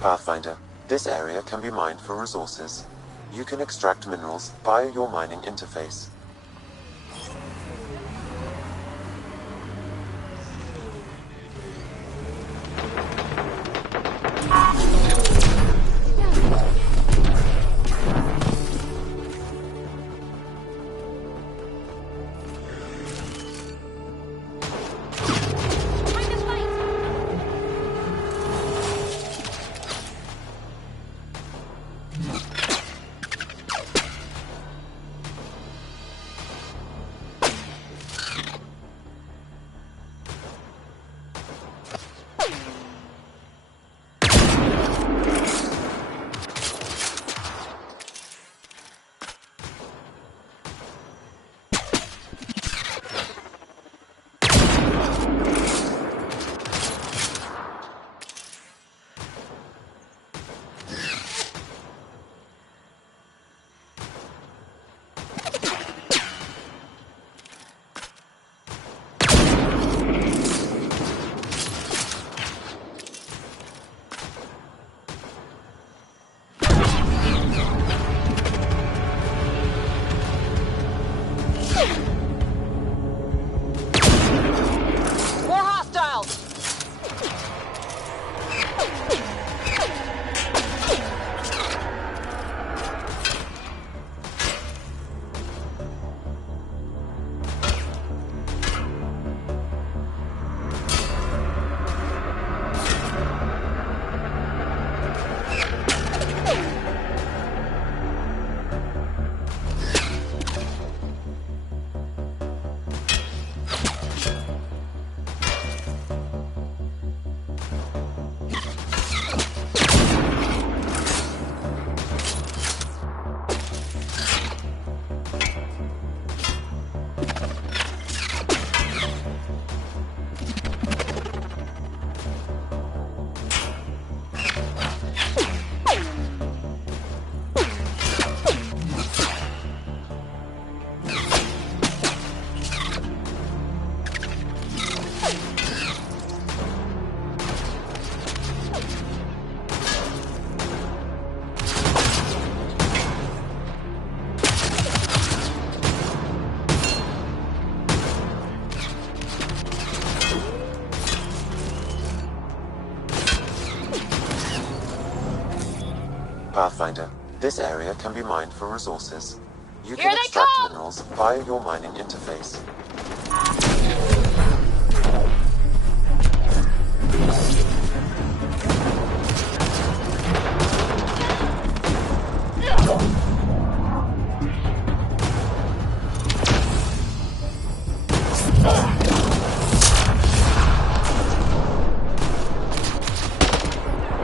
Pathfinder, this area can be mined for resources. You can extract minerals via your mining interface. Pathfinder, this area can be mined for resources. You Here can they extract come! minerals via your mining interface.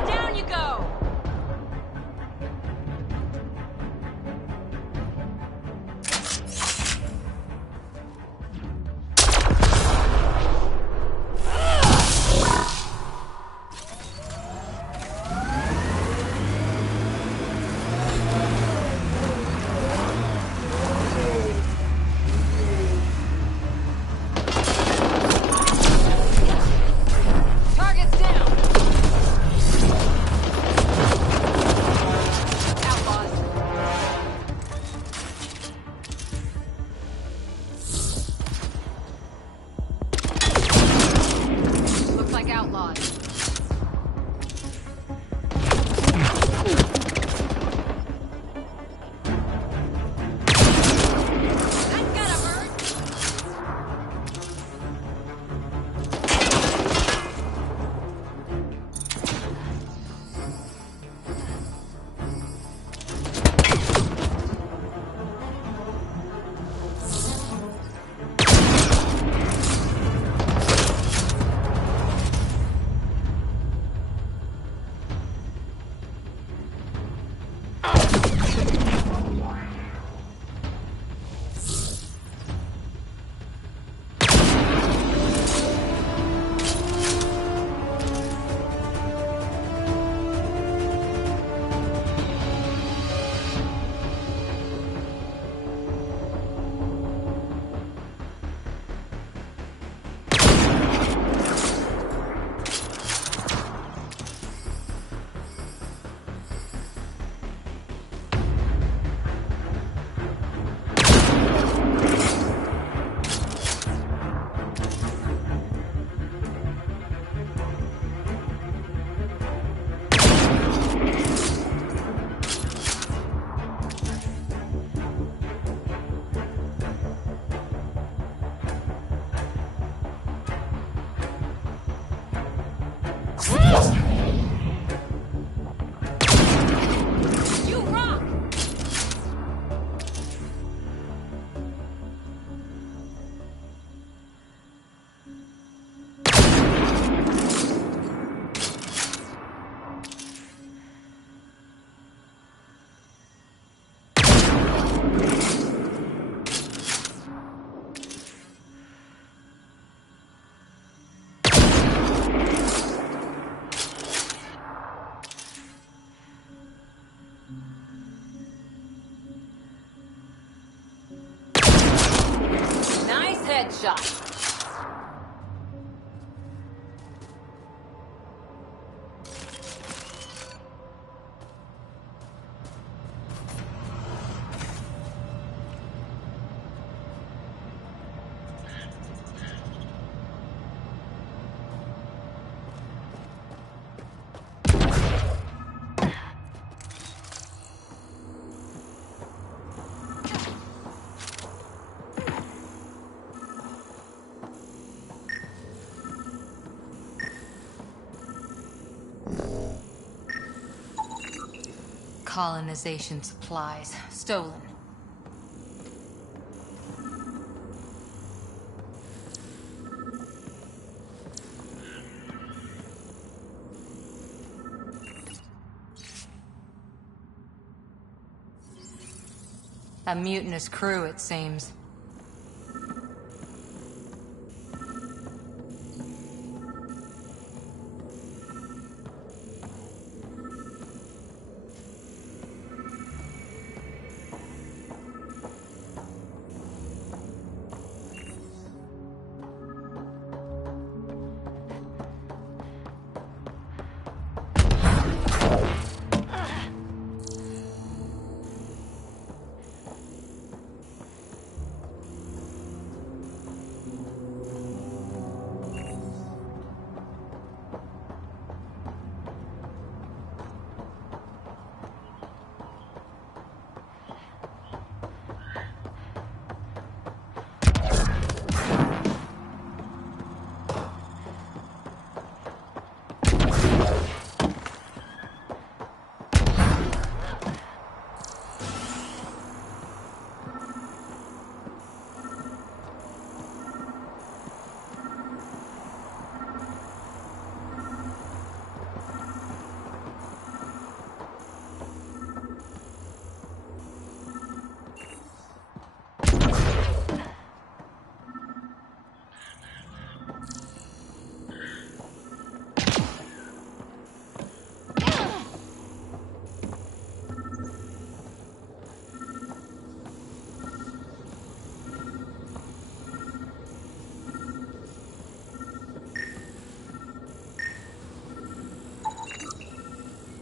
Down you go! Target's down! Outlaws. Looks like outlaws. That's gotta hurt! You rock! Nice headshot. Colonization supplies stolen. A mutinous crew, it seems.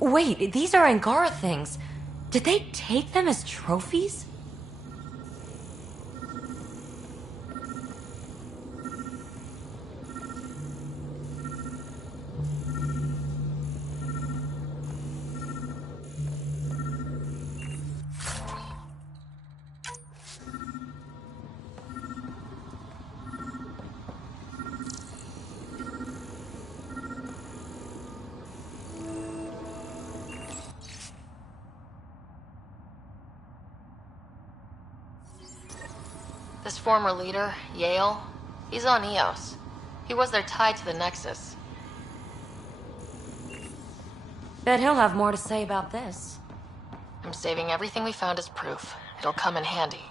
Wait, these are Angara things. Did they take them as trophies? This former leader, Yale, he's on Eos. He was their tie to the Nexus. Bet he'll have more to say about this. I'm saving everything we found as proof. It'll come in handy.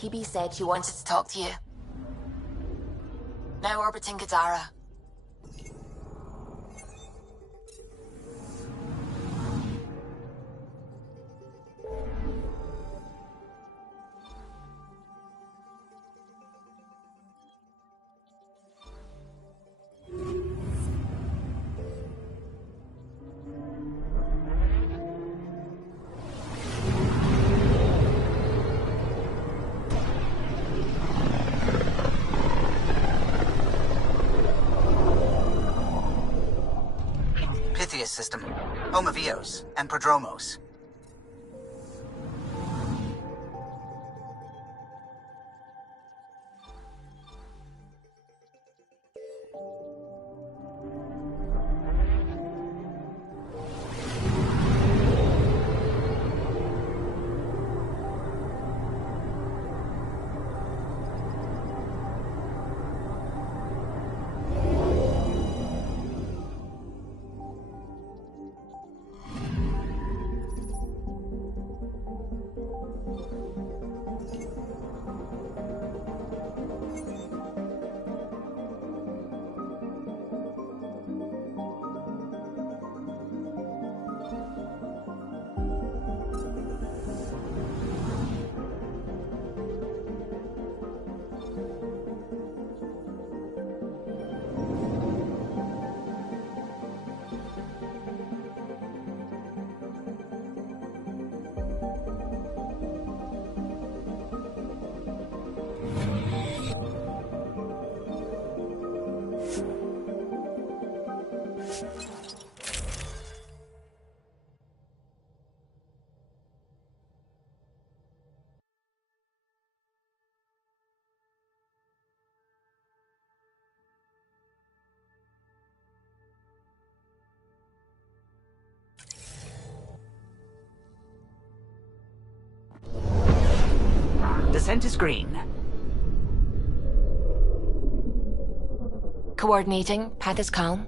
PB said she wanted to talk to you. Now orbiting Gadara. Omavios, and Prodromos. Descent is green. Coordinating. Path is calm.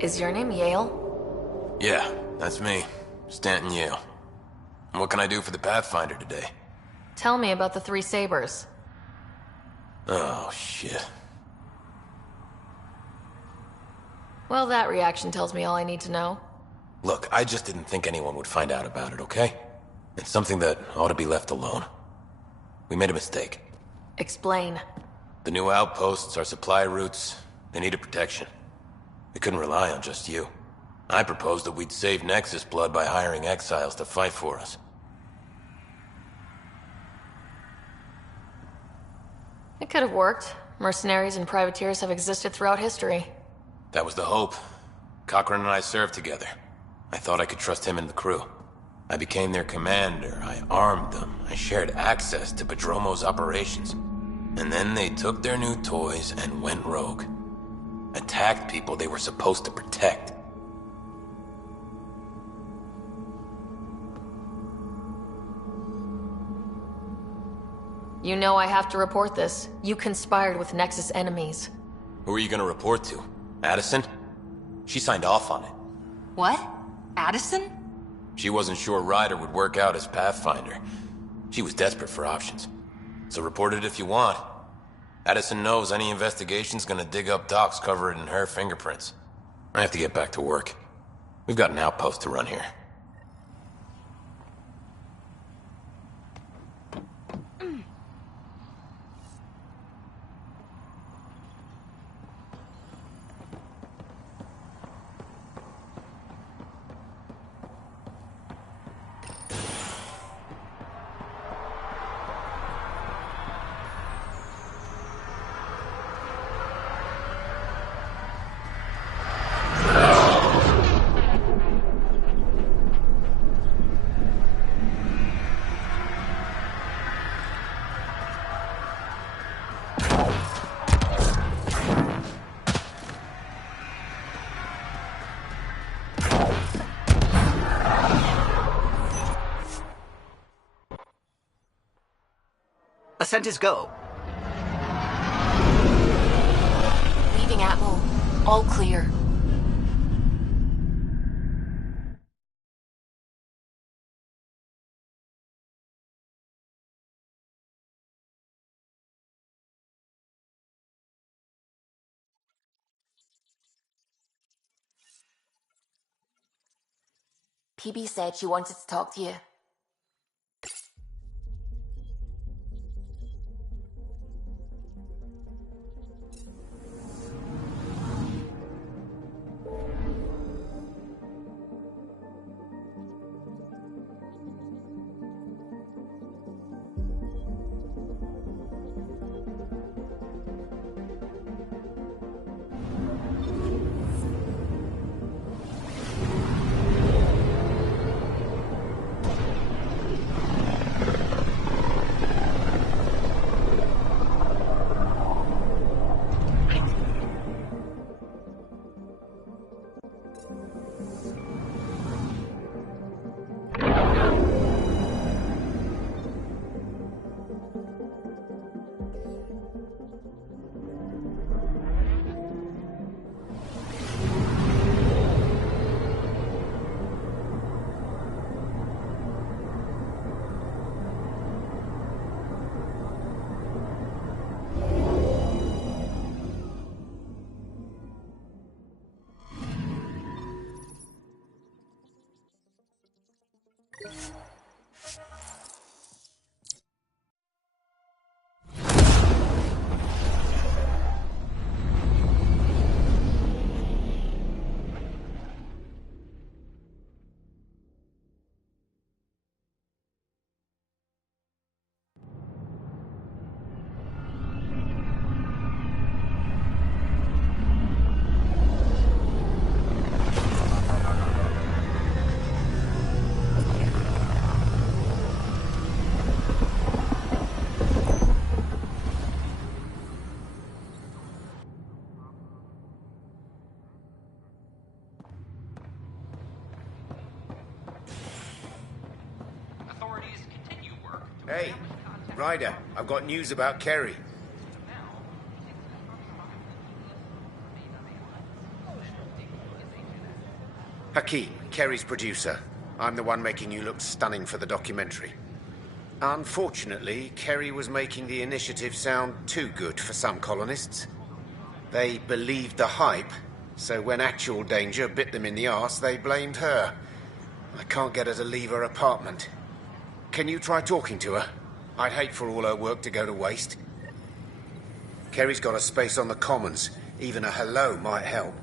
Is your name Yale? Yeah, that's me. Stanton Yale. What can I do for the Pathfinder today? Tell me about the three sabers. Oh, shit. Well, that reaction tells me all I need to know. Look, I just didn't think anyone would find out about it, okay? It's something that ought to be left alone. We made a mistake. Explain. The new outposts, our supply routes, they needed protection. We couldn't rely on just you. I proposed that we'd save Nexus blood by hiring exiles to fight for us. It could have worked. Mercenaries and privateers have existed throughout history. That was the hope. Cochran and I served together. I thought I could trust him and the crew. I became their commander, I armed them, I shared access to Prodromo's operations. And then they took their new toys and went rogue. Attacked people they were supposed to protect. You know I have to report this. You conspired with Nexus enemies. Who are you gonna report to? Addison? She signed off on it. What? Addison? She wasn't sure Ryder would work out as Pathfinder. She was desperate for options. So report it if you want. Addison knows any investigation's gonna dig up docs covered in her fingerprints. I have to get back to work. We've got an outpost to run here. Ascent is go. Leaving Atmo. All clear. PB said she wanted to talk to you. Hey, Ryder, I've got news about Kerry. Hakeem, Kerry's producer. I'm the one making you look stunning for the documentary. Unfortunately, Kerry was making the initiative sound too good for some colonists. They believed the hype, so when actual danger bit them in the arse, they blamed her. I can't get her to leave her apartment. Can you try talking to her? I'd hate for all her work to go to waste. Kerry's got a space on the Commons. Even a hello might help.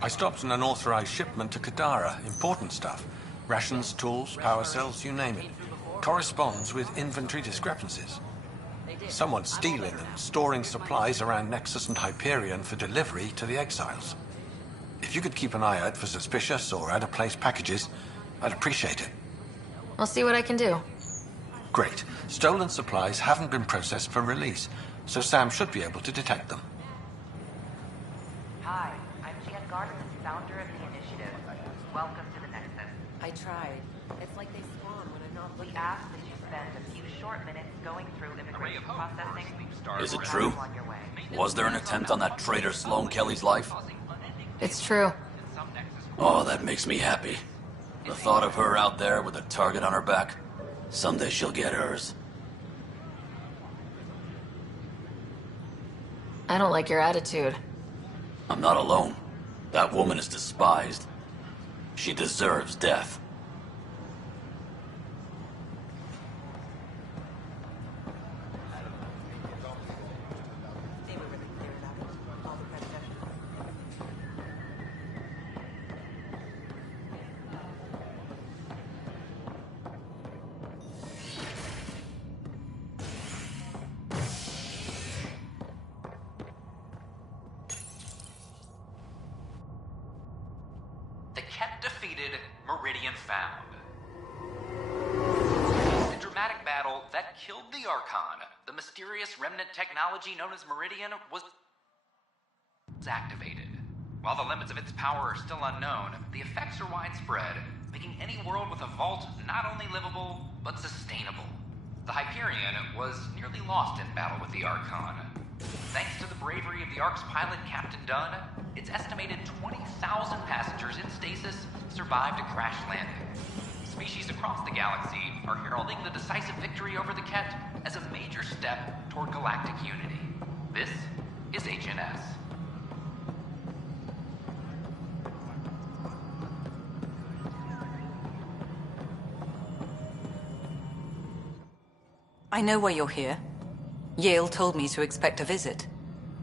I stopped an unauthorized shipment to Kadara. Important stuff. Rations, tools, power cells, you name it. Corresponds with inventory discrepancies. Someone's stealing and storing supplies around Nexus and Hyperion for delivery to the exiles. If you could keep an eye out for suspicious or out-of-place packages, I'd appreciate it. I'll see what I can do. Great. Stolen supplies haven't been processed for release, so Sam should be able to detect them. Hi, I'm Jan Garden, founder of the initiative. Welcome to the Nexus. I tried. It's like they spawn when I'm not We looking. ask that you spend a few short minutes going through immigration processing. Is it true? Was there an attempt on that traitor Sloane Kelly's life? It's true. Oh, that makes me happy. The thought of her out there with a target on her back. Someday she'll get hers. I don't like your attitude. I'm not alone. That woman is despised. She deserves death. The Ket defeated, Meridian found. The dramatic battle that killed the Archon, the mysterious remnant technology known as Meridian, was activated. While the limits of its power are still unknown, the effects are widespread, making any world with a vault not only livable, but sustainable. The Hyperion was nearly lost in battle with the Archon. Thanks to the bravery of the Ark's pilot, Captain Dunn, its estimated 20,000 passengers in stasis survived a crash landing. Species across the galaxy are heralding the decisive victory over the Ket as a major step toward galactic unity. This is HNS. I know why you're here. Yale told me to expect a visit.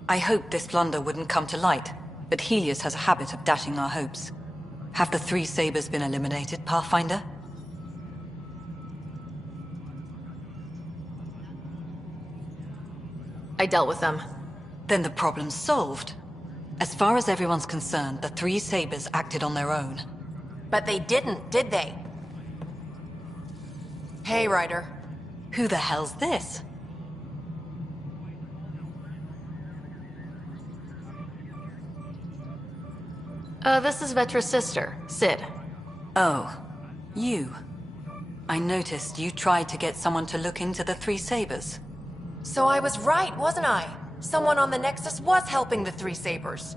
I hoped this blunder wouldn't come to light, but Helios has a habit of dashing our hopes. Have the three Sabers been eliminated, Pathfinder? I dealt with them. Then the problem's solved. As far as everyone's concerned, the three Sabers acted on their own. But they didn't, did they? Hey, Ryder. Who the hell's this? This is Vetra's sister, Sid. Oh, you. I noticed you tried to get someone to look into the three Sabers. So I was right, wasn't I? Someone on the Nexus was helping the three Sabers.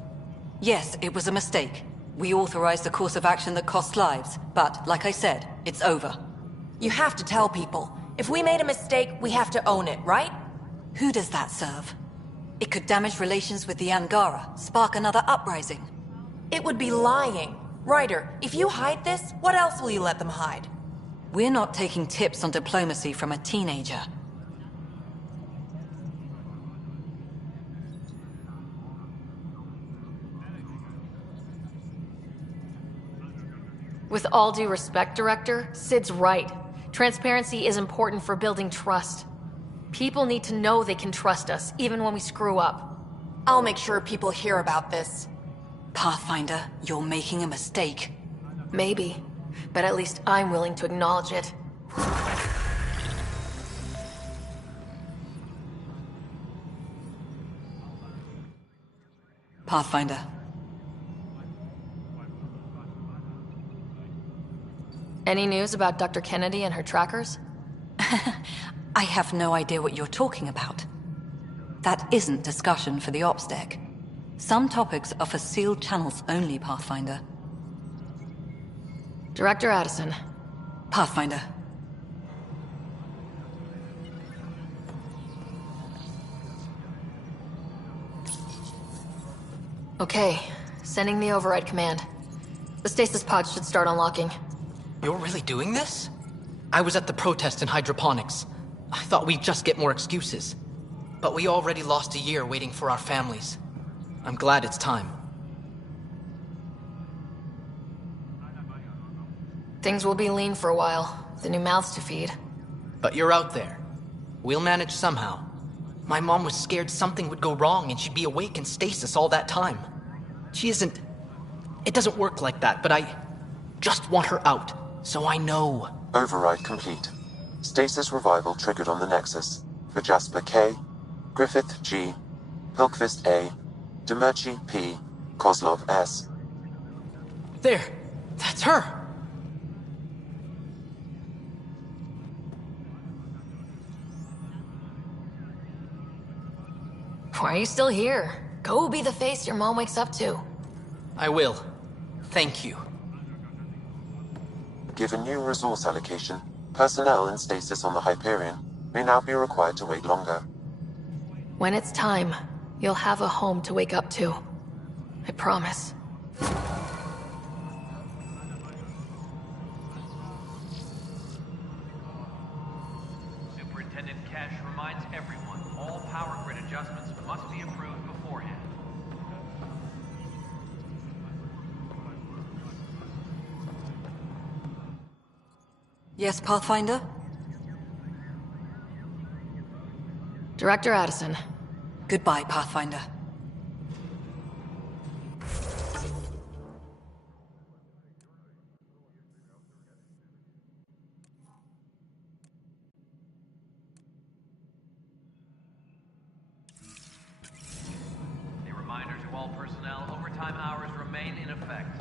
Yes, it was a mistake. We authorized a course of action that cost lives, but, like I said, it's over. You have to tell people. If we made a mistake, we have to own it, right? Who does that serve? It could damage relations with the Angara, spark another uprising. It would be lying. Ryder, if you hide this, what else will you let them hide? We're not taking tips on diplomacy from a teenager. With all due respect, Director, Sid's right. Transparency is important for building trust. People need to know they can trust us, even when we screw up. I'll make sure people hear about this. Pathfinder, you're making a mistake. Maybe, but at least I'm willing to acknowledge it. Pathfinder. Any news about Dr. Kennedy and her trackers? I have no idea what you're talking about. That isn't discussion for the ops deck. Some topics are for sealed channels only, Pathfinder. Director Addison. Pathfinder. Okay, sending the override command. The stasis pod should start unlocking. You're really doing this? I was at the protest in hydroponics. I thought we'd just get more excuses. But we already lost a year waiting for our families. I'm glad it's time. Things will be lean for a while. The new mouths to feed. But you're out there. We'll manage somehow. My mom was scared something would go wrong and she'd be awake in stasis all that time. She isn't... It doesn't work like that, but I just want her out, so I know. Override complete. Stasis revival triggered on the Nexus. For Jasper K, Griffith G, Hilkvist A, Demerchi P, Kozlov S. There! That's her! Why are you still here? Go be the face your mom wakes up to. I will. Thank you. Given new resource allocation, personnel in stasis on the Hyperion may now be required to wait longer. When it's time, you'll have a home to wake up to. I promise. Superintendent Cash reminds everyone all power grid adjustments must be approved beforehand. Yes, Pathfinder? Director Addison. Goodbye, Pathfinder. A reminder to all personnel, overtime hours remain in effect.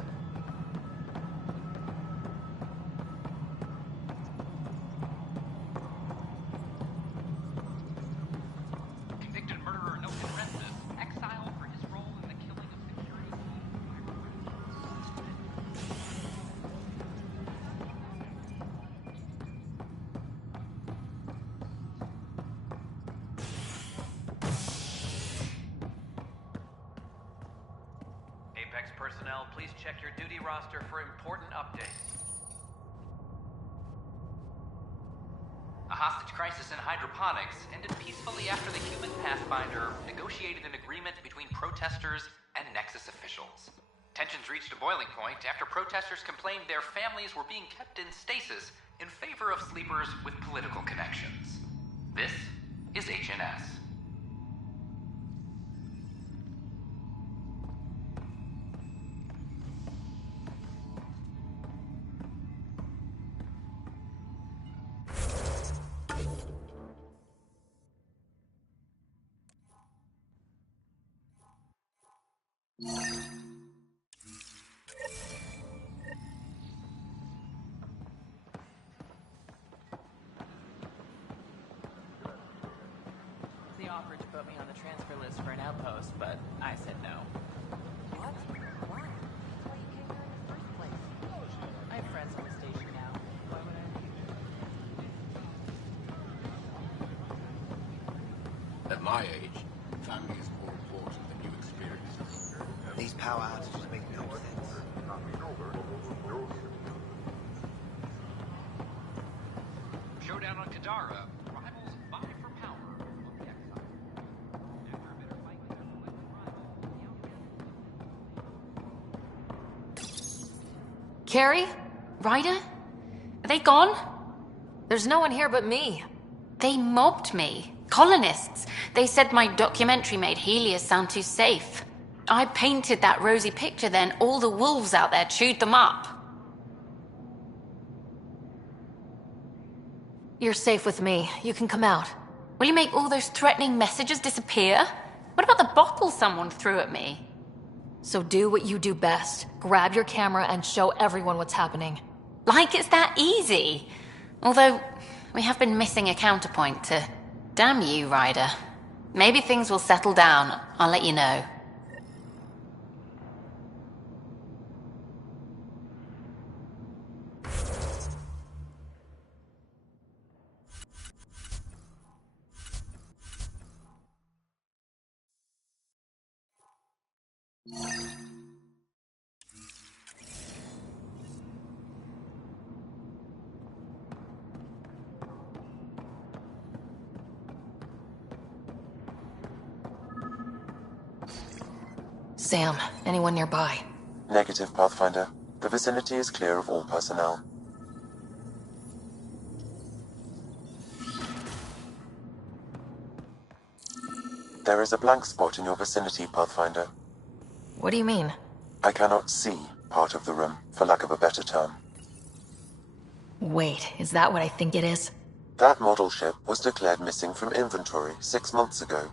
Convicted murderer Nolan Resniff, exiled for his role in the killing of security. Apex personnel, please check your duty roster for important updates. A hostage crisis in hydroponics ended peacefully after the human Pathfinder negotiated an agreement between protesters and Nexus officials. Tensions reached a boiling point after protesters complained their families were being kept in stasis in favor of sleepers with political connections. This is HNS. They offered to put me on the transfer list for an outpost, but I said no. What? Why? That's why you came here in the first place. I have friends on the station now. Why would I leave? At my age, family is more important than new experiences. These power outages make no sense. Showdown on Kadara. Rivals vie for power on the Exile. After a bitter fight with their collective rival, Carrie? Ryder? Are they gone? There's no one here but me. They mobbed me. Colonists. They said my documentary made Helios sound too safe. I painted that rosy picture then. All the wolves out there chewed them up. You're safe with me. You can come out. Will you make all those threatening messages disappear? What about the bottle someone threw at me? So do what you do best. Grab your camera and show everyone what's happening. Like it's that easy. Although, we have been missing a counterpoint to... Damn you, Ryder. Maybe things will settle down. I'll let you know. Yeah. Sam, anyone nearby? Negative, Pathfinder. The vicinity is clear of all personnel. There is a blank spot in your vicinity, Pathfinder. What do you mean? I cannot see part of the room, for lack of a better term. Wait, is that what I think it is? That model ship was declared missing from inventory 6 months ago.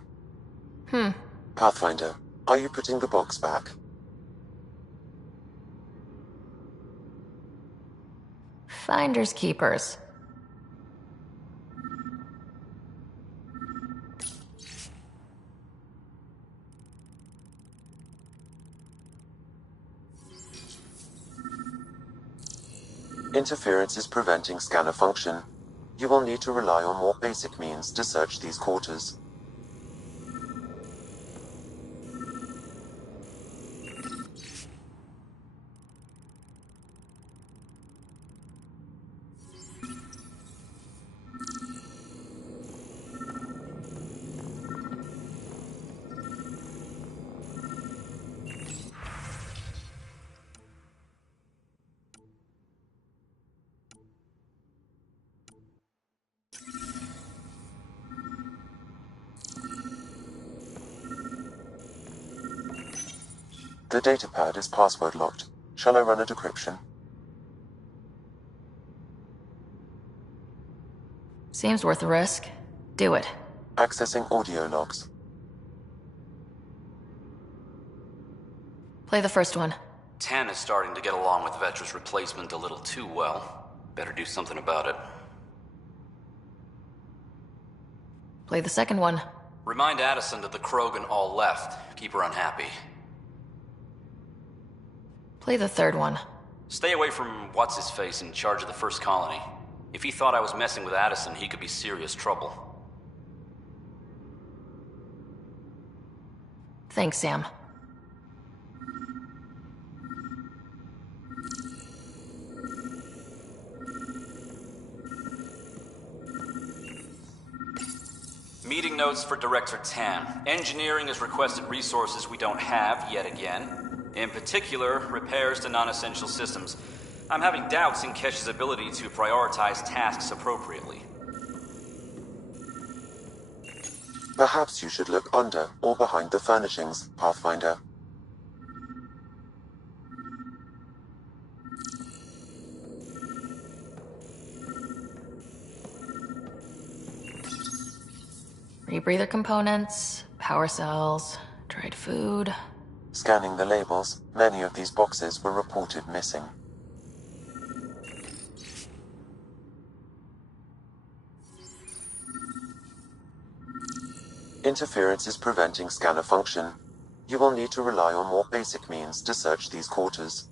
Pathfinder, are you putting the box back? Finders keepers. Interference is preventing scanner function. You will need to rely on more basic means to search these quarters. The datapad is password locked. Shall I run a decryption? Seems worth the risk. Do it. Accessing audio logs. Play the first one. Tan is starting to get along with Vetra's replacement a little too well. Better do something about it. Play the second one. Remind Addison that the Krogan all left. Keep her unhappy. Play the third one. Stay away from what's-his-face in charge of the first colony. If he thought I was messing with Addison, he could be serious trouble. Thanks, Sam. Meeting notes for Director Tan. Engineering has requested resources we don't have yet again. In particular, repairs to non-essential systems. I'm having doubts in Kesh's ability to prioritize tasks appropriately. Perhaps you should look under or behind the furnishings, Pathfinder. Rebreather components, power cells, dried food. Scanning the labels, many of these boxes were reported missing. Interference is preventing scanner function. You will need to rely on more basic means to search these quarters.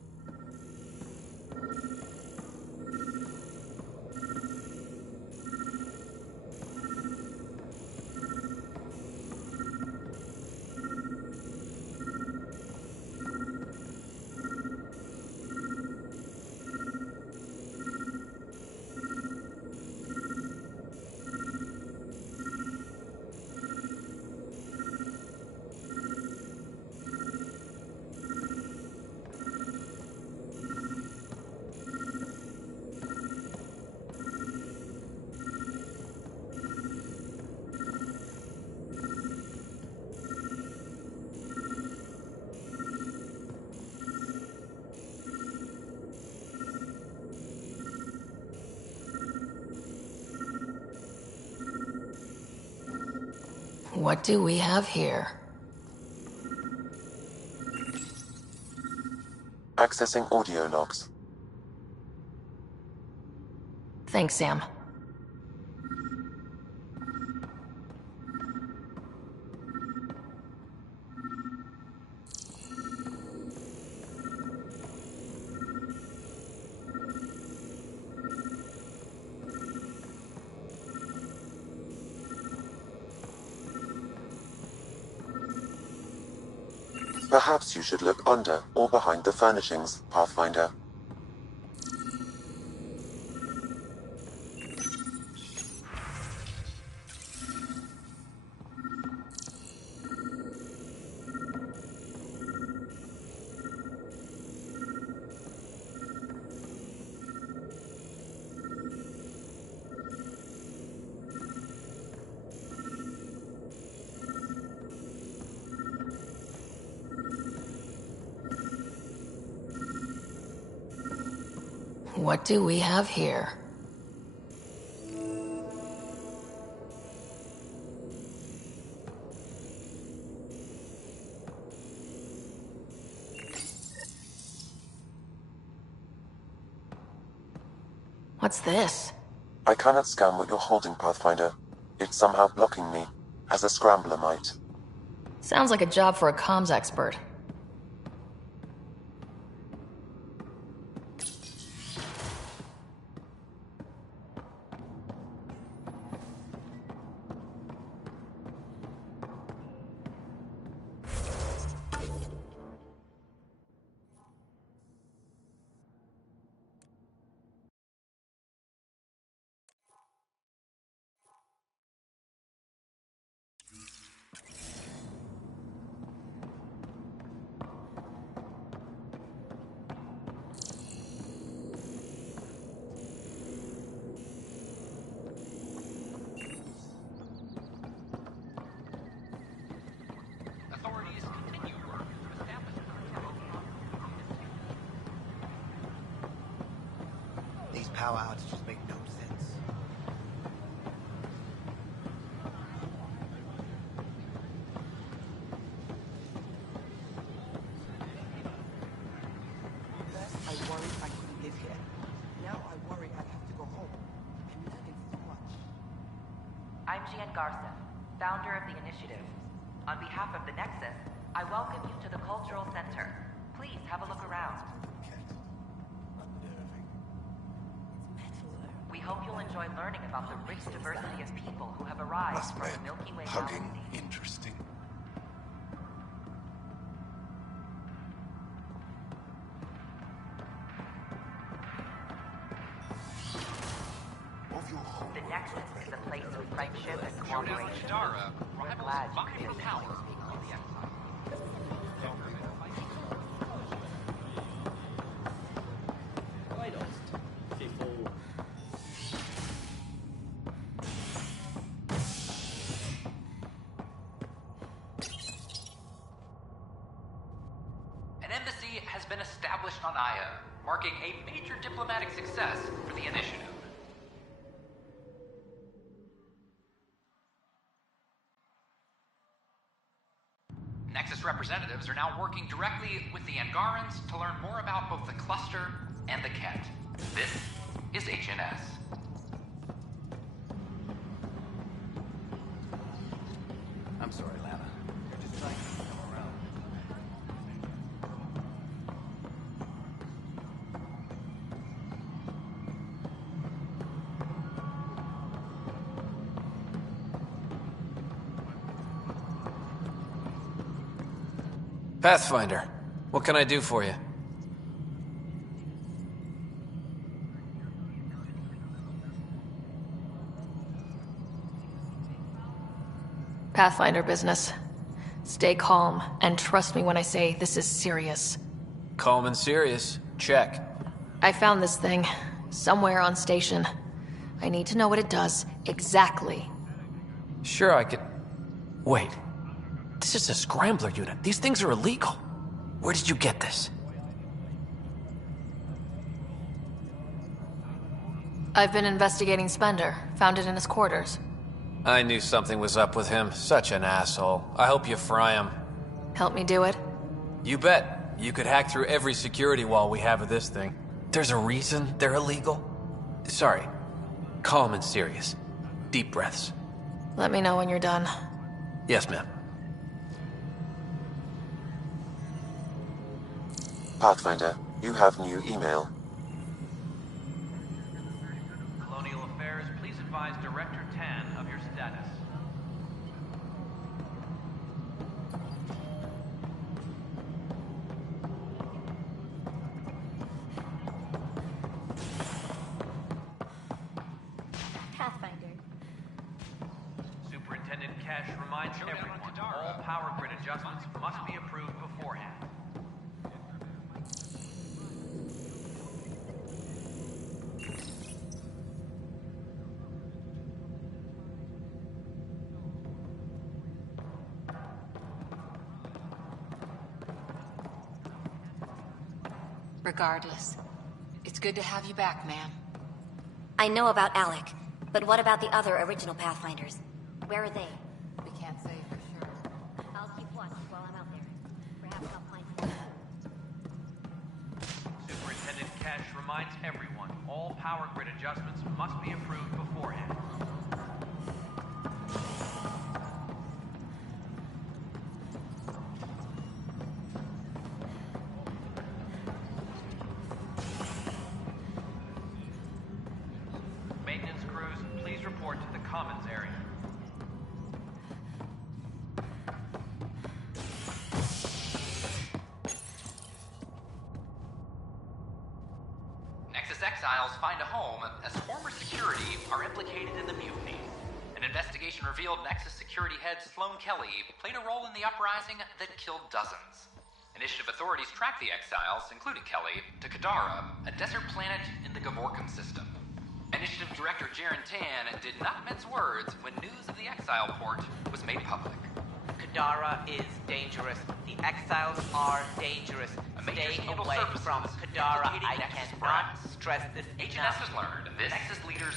What do we have here? Accessing audio logs. Thanks, Sam. Perhaps you should look under or behind the furnishings, Pathfinder. What do we have here? What's this? I cannot scan what you're holding, Pathfinder. It's somehow blocking me, as a scrambler might. Sounds like a job for a comms expert. Authorities continue work to establish These power outages make no sense. First, I worried I couldn't live here. Now I worry I'd have to go home. I'm learning so much. I'm Gian Garza, founder of the initiative. On behalf of the Nexus, I welcome you to the Cultural Center. Please have a look around. We hope you'll enjoy learning about the rich diversity of people who have arrived from the Milky Way galaxy. Interesting. The Nexus is a place of friendship and cooperation. Kadara, We're rivals glad you vying could for visit. power on the Exile. An embassy has been established on Aya, marking a major diplomatic success for the initiative. Nexus representatives are now working directly with the Angarans to learn more about both the cluster and the Ket. This is HNS. I'm sorry, Lana. You're just trying to come around. Pathfinder, what can I do for you? Pathfinder business. Stay calm, and trust me when I say this is serious. Calm and serious. Check. I found this thing, somewhere on station. I need to know what it does, exactly. Sure, I could... Wait. This is a scrambler unit. These things are illegal. Where did you get this? I've been investigating Spender, found it in his quarters. I knew something was up with him. Such an asshole. I hope you fry him. Help me do it? You bet. You could hack through every security wall we have of this thing. There's a reason they're illegal. Sorry. Calm and serious. Deep breaths. Let me know when you're done. Yes, ma'am. Pathfinder, you have new email. Colonial Affairs, please advise Director Tan of your status. Pathfinder. Superintendent Cash reminds everyone, all power grid adjustments must be approved beforehand. Regardless, it's good to have you back, ma'am. I know about Alec, but what about the other original Pathfinders? Where are they? We can't say for sure. I'll keep watch while I'm out there. Perhaps I'll find some. Superintendent Kesh reminds everyone all power grid adjustments must be approved beforehand. Maintenance crews, please report to the Commons area. Nexus exiles find a home as former security are implicated in the mutiny. An investigation revealed Nexus security head Sloan Kelly played a role in the uprising that killed dozens. Initiative authorities tracked the exiles, including Kelly, to Kadara, a desert planet in the Gavorkan system. Initiative Director Jaren Tan did not mince words when news of the exile port was made public. Kadara is dangerous. The exiles are dangerous. Stay scandal away surfaces from Kadara. implicating I Nexus cannot brass. stress this HNS enough. has learned this Nexus leaders.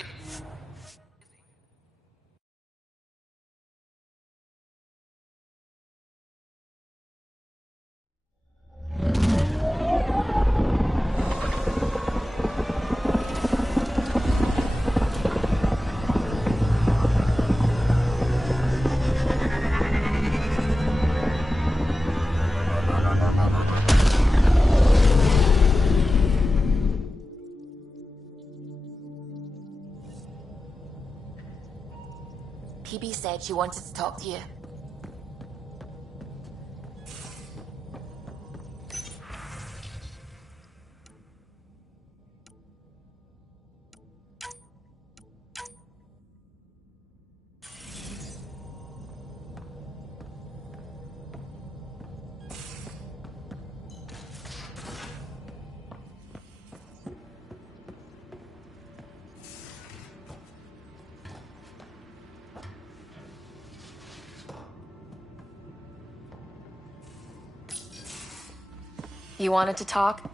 PB said she wanted to talk to you. You wanted to talk?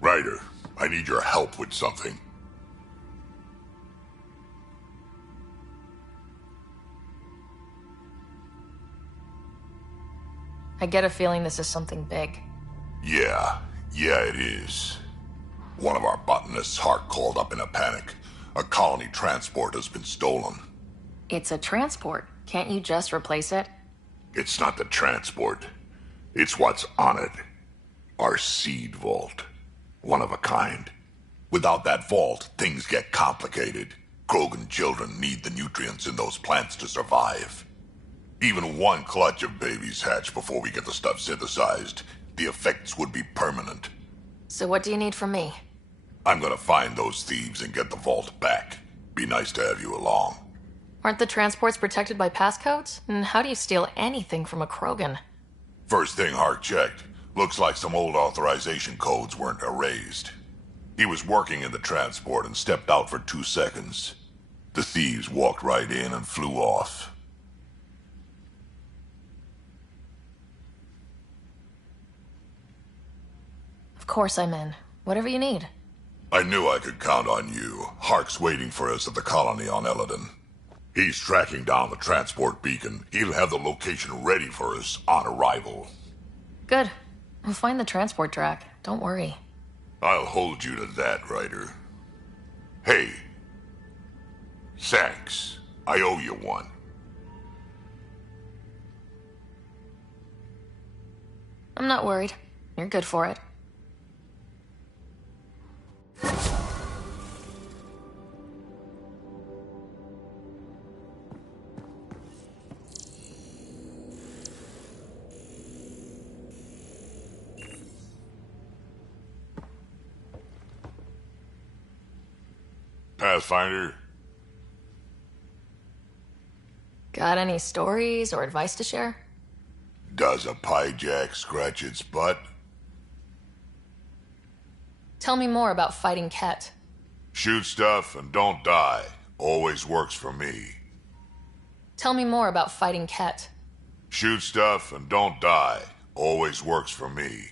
Ryder, I need your help with something. I get a feeling this is something big. Yeah, it is. One of our botanists, Hart, called up in a panic. A colony transport has been stolen. It's a transport. Can't you just replace it? It's not the transport. It's what's on it. Our seed vault. One of a kind. Without that vault, things get complicated. Krogan children need the nutrients in those plants to survive. Even one clutch of babies hatch before we get the stuff synthesized. The effects would be permanent. So what do you need from me? I'm gonna find those thieves and get the vault back. Be nice to have you along. Aren't the transports protected by passcodes? And how do you steal anything from a Krogan? First thing Hart checked. Looks like some old authorization codes weren't erased. He was working in the transport and stepped out for 2 seconds. The thieves walked right in and flew off. Of course I'm in. Whatever you need. I knew I could count on you. Hark's waiting for us at the colony on Eladon. He's tracking down the transport beacon. He'll have the location ready for us on arrival. Good. We'll find the transport track. Don't worry. I'll hold you to that, Ryder. Hey. Thanks. I owe you one. I'm not worried. You're good for it. Pathfinder? Got any stories or advice to share? Does a piejack scratch its butt? Tell me more about fighting Ket. Shoot stuff and don't die. Always works for me. Tell me more about fighting Ket. Shoot stuff and don't die. Always works for me.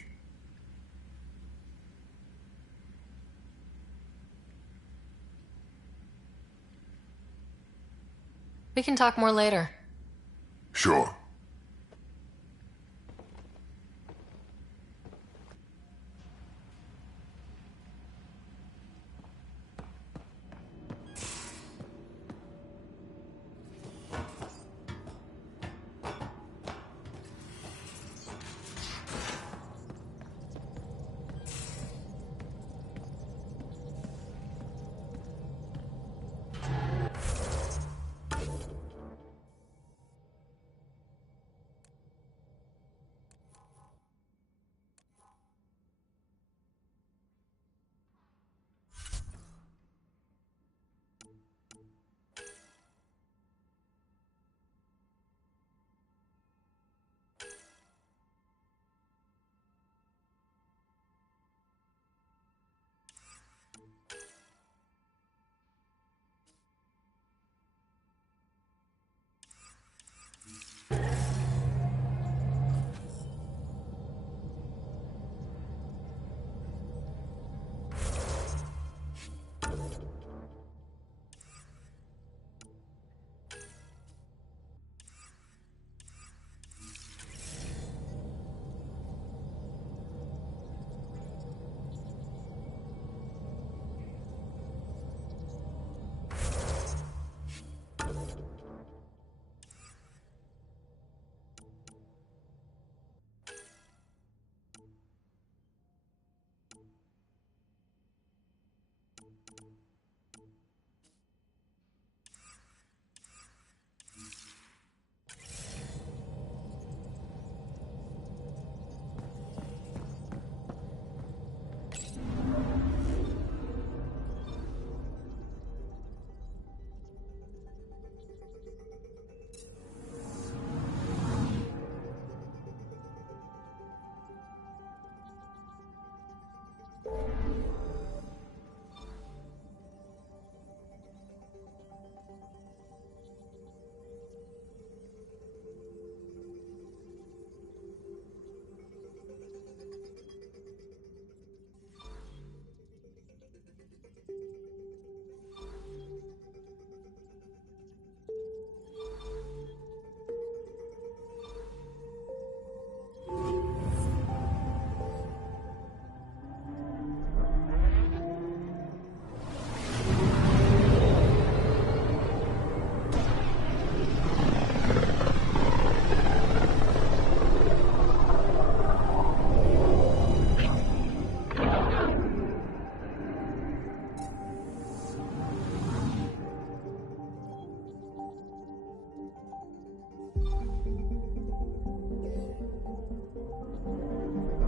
We can talk more later. Sure.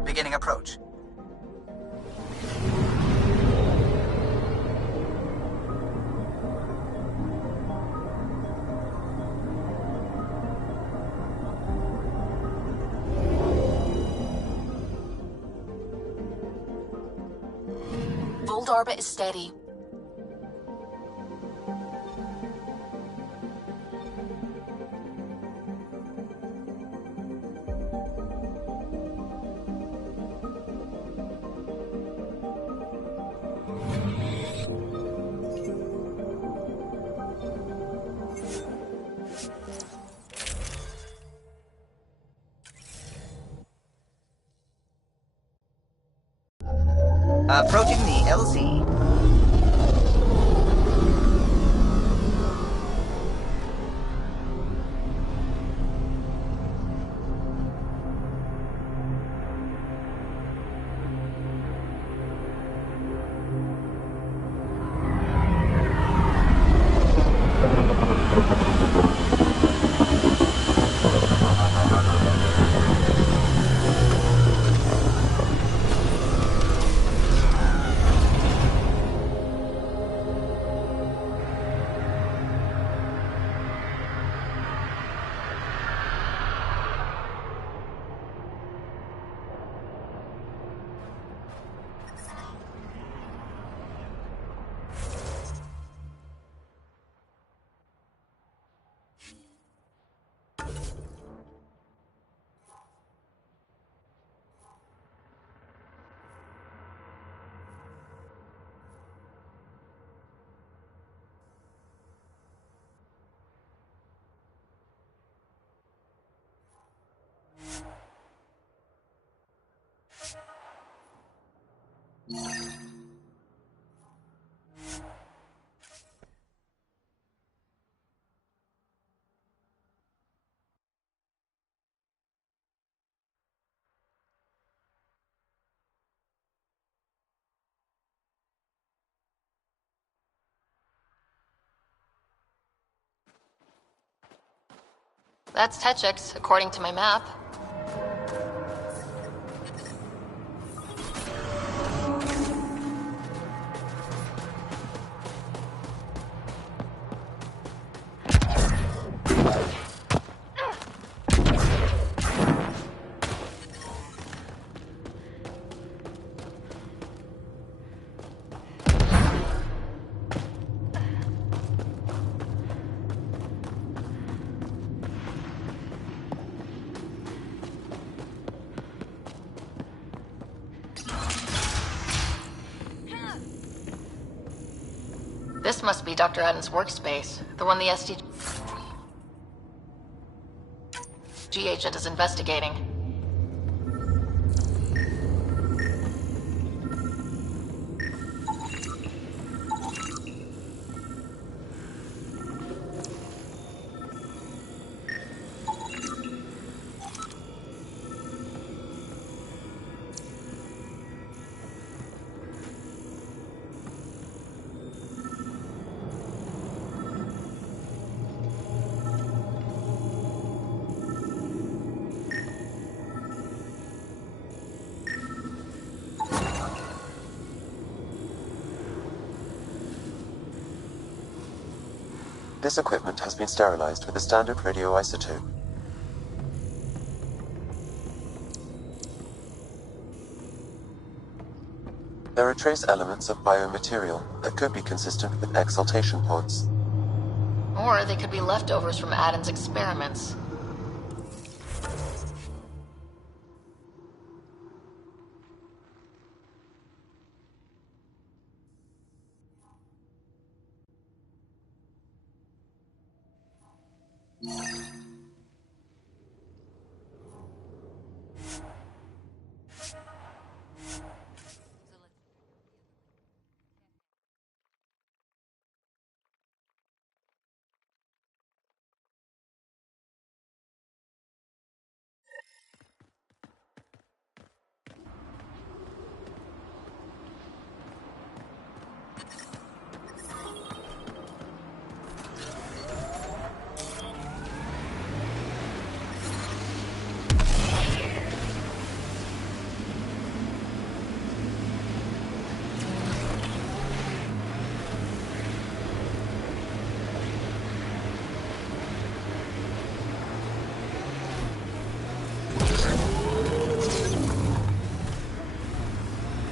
Beginning approach. Volt orbit is steady. Approaching the LZ. That's Techix, according to my map. This must be Dr. Adams' workspace, the one the SDG agent is investigating. This equipment has been sterilized with a standard radioisotope. There are trace elements of biomaterial that could be consistent with exaltation pods. Or they could be leftovers from Adam's experiments.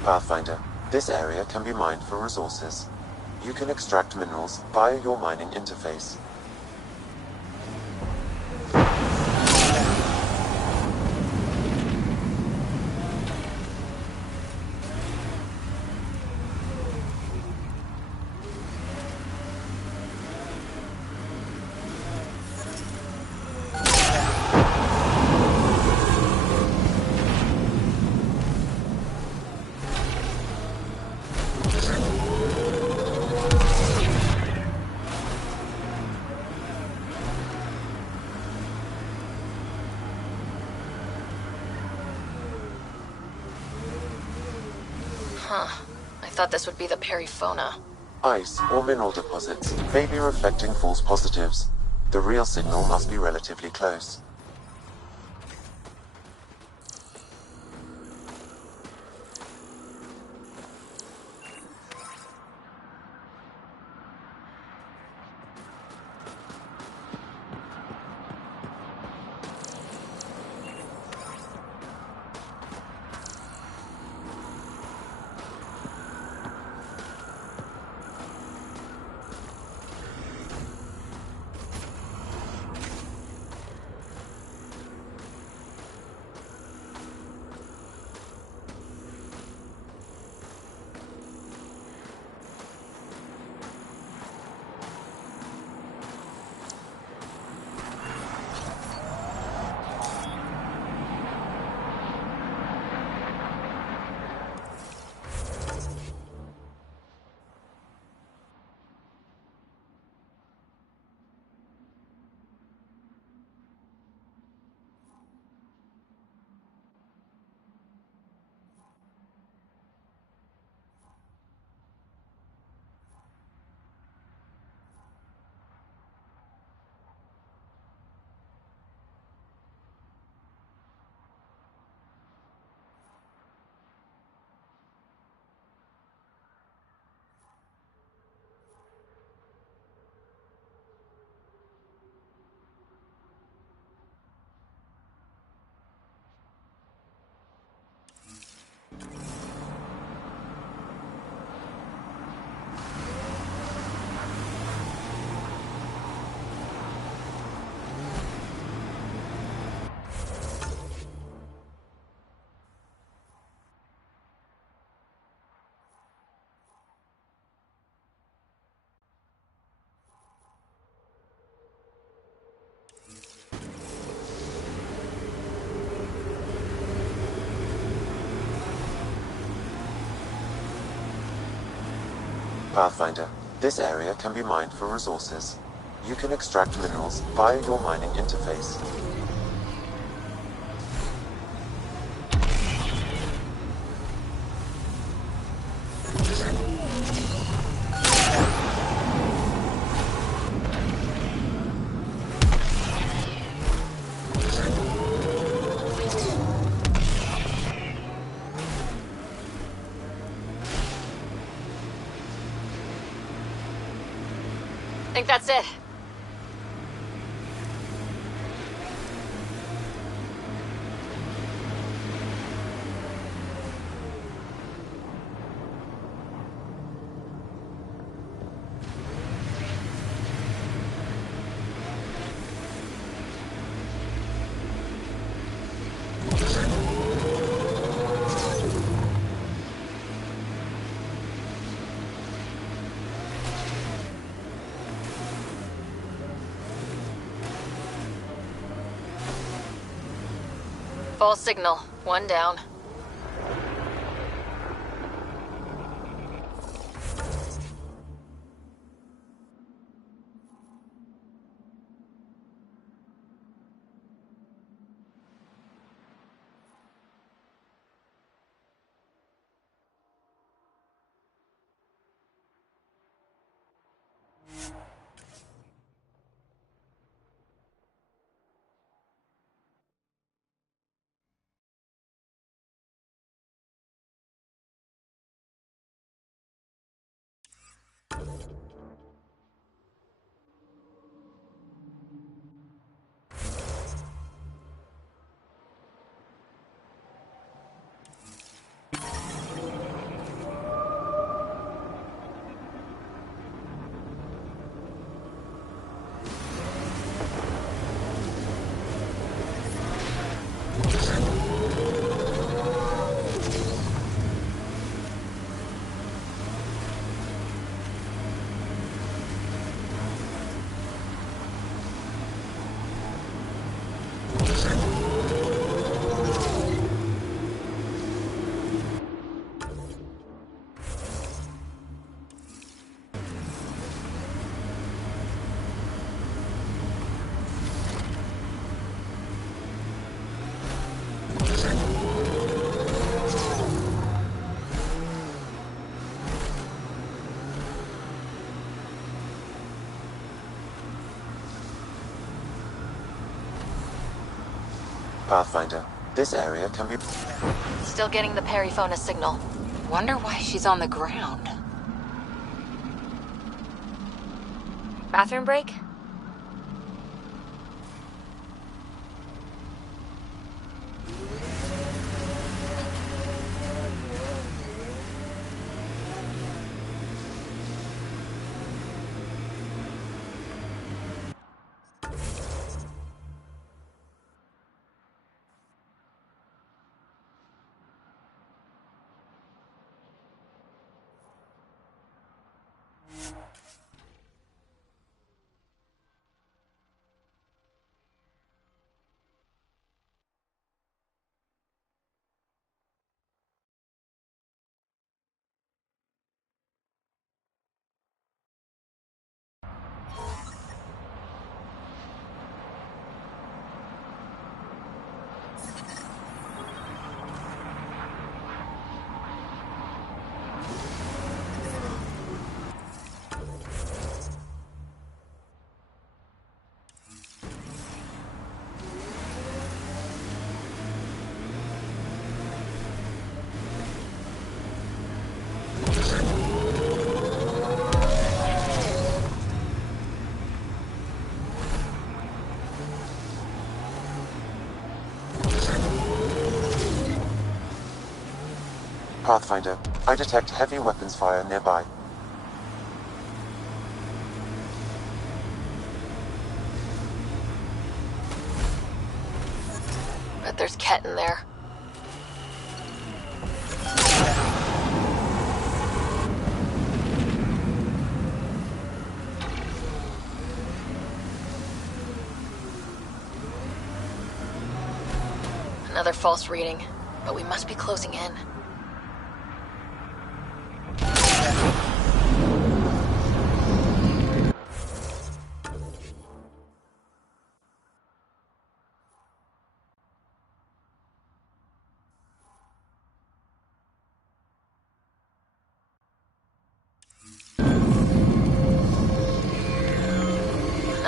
Pathfinder, this area can be mined for resources. You can extract minerals via your mining interface. Huh. I thought this would be the periphona. Ice or mineral deposits may be reflecting false positives. The real signal must be relatively close. Pathfinder, this area can be mined for resources. You can extract minerals via your mining interface. I think that's it. False signal. One down. Pathfinder, this area can be... Still getting the periphonus signal. Wonder why she's on the ground. Bathroom break? Pathfinder, I detect heavy weapons fire nearby. Bet there's Ket in there. Another false reading, but we must be closing in.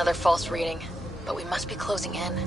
another false reading, but we must be closing in.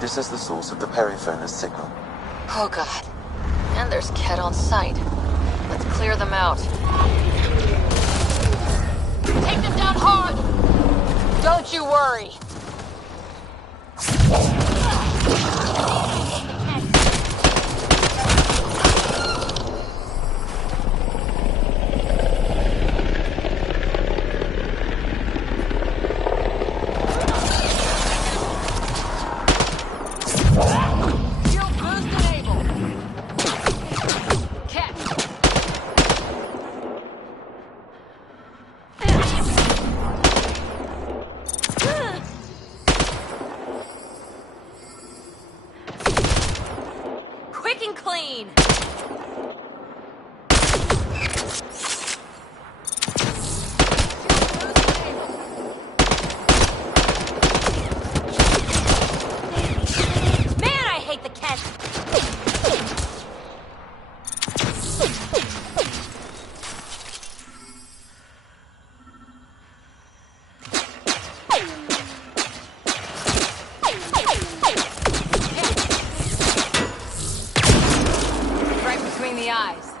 This is the source of the periphone's signal. Oh god. And there's Ket on site. Let's clear them out. Take them down hard! Don't you worry. Clean! Man, I hate the cat! Between the eyes.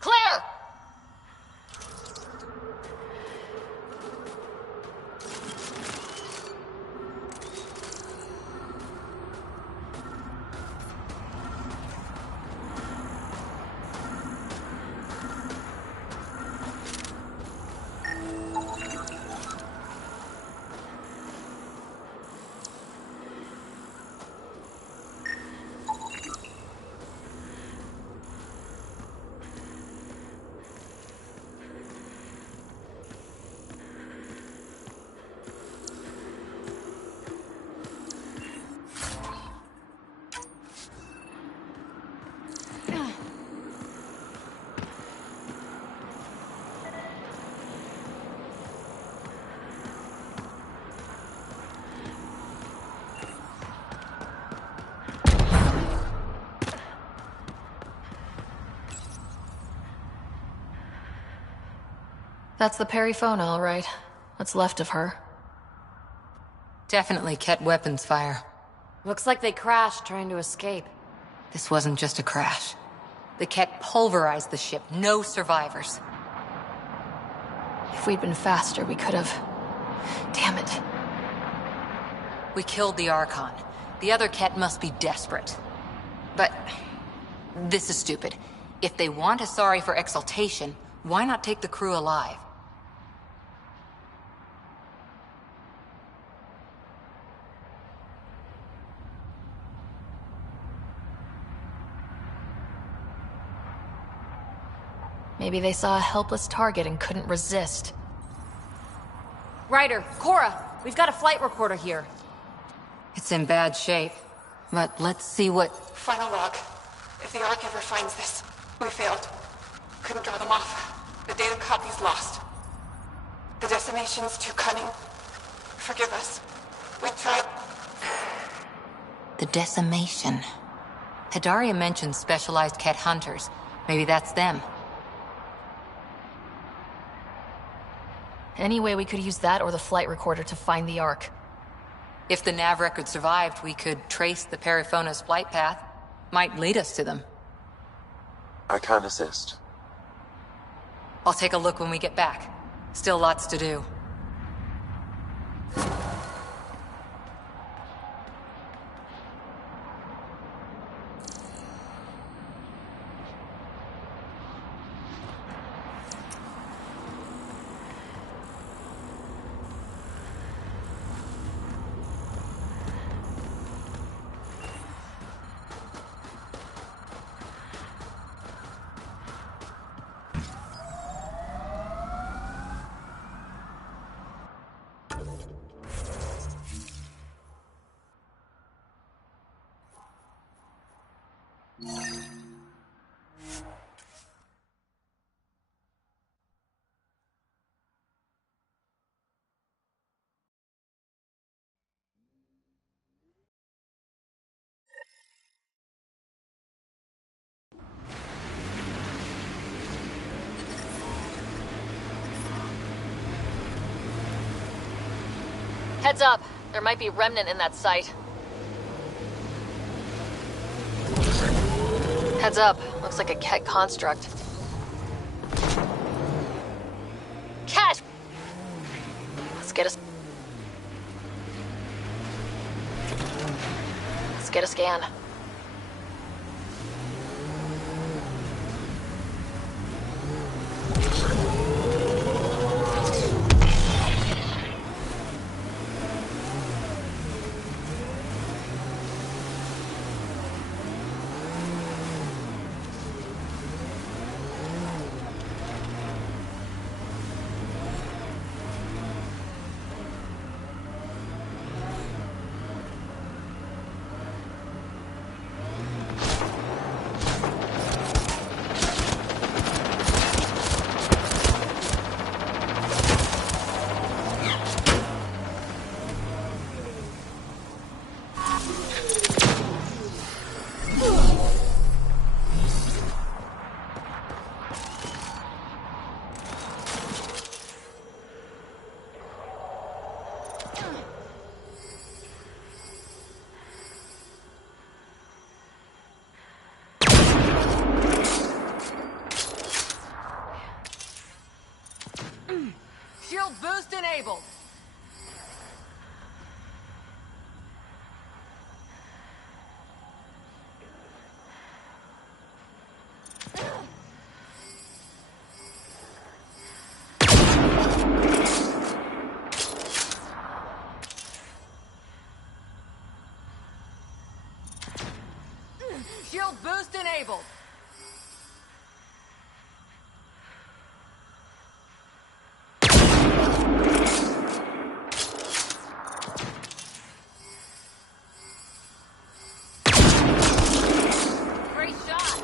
Claire! That's the Perifona, all right. What's left of her. Definitely Ket weapons fire. Looks like they crashed trying to escape. This wasn't just a crash. The Ket pulverized the ship. No survivors. If we'd been faster, we could have... Damn it. We killed the Archon. The other Ket must be desperate. But... this is stupid. If they want Asari for exaltation, why not take the crew alive? Maybe they saw a helpless target and couldn't resist. Ryder, Cora, we've got a flight recorder here. It's in bad shape. But let's see what... Final log. If the Ark ever finds this, we failed. Couldn't draw them off. The data copy's lost. The decimation's too cunning. Forgive us. We tried... The decimation. Hidaria mentioned specialized Ket hunters. Maybe that's them. Anyway, we could use that or the flight recorder to find the Ark. If the nav record survived, we could trace the Perifona's flight path. Might lead us to them. I can assist. I'll take a look when we get back. Still lots to do. Heads up. There might be remnant in that site. Heads up. Looks like a Ket construct. Ket! Let's get a scan. Shield boost enabled. Shield boost enabled. Great shot.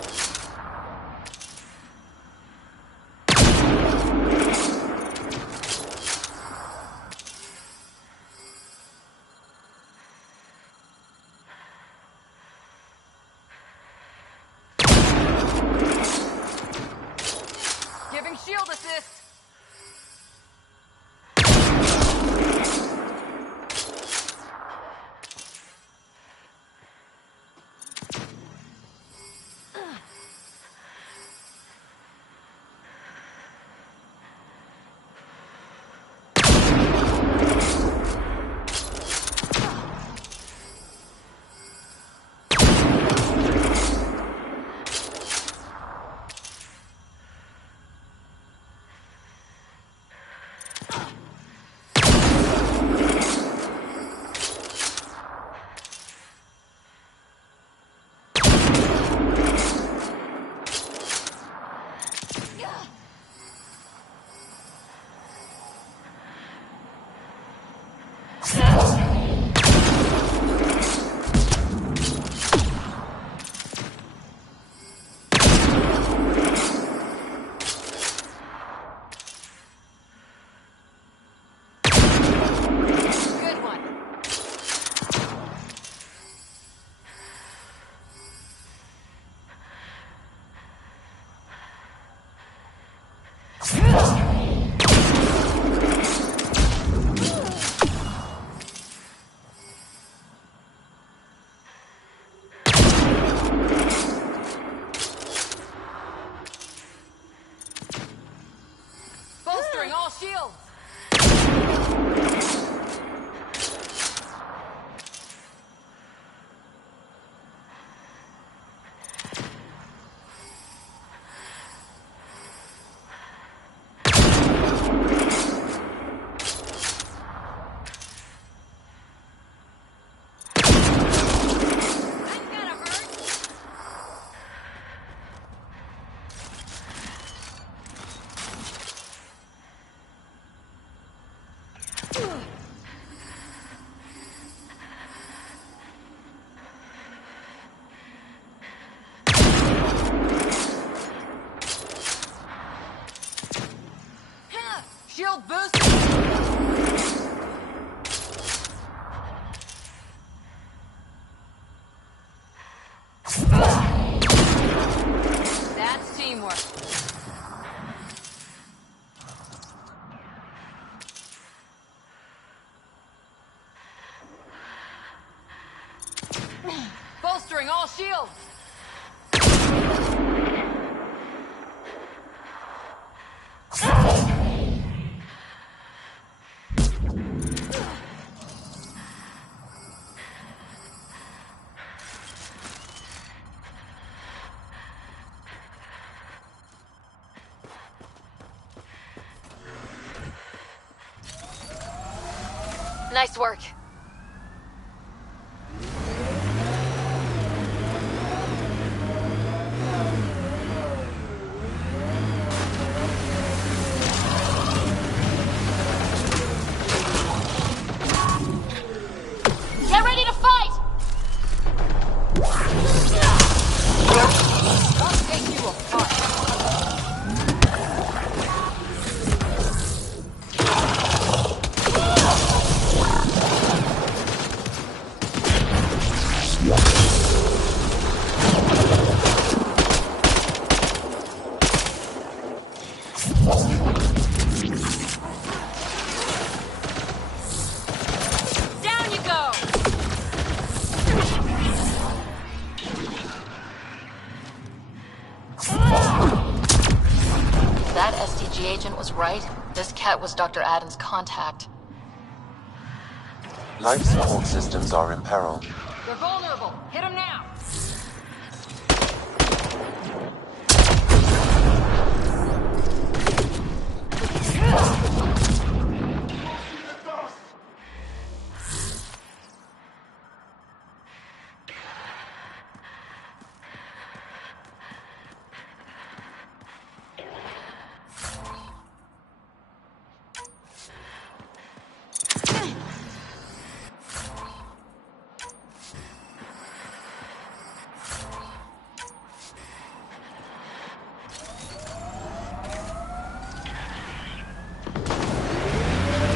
All shields! Nice work. Get ready to fight! I'll take you apart. Down you go! That STG agent was right. This cat was Dr. Adam's contact. Life support systems are in peril. They're vulnerable. Hit them now!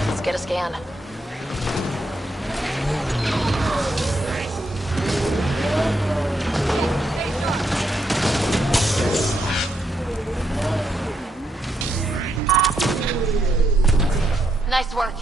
Let's get a scan. Nice work.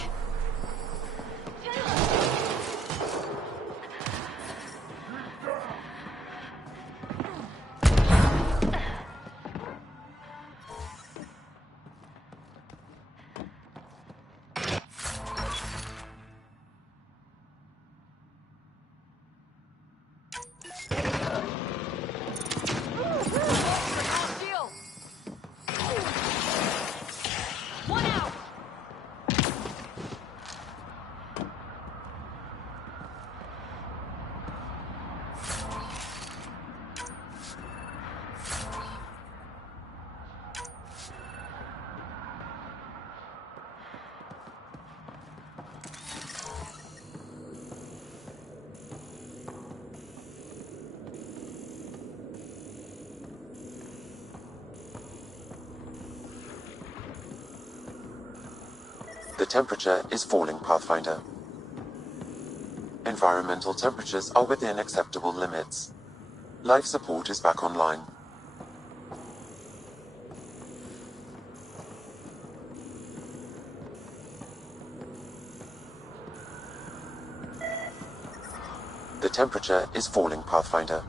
One out! The temperature is falling, Pathfinder. Environmental temperatures are within acceptable limits. Life support is back online. The temperature is falling, Pathfinder.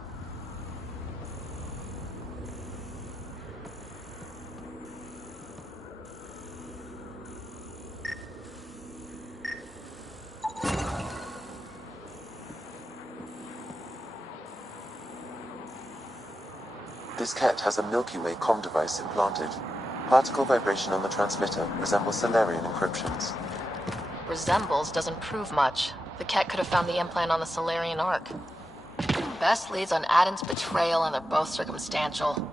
This cat has a Milky Way comm device implanted. Particle vibration on the transmitter resembles Solarian encryptions. Resembles doesn't prove much. The cat could have found the implant on the Solarian Ark. Best leads on Aden's betrayal, and they're both circumstantial.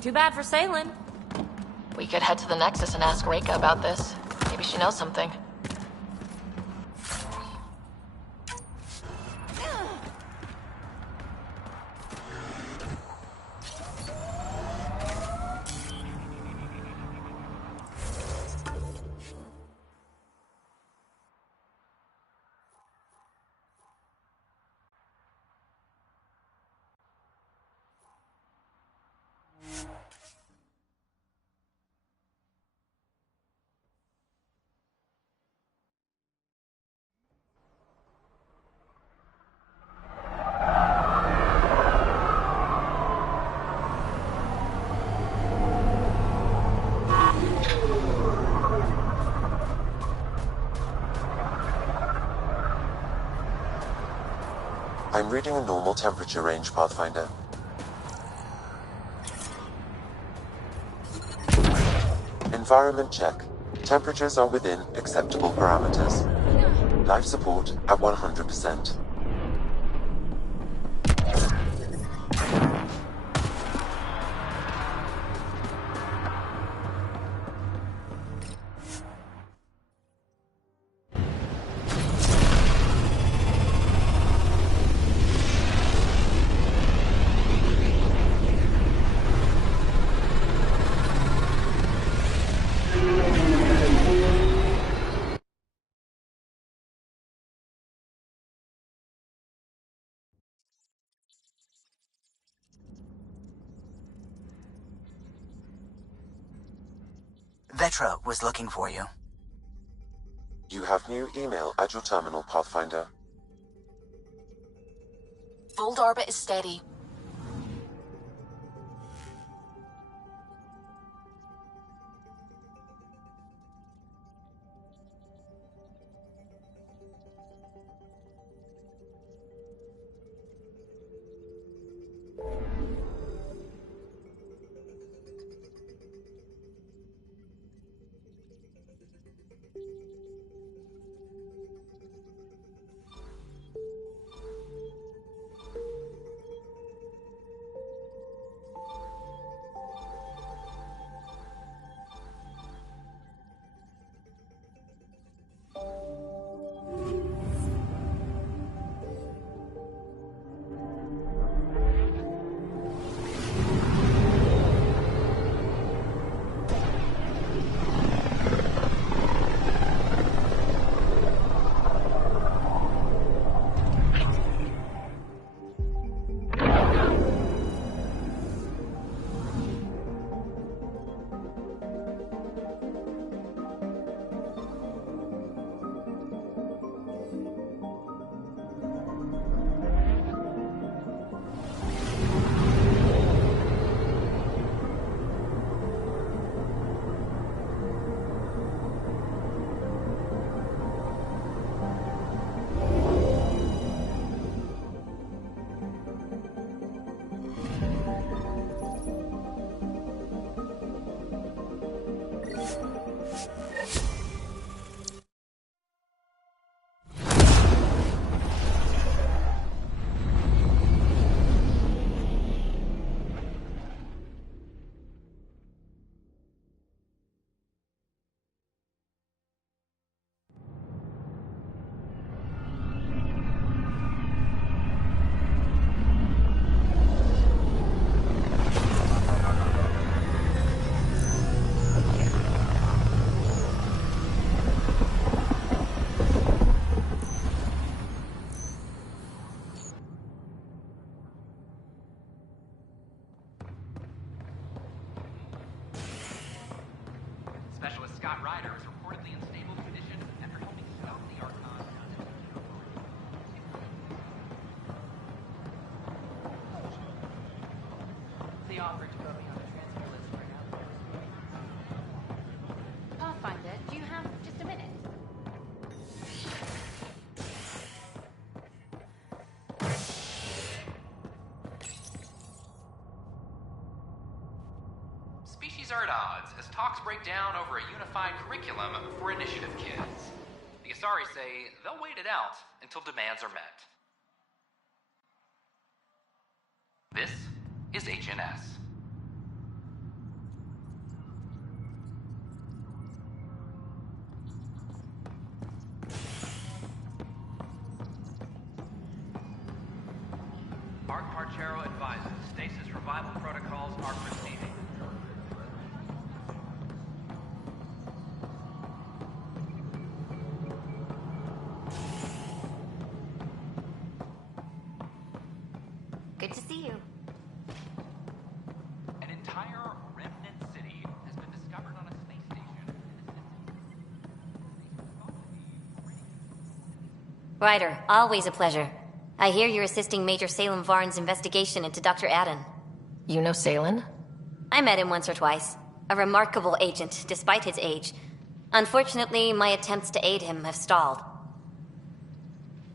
Too bad for Salen. We could head to the Nexus and ask Reika about this. Maybe she knows something. I'm reading a normal temperature range, Pathfinder. Environment check. Temperatures are within acceptable parameters. Life support at 100%. Vetra was looking for you. You have new email at your terminal, Pathfinder. Fold orbit is steady. Specialist Scott Ryder is reportedly in stable condition after helping stop the Archon. They offered to put me on the transfer list for an outpost. Pathfinder, do you have just a minute? Species are at odds as talks break down over a unified curriculum for initiative kids. The Asari say they'll wait it out until demands are met. This is HNS. Arc Parchero advises stasis revival protocols are proceeding. Good to see you. An entire remnant city has been discovered on a space station. Ryder, always a pleasure. I hear you're assisting Major Salem Varn's investigation into Dr. Adden. You know Salen? I met him once or twice. A remarkable agent, despite his age. Unfortunately, my attempts to aid him have stalled.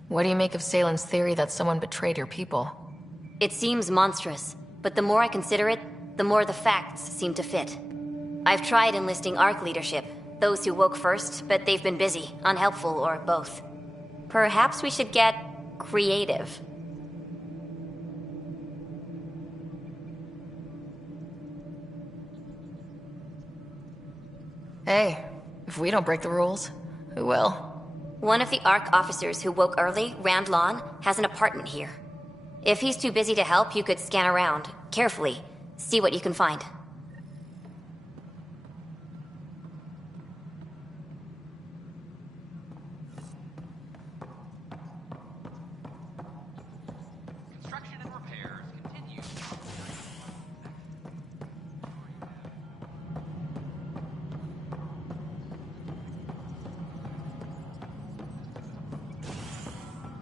What do you make of Salen's theory that someone betrayed your people? It seems monstrous, but the more I consider it, the more the facts seem to fit. I've tried enlisting ARC leadership, those who woke first, but they've been busy, unhelpful, or both. Perhaps we should get creative. Hey, if we don't break the rules, who will? One of the ARC officers who woke early, Rand Lon, has an apartment here. If he's too busy to help, you could scan around, carefully, see what you can find. Construction and repairs continue.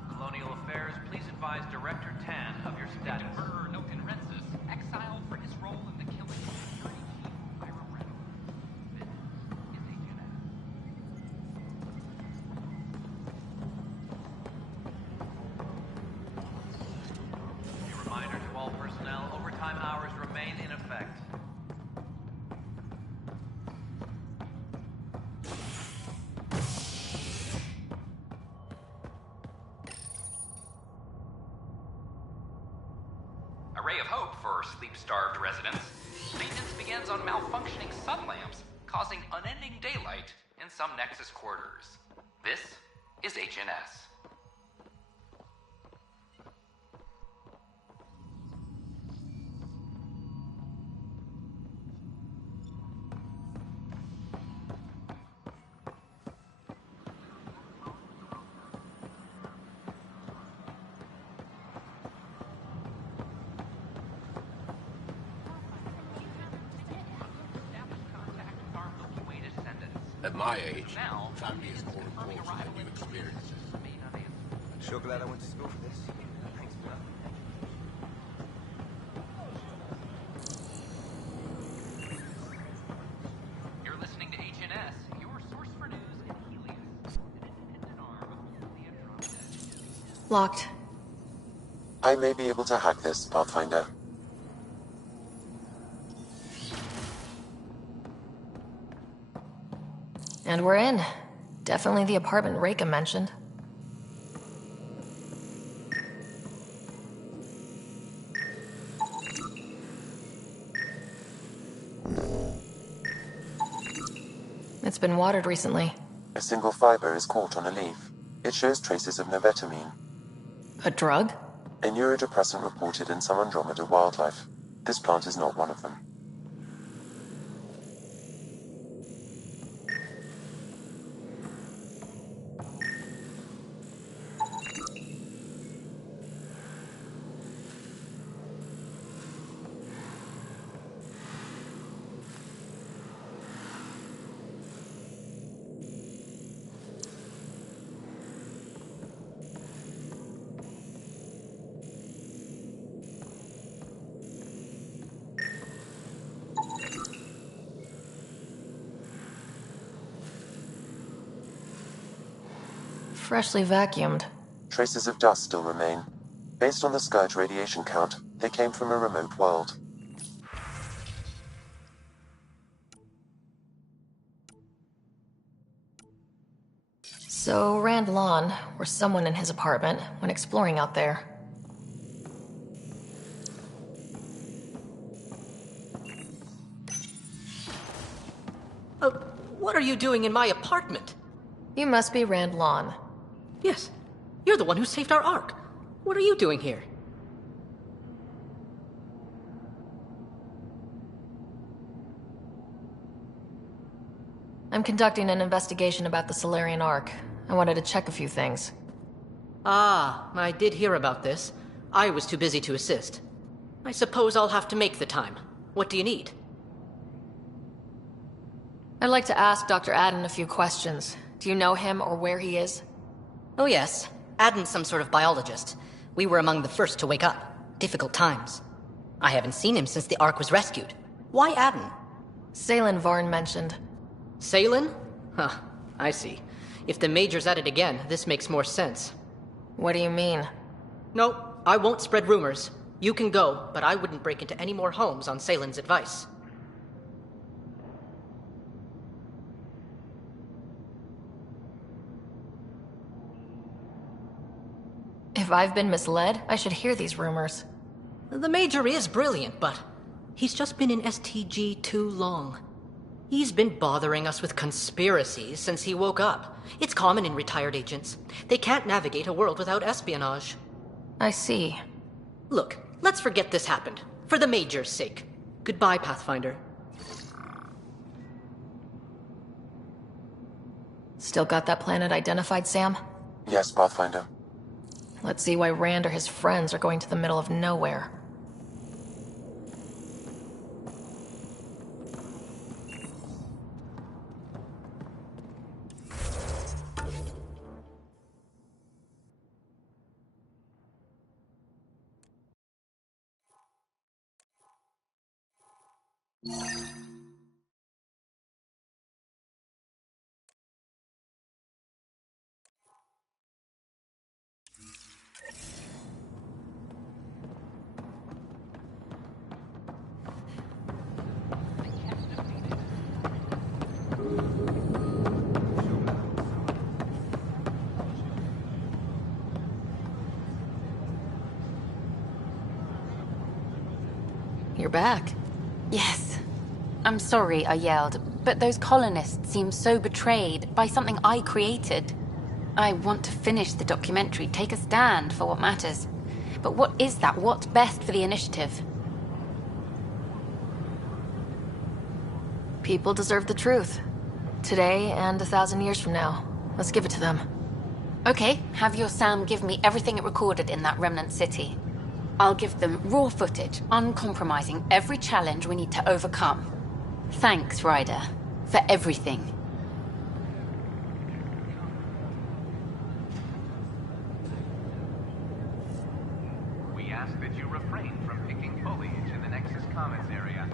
Colonial Affairs, please advise Director Tan of your status. Murderer Noken Rensis, exiled for his role in the killing of Security Chief Ira Reynolds. This is HNS. A reminder to all personnel, overtime hours remain in effect. A ray of hope for sleep-starved residents. Maintenance begins on malfunctioning sun lamps, causing unending daylight in some Nexus quarters. This is HNS. At my age, time is more important than new experiences. Sure glad I went to school for this. Thanks, bro. You're listening to HNS, your source for news in Helios, an independent arm of the Andromeda. Locked. I may be able to hack this, Pathfinder. And we're in. Definitely the apartment Reika mentioned. It's been watered recently. A single fiber is caught on a leaf. It shows traces of novetamine, A drug? a neurodepressant reported in some Andromeda wildlife. This plant is not one of them. Freshly vacuumed. Traces of dust still remain. Based on the Scourge radiation count, they came from a remote world. So Rand Lon, or someone in his apartment, went exploring out there. What are you doing in my apartment? You must be Rand Lon. Yes. You're the one who saved our Ark. What are you doing here? I'm conducting an investigation about the Solarian Ark. I wanted to check a few things. Ah, I did hear about this. I was too busy to assist. I suppose I'll have to make the time. What do you need? I'd like to ask Dr. Adden a few questions. Do you know him or where he is? Oh yes. Adden's some sort of biologist. We were among the first to wake up. Difficult times. I haven't seen him since the Ark was rescued. Why Adden? Salen Varn mentioned. Salen? Huh, I see. If the Major's at it again, this makes more sense. What do you mean? No, I won't spread rumors. You can go, but I wouldn't break into any more homes on Salen's advice. If I've been misled, I should hear these rumors. The Major is brilliant, but he's just been in STG too long. He's been bothering us with conspiracies since he woke up. It's common in retired agents. They can't navigate a world without espionage. I see. Look, let's forget this happened. For the Major's sake. Goodbye, Pathfinder. Still got that planet identified, Sam? Yes, Pathfinder. Let's see why Rand or his friends are going to the middle of nowhere. You're back. Yes. I'm sorry I yelled, but those colonists seem so betrayed by something I created. I want to finish the documentary, take a stand for what matters. But what is that? What's best for the initiative? People deserve the truth. Today and 1,000 years from now. Let's give it to them. Okay, have your Sam give me everything it recorded in that remnant city. I'll give them raw footage, uncompromising every challenge we need to overcome. Thanks, Ryder, for everything. We ask that you refrain from picking foliage in the Nexus Commons area.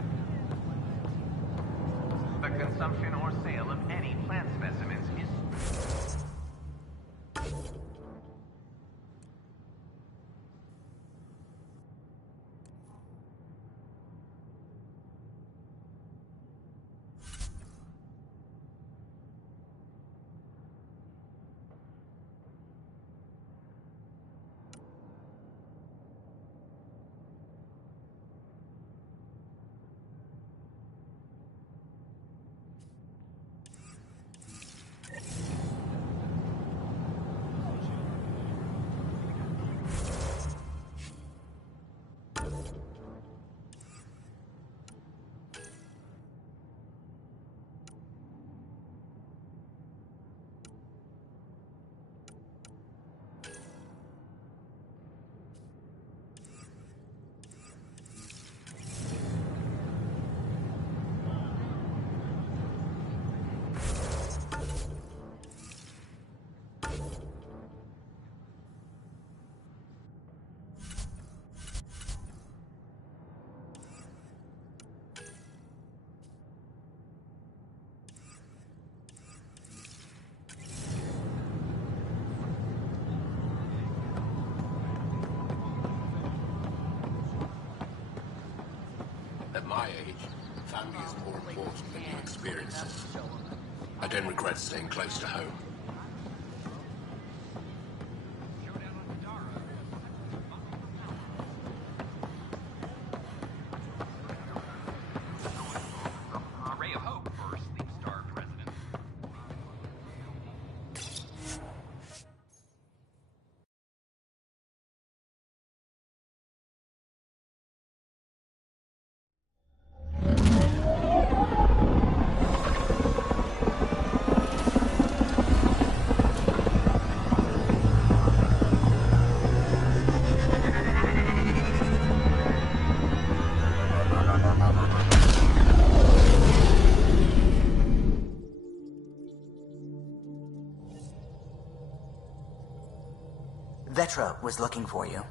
The consumption or sale of any plant specimens is... At my age, family is more important than new experiences. I don't regret staying close to home. A ray of hope for sleep-starved residents. Vetra was looking for you.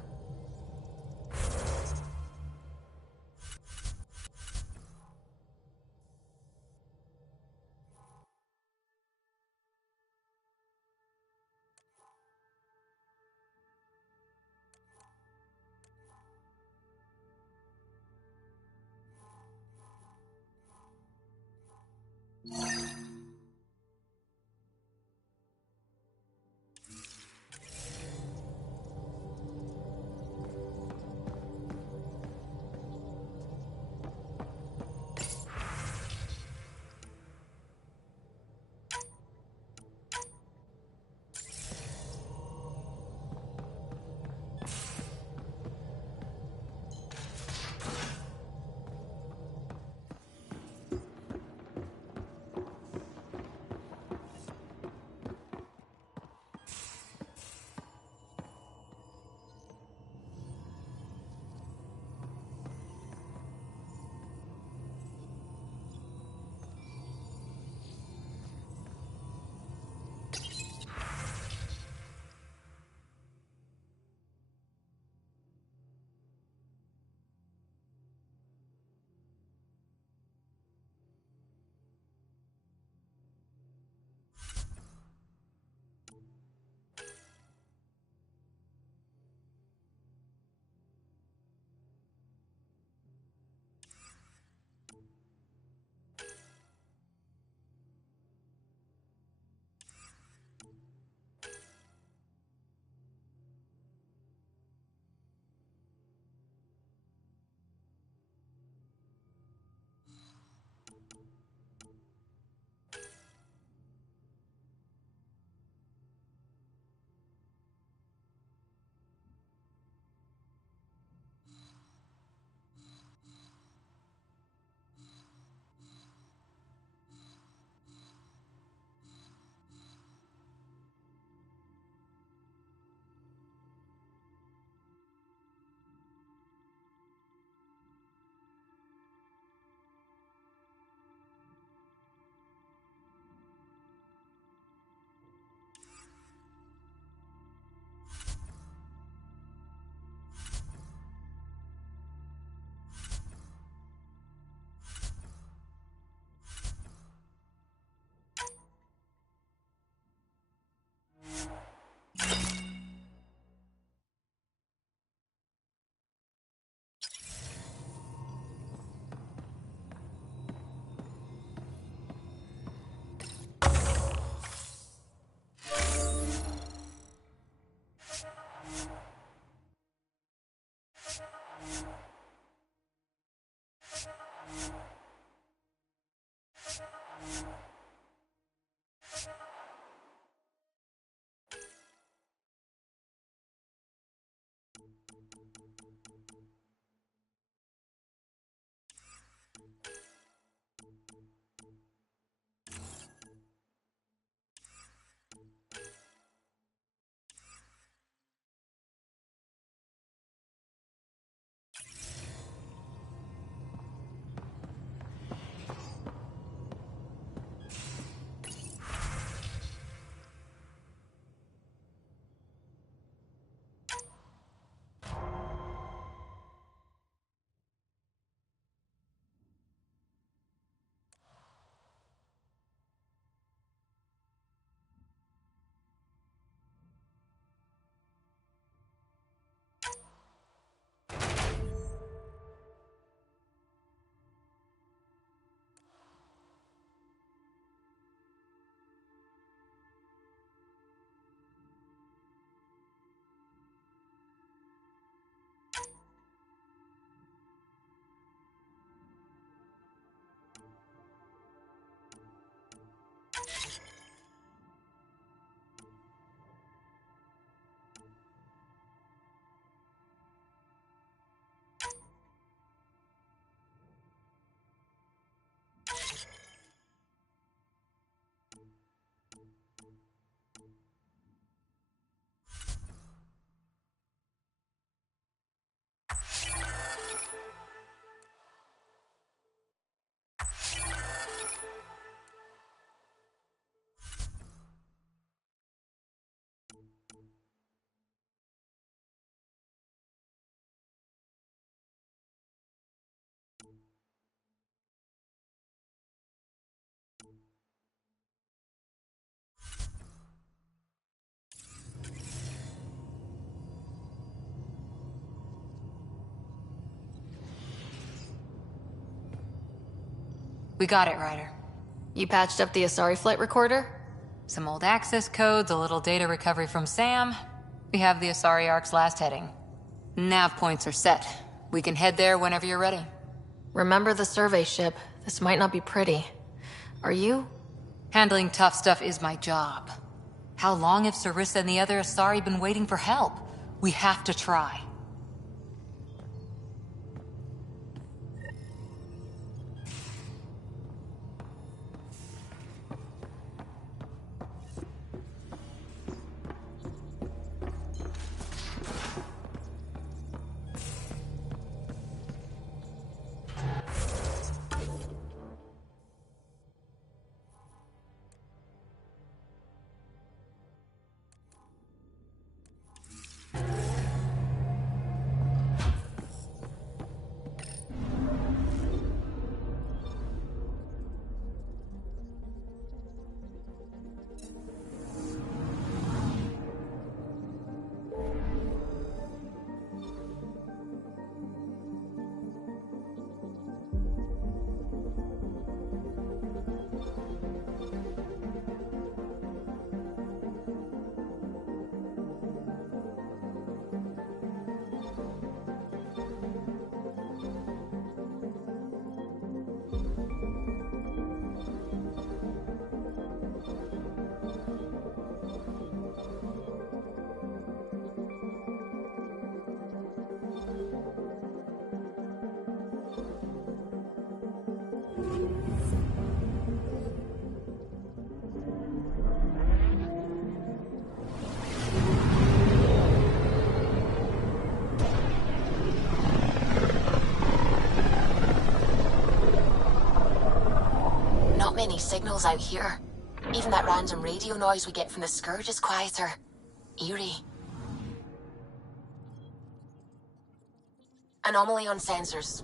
We got it, Ryder. You patched up the Asari flight recorder? Some old access codes, a little data recovery from Sam. We have the Asari Ark's last heading. Nav points are set. We can head there whenever you're ready. Remember the survey ship. This might not be pretty. Are you? Handling tough stuff is my job. How long have Sarissa and the other Asari been waiting for help? We have to try. Many signals out here. Even that random radio noise we get from the Scourge is quieter. Eerie. Anomaly on sensors.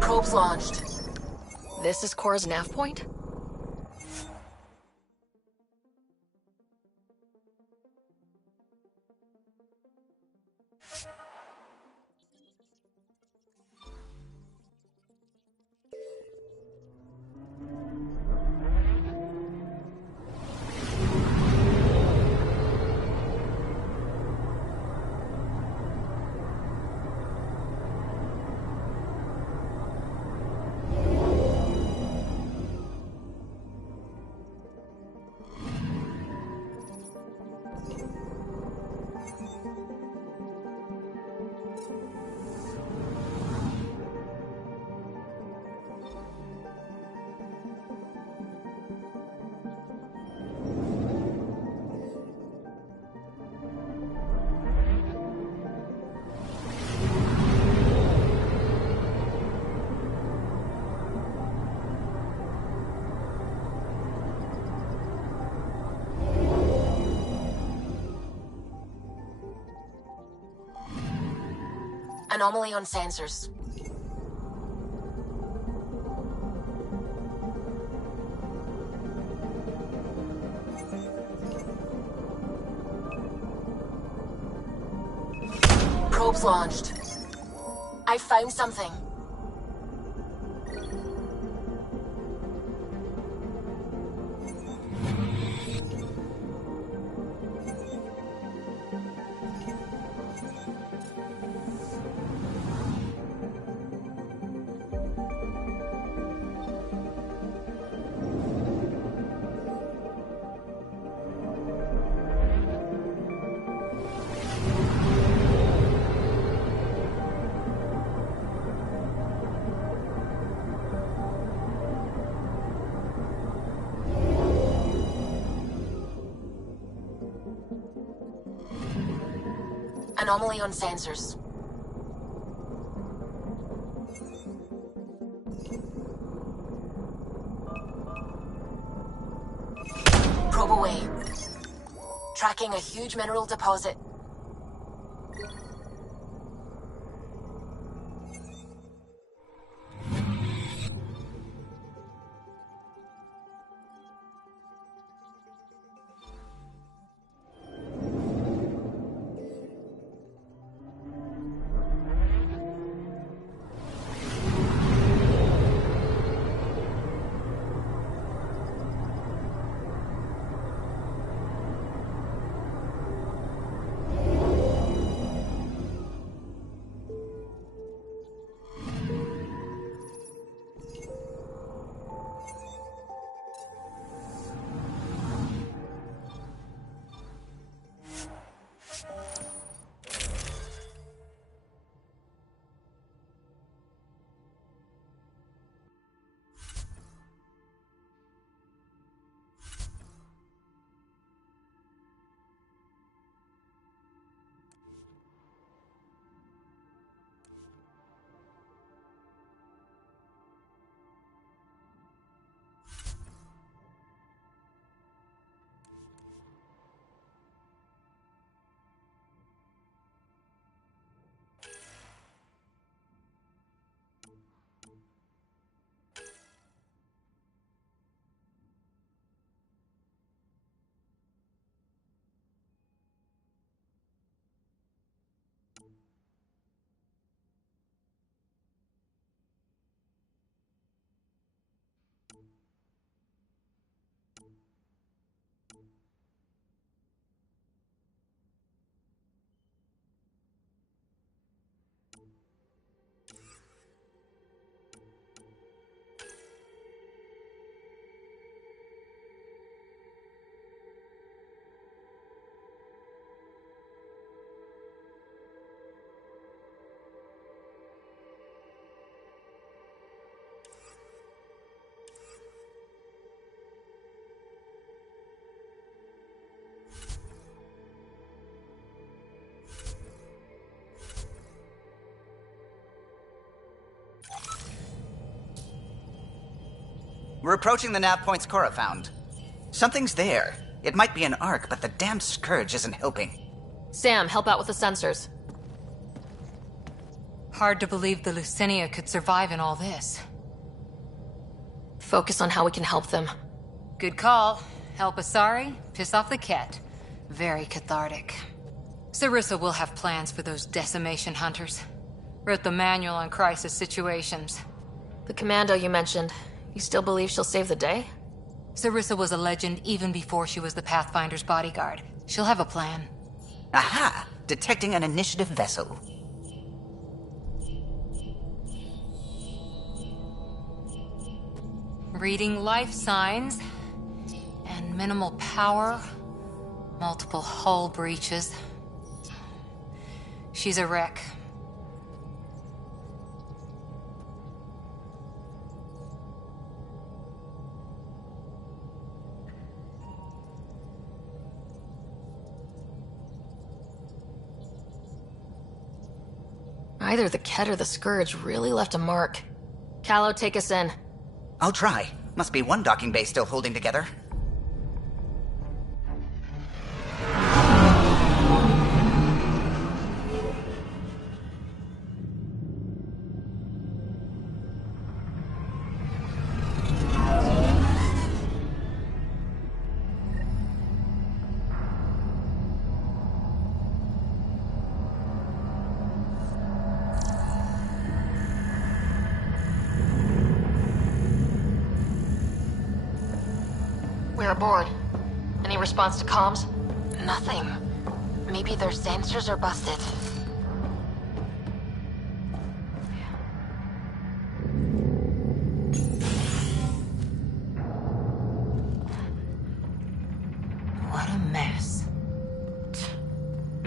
Probes launched. This is Cora's nav point? Anomaly on sensors. Probes launched. I found something. Anomaly on sensors. Probe away. Tracking a huge mineral deposit. We're approaching the nav points Cora found. Something's there. It might be an arc, but the damn Scourge isn't helping. Sam, help out with the sensors. Hard to believe the Lucinia could survive in all this. Focus on how we can help them. Good call. Help Asari, piss off the Ket. Very cathartic. Sarissa will have plans for those decimation hunters. Wrote the manual on crisis situations. The commando you mentioned, you still believe she'll save the day? Sarissa was a legend even before she was the Pathfinder's bodyguard. She'll have a plan. Aha! Detecting an initiative vessel. Reading life signs. And minimal power. Multiple hull breaches. She's a wreck. Either the Ket or the Scourge really left a mark. Callow, take us in. I'll try. Must be one docking bay still holding together. We're aboard. Any response to comms? Nothing. Maybe their sensors are busted. What a mess.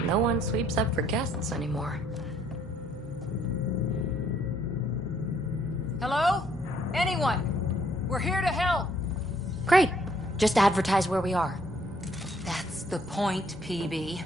No one sweeps up for guests anymore. Hello? Anyone? We're here to help. Great. Just advertise where we are. That's the point, PB.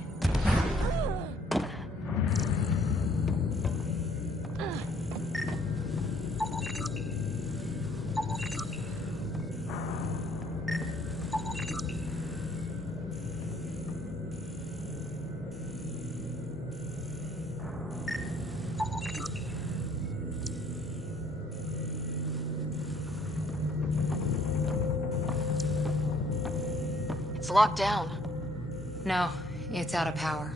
It's locked down. No, it's out of power.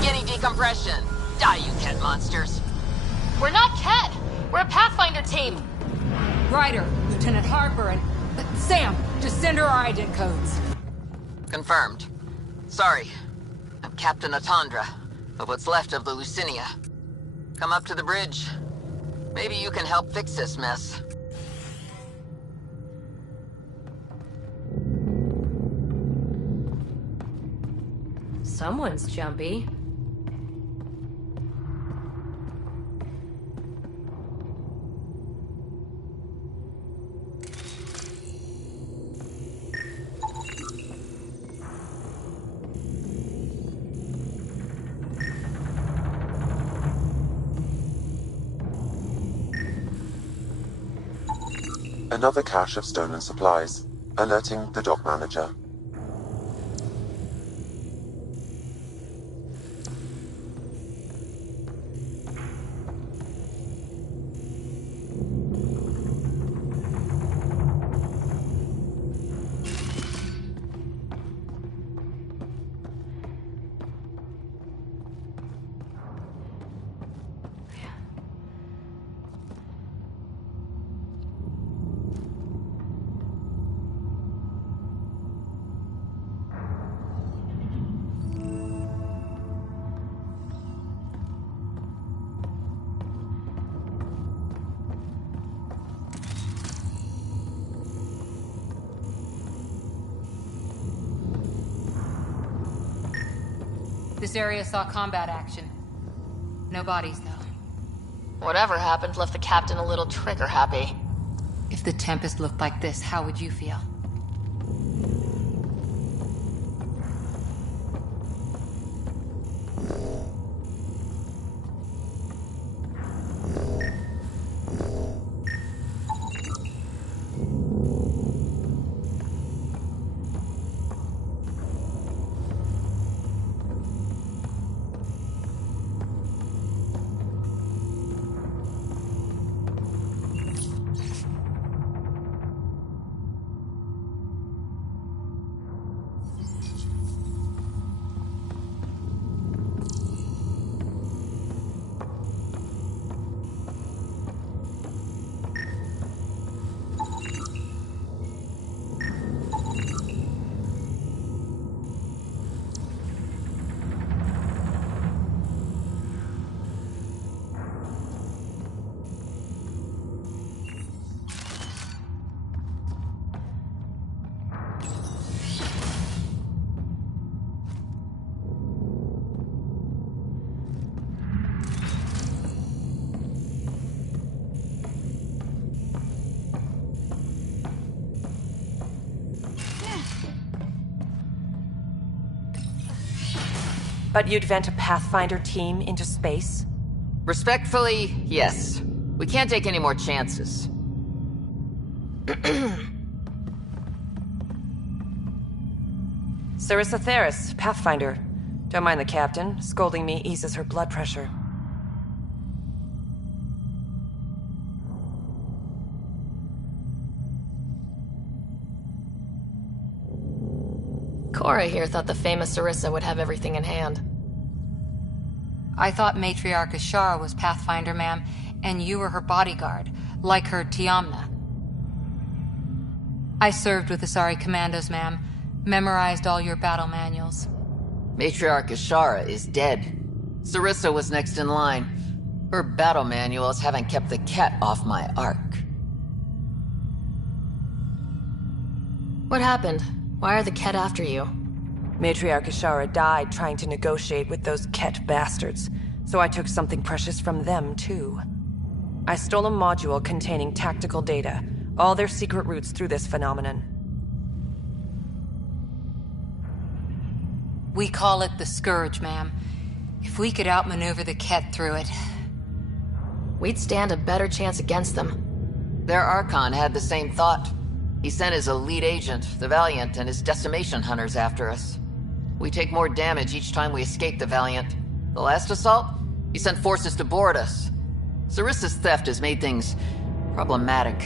Beginning decompression. Die, you Ket monsters. We're not Ket! We're a Pathfinder team! Ryder, Lieutenant Harper, and... Sam, just send her our ident codes. Confirmed. Sorry. I'm Captain Atandra, of what's left of the Lucinia. Come up to the bridge. Maybe you can help fix this mess. Someone's jumpy. Another cache of stolen supplies, alerting the dock manager. This area saw combat action. No bodies, though. Whatever happened left the captain a little trigger happy. If the Tempest looked like this, how would you feel? But you'd vent a Pathfinder team into space? Respectfully, yes. We can't take any more chances. Sarissa Theris, Pathfinder. Don't mind the captain. Scolding me eases her blood pressure. Cora here thought the famous Sarissa would have everything in hand. I thought Matriarch Ashara was Pathfinder, ma'am, and you were her bodyguard, like her Tiamna. I served with the Asari Commandos, ma'am. Memorized all your battle manuals. Matriarch Ashara is dead. Sarissa was next in line. Her battle manuals haven't kept the cat off my ark. What happened? Why are the Ket after you? Matriarch Ashara died trying to negotiate with those Ket bastards, so I took something precious from them, too. I stole a module containing tactical data, all their secret routes through this phenomenon. We call it the Scourge, ma'am. If we could outmaneuver the Ket through it... we'd stand a better chance against them. Their Archon had the same thought. He sent his elite agent, the Valiant, and his decimation hunters after us. We take more damage each time we escape the Valiant. The last assault, he sent forces to board us. Sarissa's theft has made things problematic.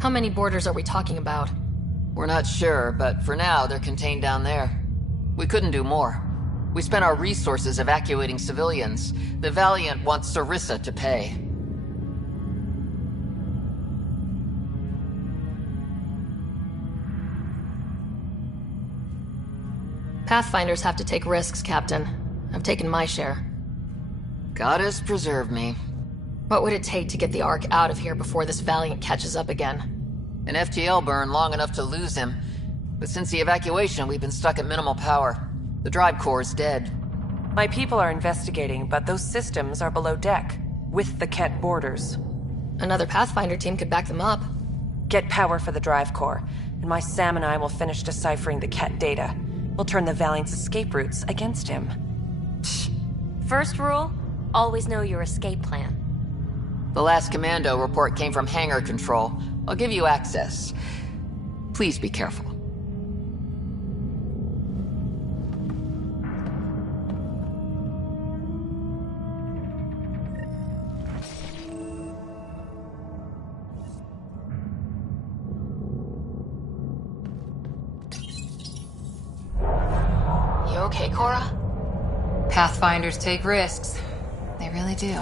How many boarders are we talking about? We're not sure, but for now, they're contained down there. We couldn't do more. We spent our resources evacuating civilians. The Valiant wants Sarissa to pay. Pathfinders have to take risks, Captain. I've taken my share. Goddess preserve me. What would it take to get the Ark out of here before this Valiant catches up again? An FTL burn long enough to lose him. But since the evacuation, we've been stuck at minimal power. The drive core is dead. My people are investigating, but those systems are below deck, with the Ket borders. Another Pathfinder team could back them up. Get power for the drive core, and my Sam and I will finish deciphering the Ket data. We'll turn the Valiant's escape routes against him. First rule, always know your escape plan. The last commando report came from hangar control. I'll give you access. Please be careful. You okay, Cora? Pathfinders take risks. They really do.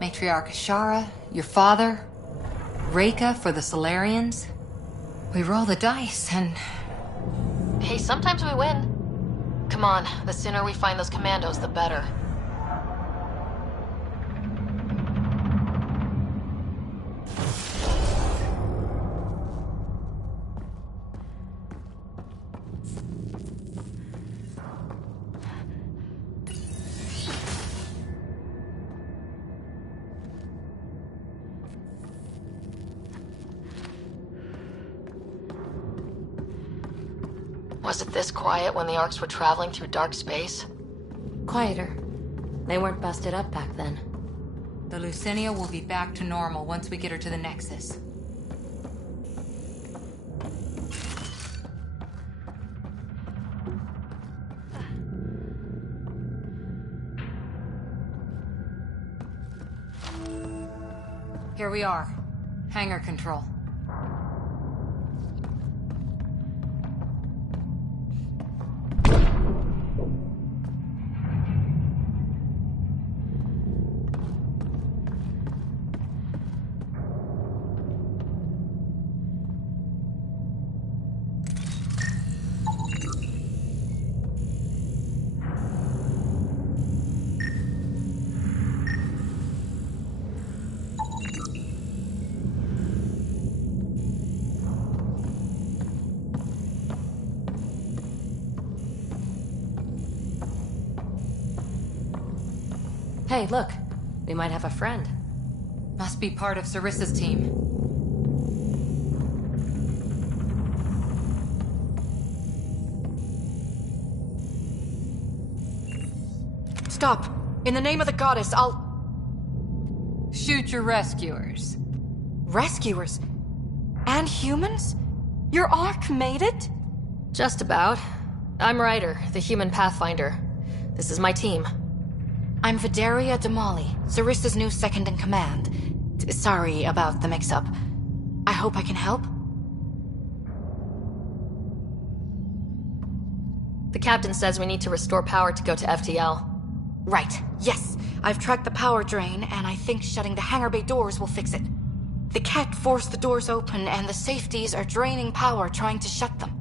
Matriarch Ashara, your father, Reka for the Solarians. We roll the dice and... Hey, sometimes we win. Come on, the sooner we find those commandos, the better. Was it this quiet when the Arks were traveling through dark space? Quieter. They weren't busted up back then. The Lucinia will be back to normal once we get her to the Nexus. Here we are. Hangar control. Hey, look. We might have a friend. Must be part of Sarissa's team. Stop! In the name of the goddess, I'll... Shoot your rescuers. Rescuers? And humans? Your Ark made it? Just about. I'm Ryder, the human pathfinder. This is my team. I'm Vidaria Damali, Sarissa's new second-in-command. Sorry about the mix-up. I hope I can help? The captain says we need to restore power to go to FTL. Right, yes. I've tracked the power drain, and I think shutting the hangar bay doors will fix it. The Ket forced the doors open, and the safeties are draining power trying to shut them.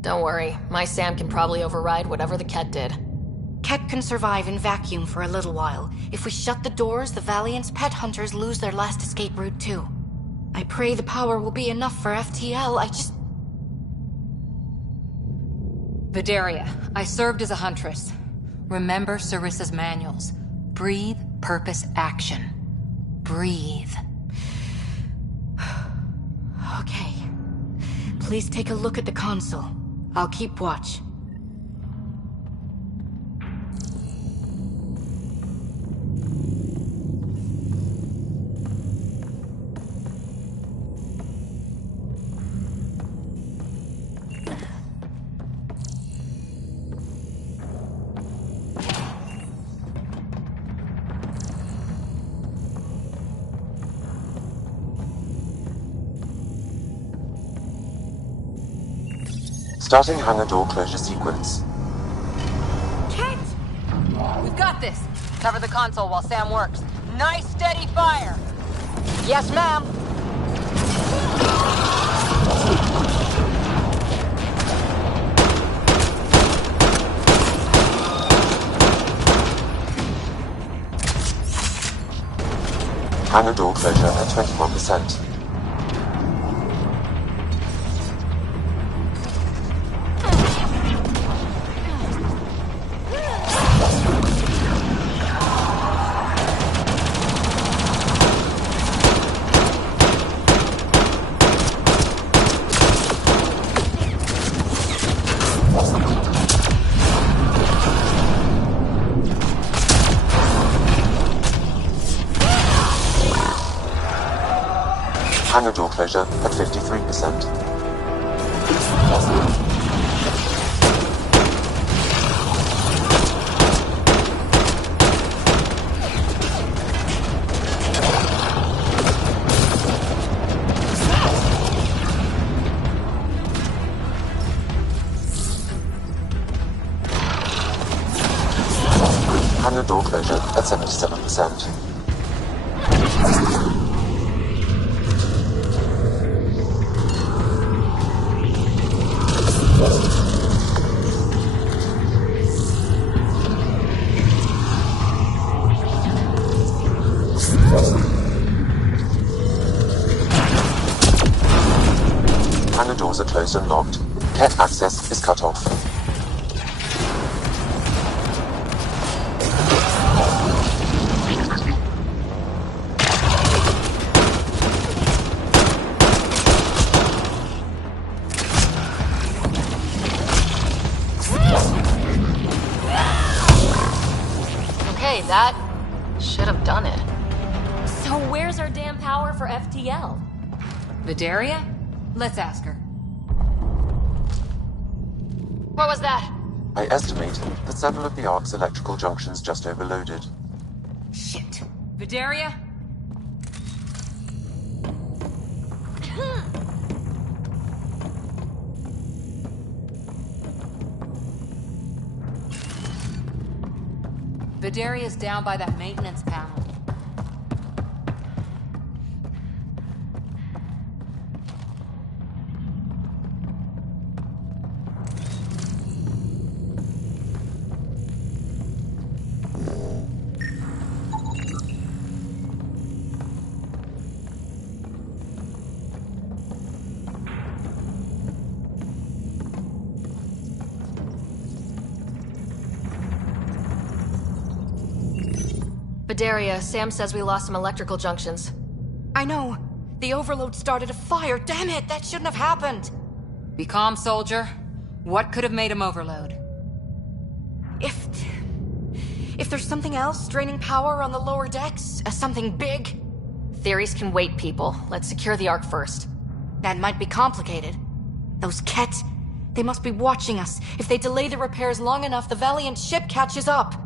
Don't worry, my SAM can probably override whatever the Ket did. Ket can survive in vacuum for a little while. If we shut the doors, the Valiant's pet hunters lose their last escape route too. I pray the power will be enough for FTL, Vidaria, I served as a huntress. Remember Sarissa's manuals. Breathe, purpose, action. Breathe. Okay. Please take a look at the console. I'll keep watch. Starting hangar door closure sequence. Ket! We've got this. Cover the console while Sam works. Nice steady fire! Yes, ma'am! Hangar door closure at 21%. Hangar door closure at 53%. Hangar door closure at 77%. Hangar doors are closed and locked. Ket access is cut off. That should have done it. So where's our damn power for FTL? Vidaria? Let's ask her. What was that? I estimate that several of the Ark's electrical junctions just overloaded. Shit. Vidaria? Vidaria's down by that maintenance panel. Vidaria, Sam says we lost some electrical junctions. I know. The overload started a fire. Damn it, that shouldn't have happened. Be calm, soldier. What could have made him overload? If there's something else draining power on the lower decks, something big... Theories can wait, people. Let's secure the Ark first. That might be complicated. Those Ket, they must be watching us. If they delay the repairs long enough, the Valiant ship catches up.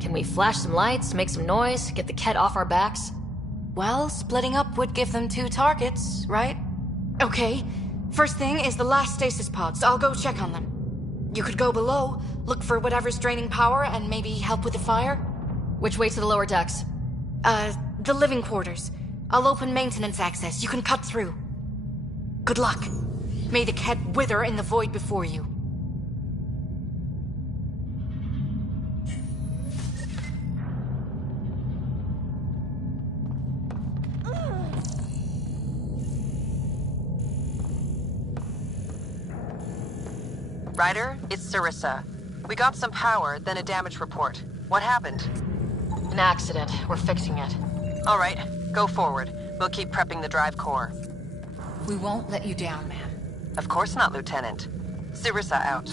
Can we flash some lights, make some noise, get the Ket off our backs? Well, splitting up would give them 2 targets, right? Okay. First thing is the last stasis pods. I'll go check on them. You could go below, look for whatever's draining power, and maybe help with the fire? Which way to the lower decks? The living quarters. I'll open maintenance access. You can cut through. Good luck. May the Ket wither in the void before you. Ryder, it's Sarissa. We got some power, then a damage report. What happened? An accident. We're fixing it. All right, go forward. We'll keep prepping the drive core. We won't let you down, ma'am. Of course not, Lieutenant. Sarissa out.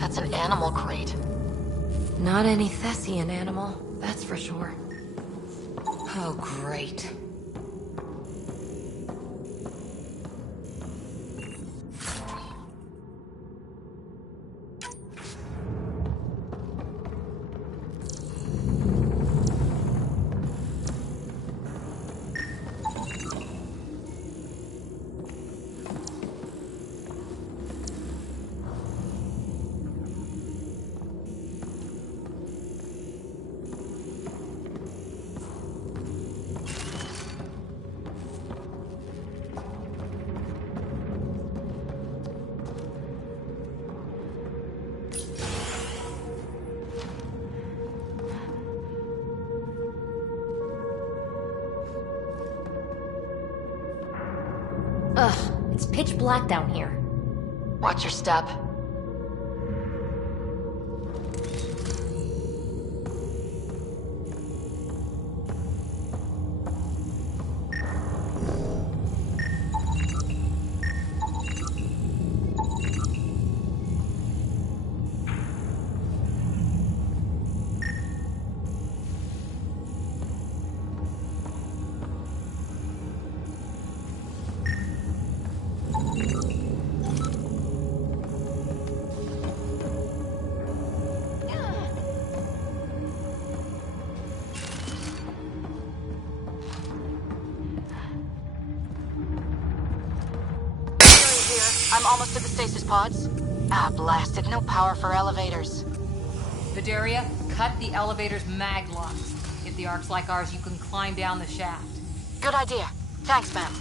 That's an animal crate. Not any Thessian animal, that's for sure. Oh, great. Ugh, it's pitch black down here. Watch your step. I'm almost to the stasis pods. Ah, blasted. No power for elevators. Vidaria, cut the elevator's mag locks. If the Ark's like ours, you can climb down the shaft. Good idea. Thanks, ma'am.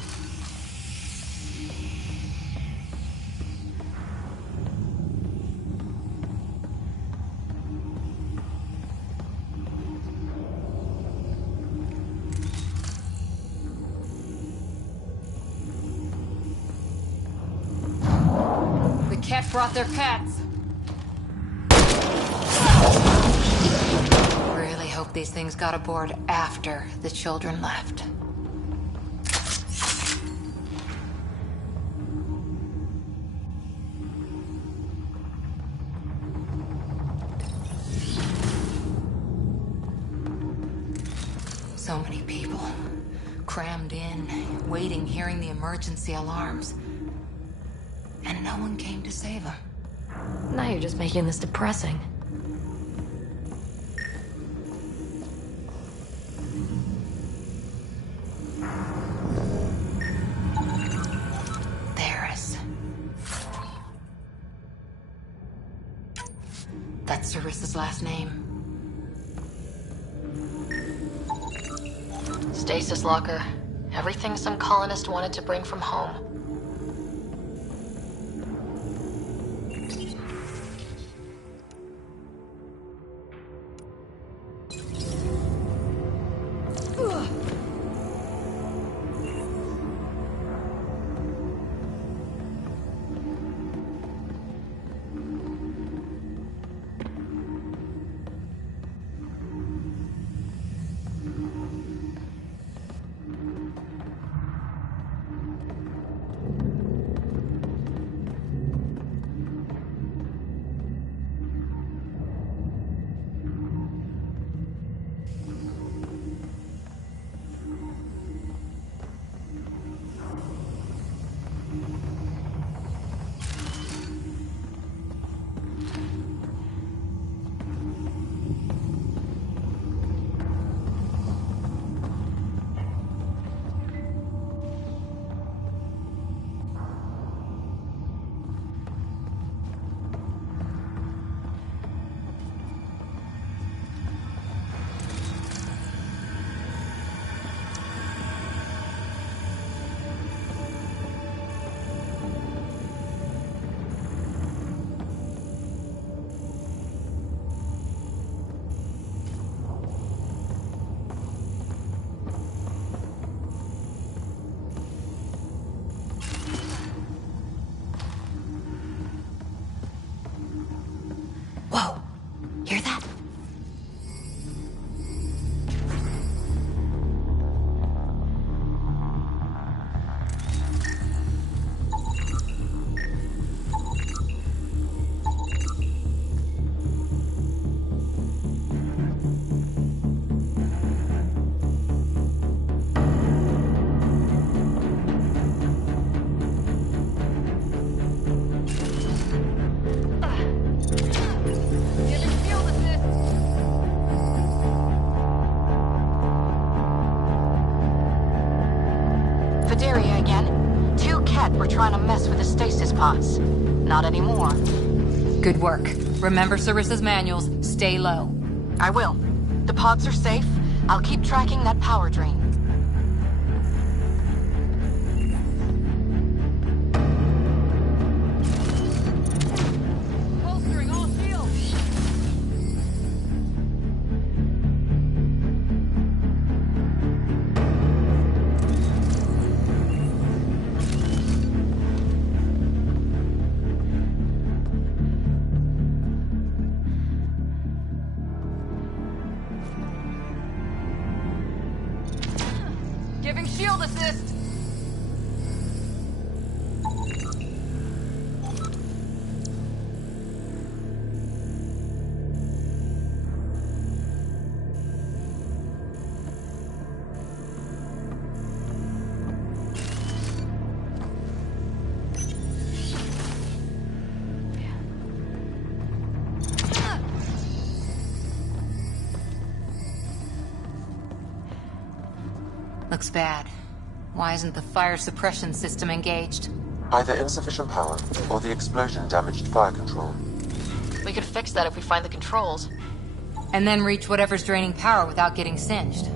brought their pets. Really hope these things got aboard after the children left. So many people crammed in, waiting, hearing the emergency alarms. And no one came to save them. Now you're just making this depressing. There's... That's Sarissa's last name. Stasis locker. Everything some colonist wanted to bring from home. Hear that? Trying to mess with the stasis pods. Not anymore. Good work. Remember Sarissa's manuals. Stay low. I will. The pods are safe. I'll keep tracking that power drain. Bolstering all shields. Giving shield assist! Looks bad. Why isn't the fire suppression system engaged? Either insufficient power, or the explosion damaged fire control. We could fix that if we find the controls. And then reach whatever's draining power without getting singed.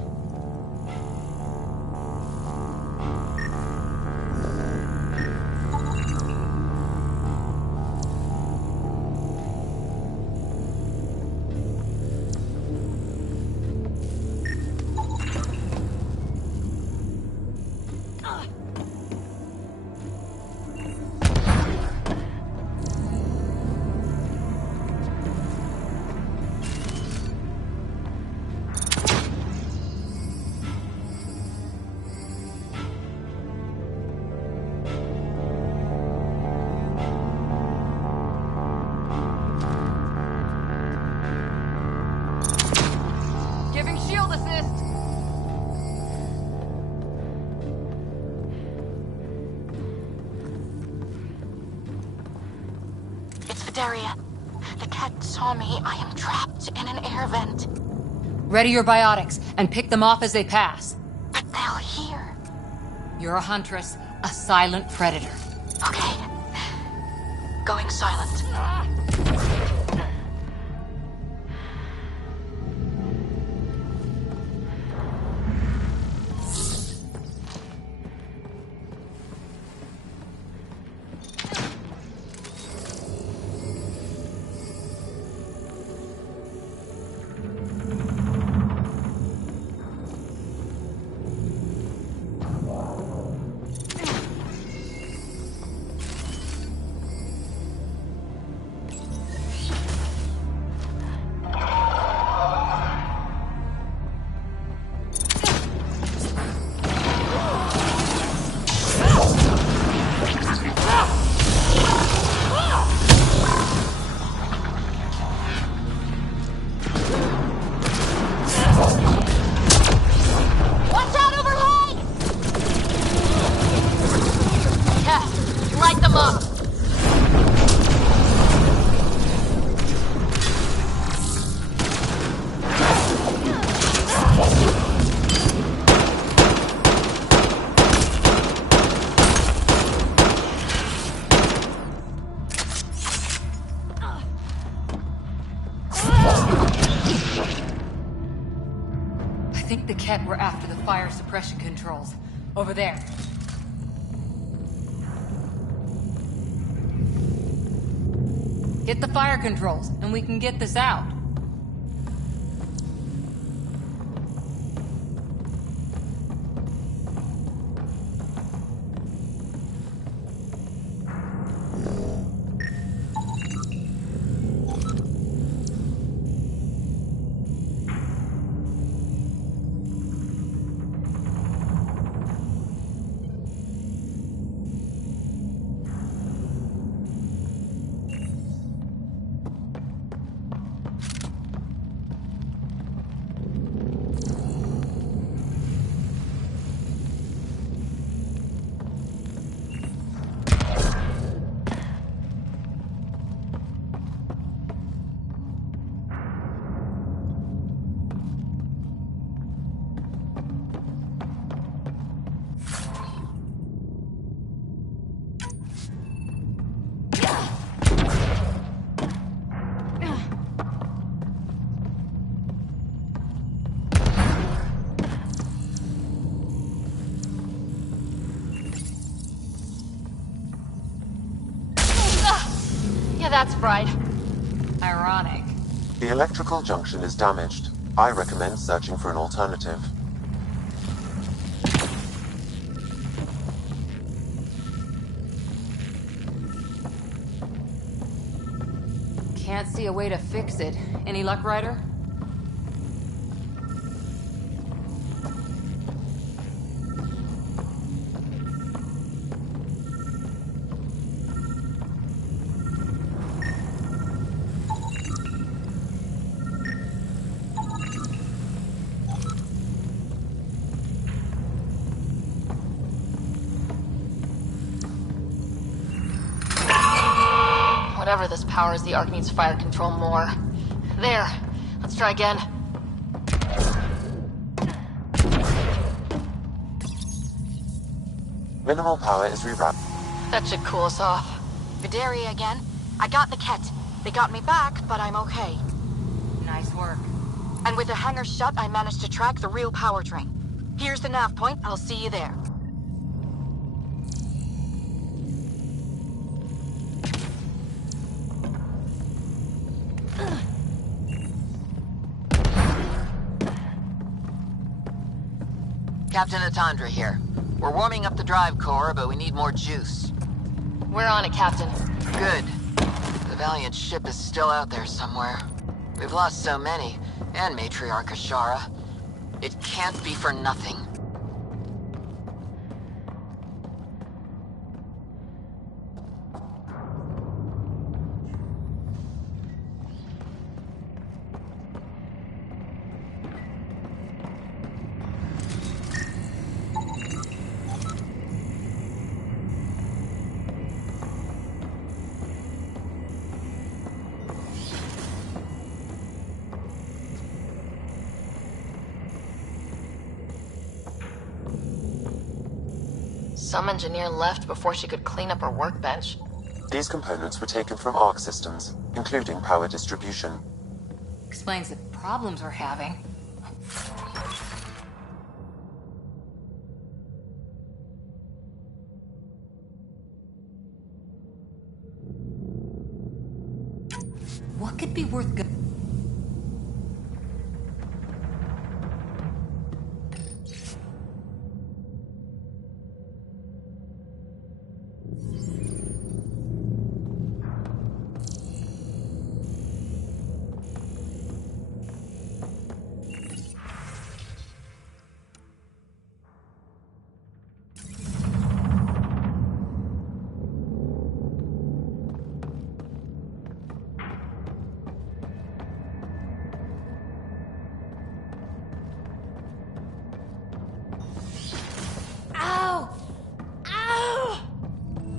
Vidaria. The cat saw me. I am trapped in an air vent. Ready your biotics and pick them off as they pass. But they'll hear. You're a huntress, a silent predator. Okay. Going silent. We're after the fire suppression controls. Over there. Hit the fire controls, and we can get this out. That's fried. Ironic. The electrical junction is damaged. I recommend searching for an alternative. Can't see a way to fix it. Any luck, Ryder? Whatever this powers, the Ark needs fire control more. There. Let's try again. Minimal power is rewrapped. That should cool us off. Vidaria again. I got the Ket. They got me back, but I'm okay. Nice work. And with the hangar shut, I managed to track the real power drain. Here's the nav point. I'll see you there. Captain Atandra here. We're warming up the drive core, but we need more juice. We're on it, Captain. Good. The Valiant ship is still out there somewhere. We've lost so many, and Matriarch Ashara. It can't be for nothing. Some engineer left before she could clean up her workbench. These components were taken from ARC systems, including power distribution. Explains the problems we're having. What could be worth go-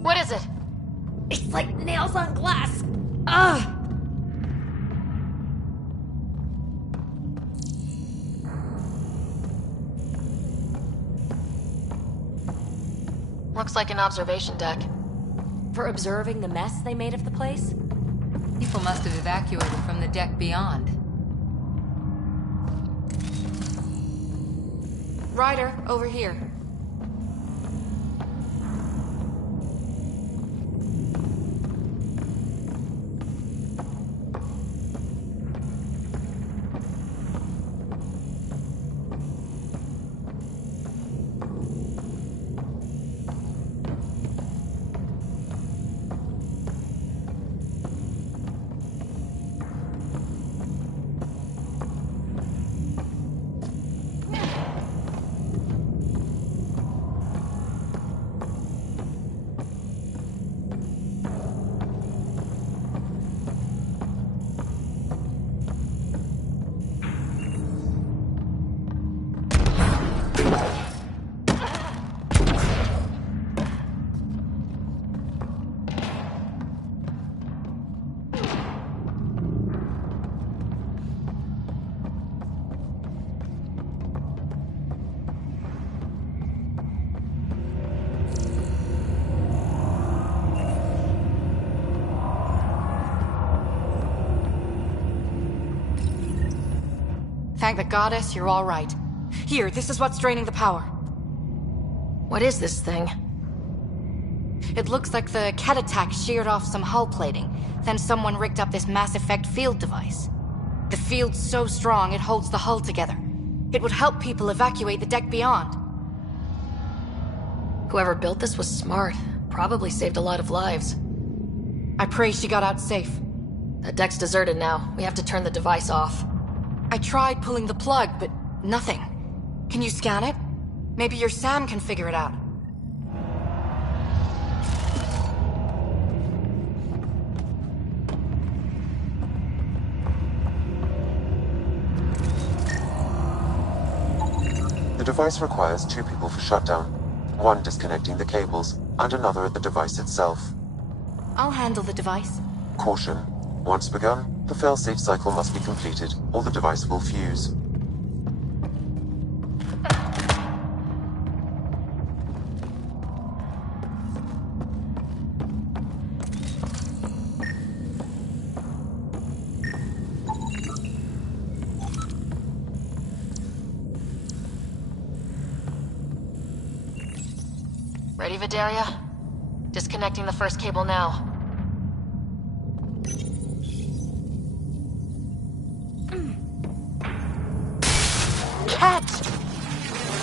What is it? It's like nails on glass. Ugh! Looks like an observation deck. For observing the mess they made of the place? People must have evacuated from the deck beyond. Ryder, over here. Thank the goddess, you're all right. Here, this is what's draining the power. What is this thing? It looks like the Ket attack sheared off some hull plating. Then someone rigged up this Mass Effect field device. The field's so strong, it holds the hull together. It would help people evacuate the deck beyond. Whoever built this was smart. Probably saved a lot of lives. I pray she got out safe. That deck's deserted now. We have to turn the device off. I tried pulling the plug, but nothing. Can you scan it? Maybe your Sam can figure it out. The device requires 2 people for shutdown, 1 disconnecting the cables, and another at the device itself. I'll handle the device. Caution. Once begun, the failsafe cycle must be completed, or the device will fuse. Ready, Vidaria? Disconnecting the first cable now.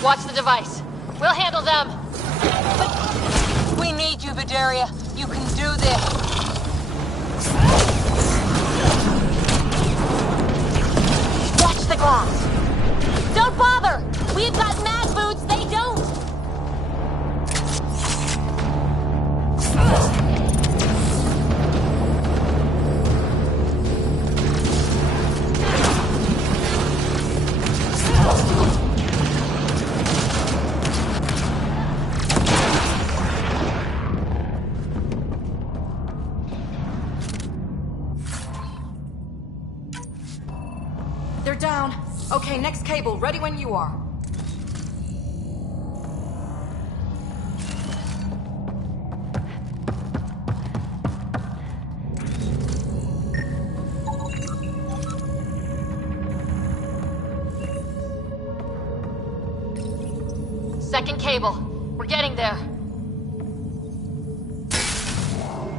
Watch the device. We'll handle them. We need you, Vidaria. You can do this. Watch the glass. Don't bother. We've got mag boots. They don't. They're down. Okay, next cable. Ready when you are. Second cable. We're getting there.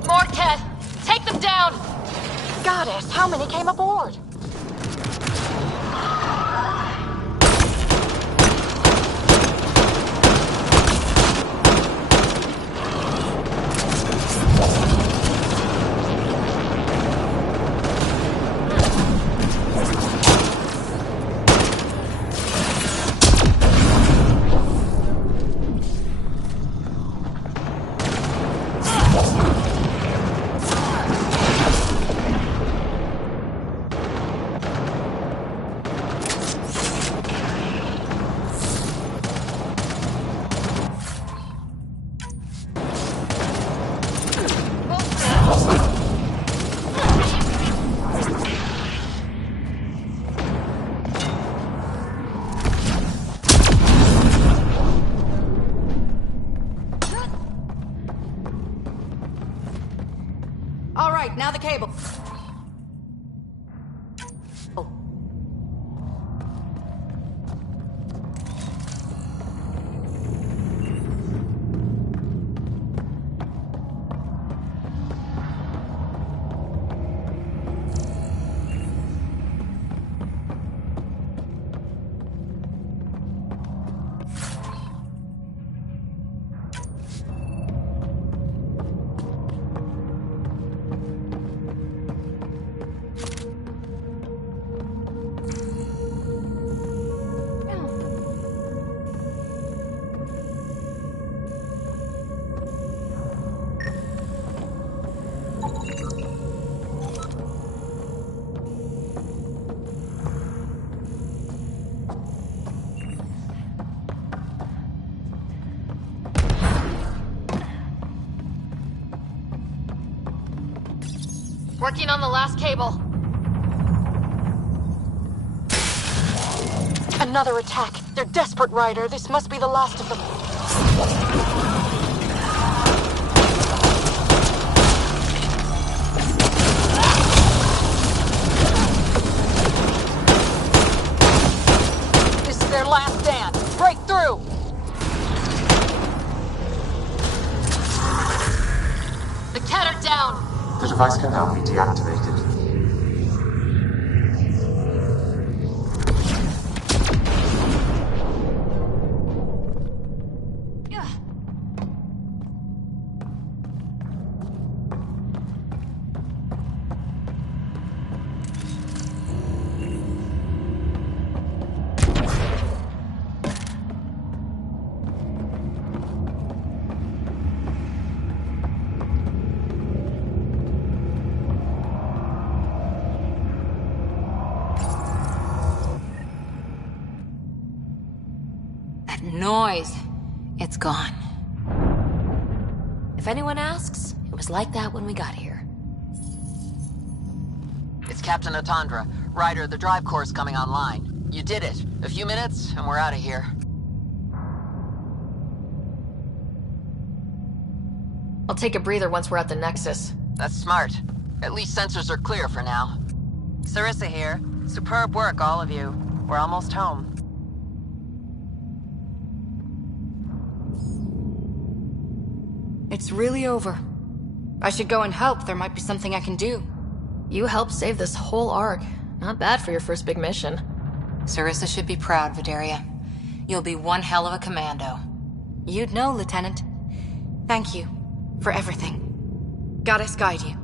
More Ket! Take them down! Goddess, how many came aboard? All right, now the cable. Working on the last cable. Another attack. They're desperate, Ryder. This must be the last of them. This is their last stand. Break through! The Ket are down! The device can now be deactivated. Noise. It's gone. If anyone asks, it was like that when we got here. It's Captain Atandra. Ryder, the drive core's coming online. You did it. A few minutes, and we're out of here. I'll take a breather once we're at the Nexus. That's smart. At least sensors are clear for now. Sarissa here. Superb work, all of you. We're almost home. It's really over. I should go and help. There might be something I can do. You helped save this whole arc. Not bad for your first big mission. Sarissa should be proud, Vidaria. You'll be one hell of a commando. You'd know, Lieutenant. Thank you for everything. Goddess guide you.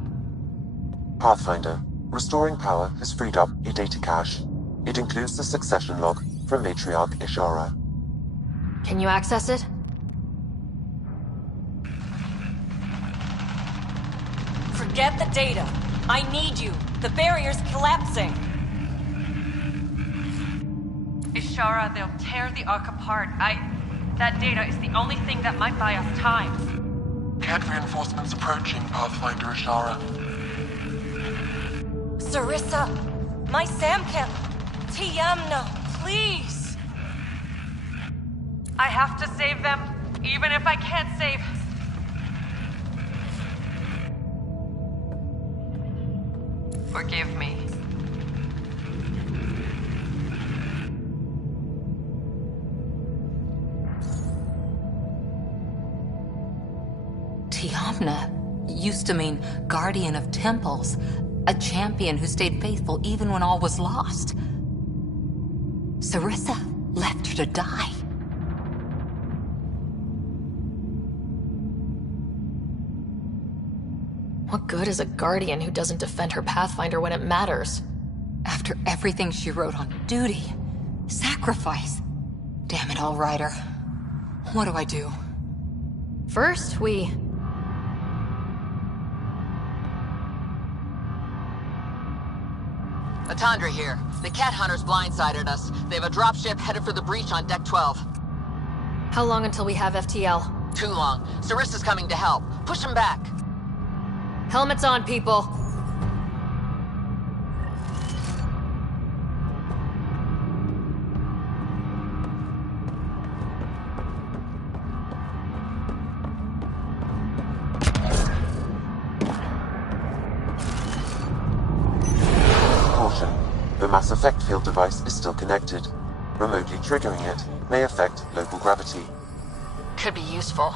Pathfinder, restoring power has freed up a data cache. It includes the succession log from Matriarch Ishara. Can you access it? Forget the data. I need you. The barrier's collapsing. Ishara, they'll tear the Ark apart. That data is the only thing that might buy us time. Cat reinforcements approaching, Pathfinder Ishara. Sarissa, my Samkin. Tiamno, please. I have to save them, even if I can't save... Forgive me. Tiamna used to mean guardian of temples, a champion who stayed faithful even when all was lost. Sarissa left her to die. What good is a guardian who doesn't defend her Pathfinder when it matters? After everything she wrote on duty, sacrifice. Damn it all, Ryder. What do I do? First, we... Atandra here. The cat hunters blindsided us. They have a dropship headed for the breach on Deck 12. How long until we have FTL? Too long. Sarissa's coming to help. Push him back. Helmets on, people. Caution. The mass effect field device is still connected. Remotely triggering it may affect local gravity. Could be useful.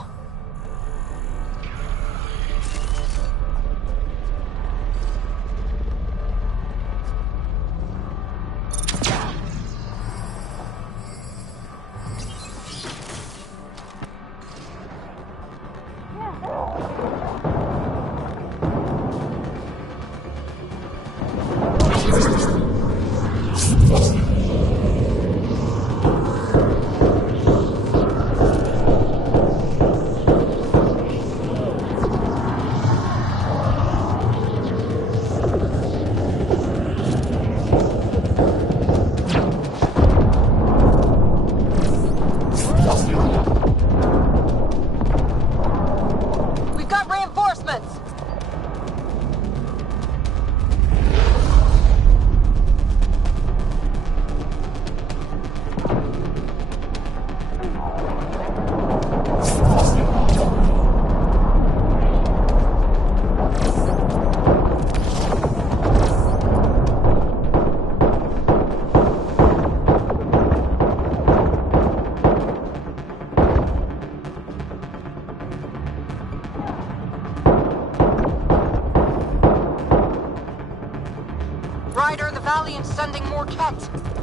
Ryder, the Valiant's sending more Ket.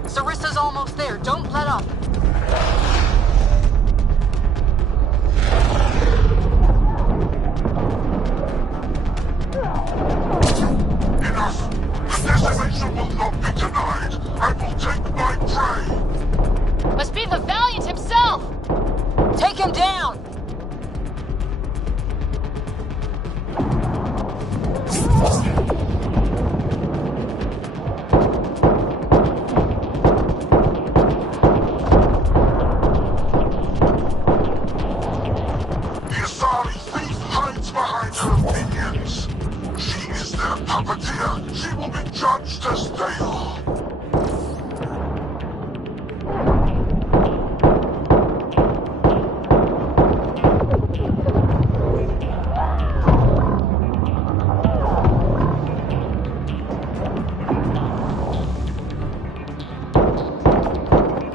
Sarissa's almost there. Don't let up. Enough! The decimation will not be denied! I will take my prey! Must be the Valiant himself! Take him down! She will be judged as they are.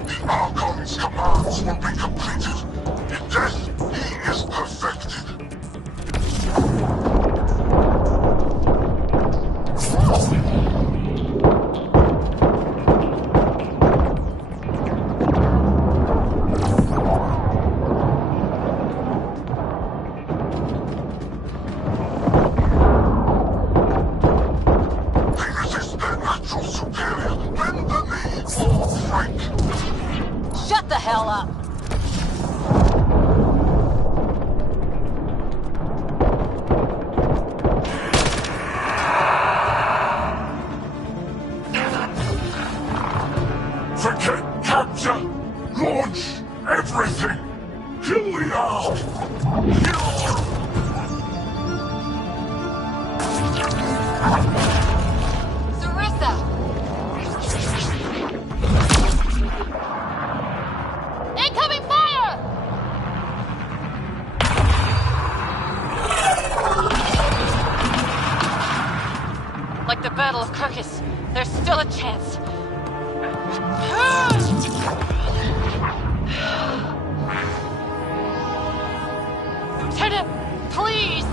The Archon's commands will be completed. In death, he is perfected. Shut the hell up! Forget capture! Launch everything! Kill the Ark! Sarissa! Incoming fire! Like the Battle of Kirkus, there's still a chance. Lieutenant please!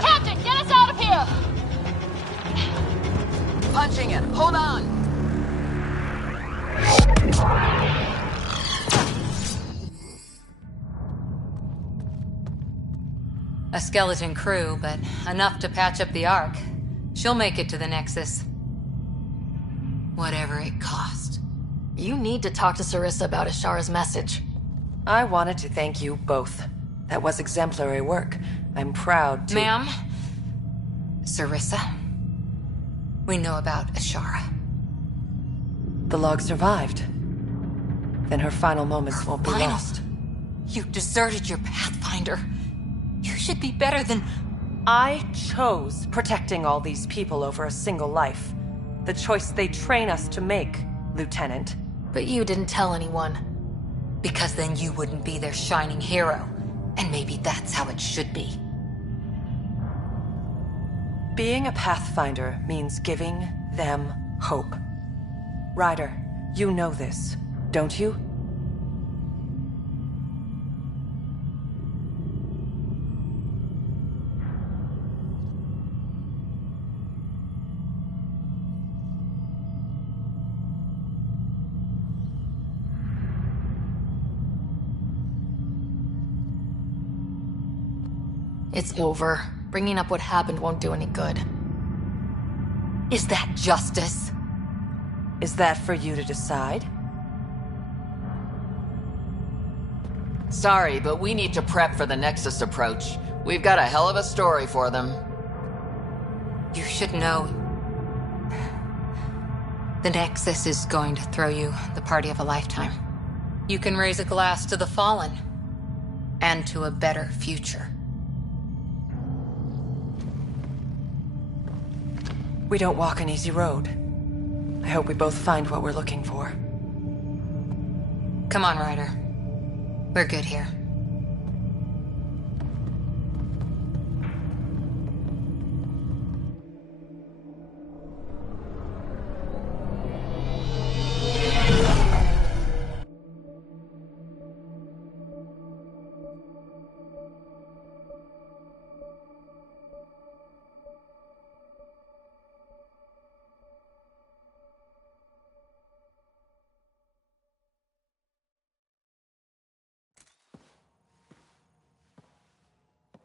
Captain, get us out of here! Punching it. Hold on. A skeleton crew, but enough to patch up the Ark. She'll make it to the Nexus. Whatever it cost. You need to talk to Sarissa about Ashara's message. I wanted to thank you both. That was exemplary work. I'm proud to— Ma'am? Sarissa? We know about Ashara. The log survived. Then her final moments won't be lost. You deserted your Pathfinder. You should be better than— I chose protecting all these people over a single life. The choice they train us to make, Lieutenant. But you didn't tell anyone. Because then you wouldn't be their shining hero. And maybe that's how it should be. Being a Pathfinder means giving them hope. Ryder, you know this, don't you? It's over. Bringing up what happened won't do any good. Is that justice? Is that for you to decide? Sorry, but we need to prep for the Nexus approach. We've got a hell of a story for them. You should know. The Nexus is going to throw you the party of a lifetime. You can raise a glass to the fallen. And to a better future. We don't walk an easy road. I hope we both find what we're looking for. Come on, Ryder. We're good here.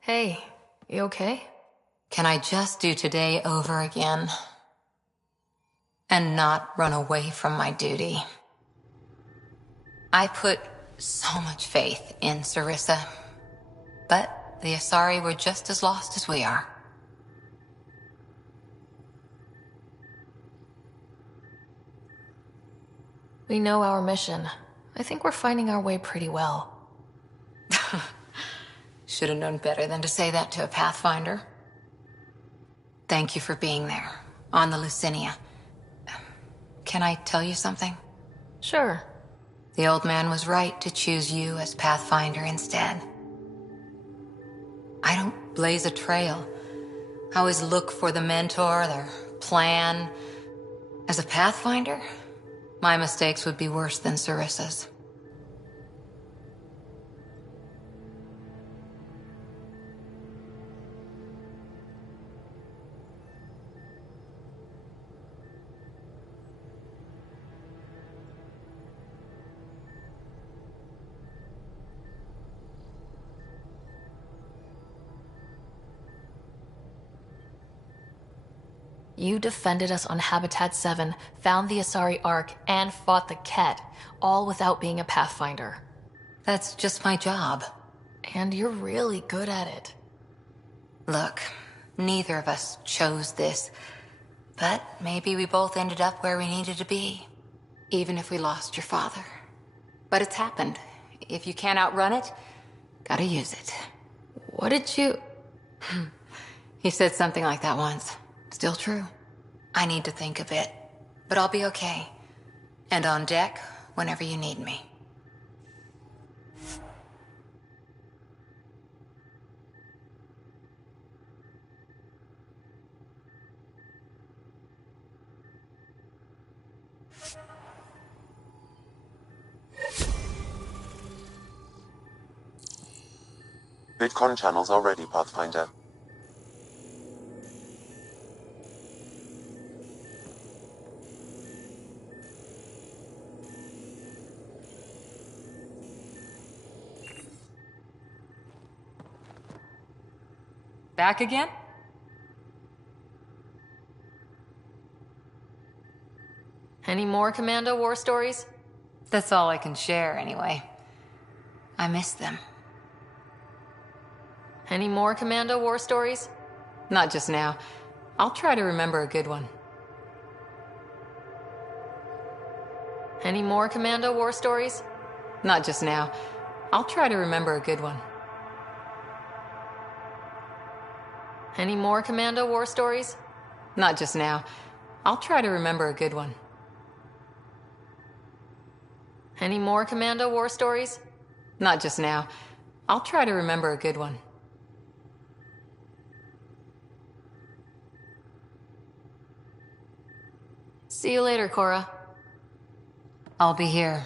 Hey, you okay? Can I just do today over again? And not run away from my duty? I put so much faith in Sarissa. But the Asari were just as lost as we are. We know our mission. I think we're finding our way pretty well. Should have known better than to say that to a Pathfinder. Thank you for being there, on the Lucinia. Can I tell you something? Sure. The old man was right to choose you as Pathfinder instead. I don't blaze a trail. I always look for the mentor, their plan. As a Pathfinder, my mistakes would be worse than Sarissa's. You defended us on Habitat 7, found the Asari Ark, and fought the Ket, all without being a Pathfinder. That's just my job. And you're really good at it. Look, neither of us chose this, but maybe we both ended up where we needed to be, even if we lost your father. But it's happened. If you can't outrun it, gotta use it. What did you... He said something like that once. Still true. I need to think a bit, but I'll be okay. And on deck whenever you need me. Bitcon channels are ready, Pathfinder. Back again? Any more Commando war stories? That's all I can share, anyway. I miss them. Any more Commando war stories? Not just now. I'll try to remember a good one. Any more Commando war stories? Not just now. I'll try to remember a good one. Any more Commando war stories? Not just now. I'll try to remember a good one. Any more Commando war stories? Not just now. I'll try to remember a good one. See you later, Cora. I'll be here.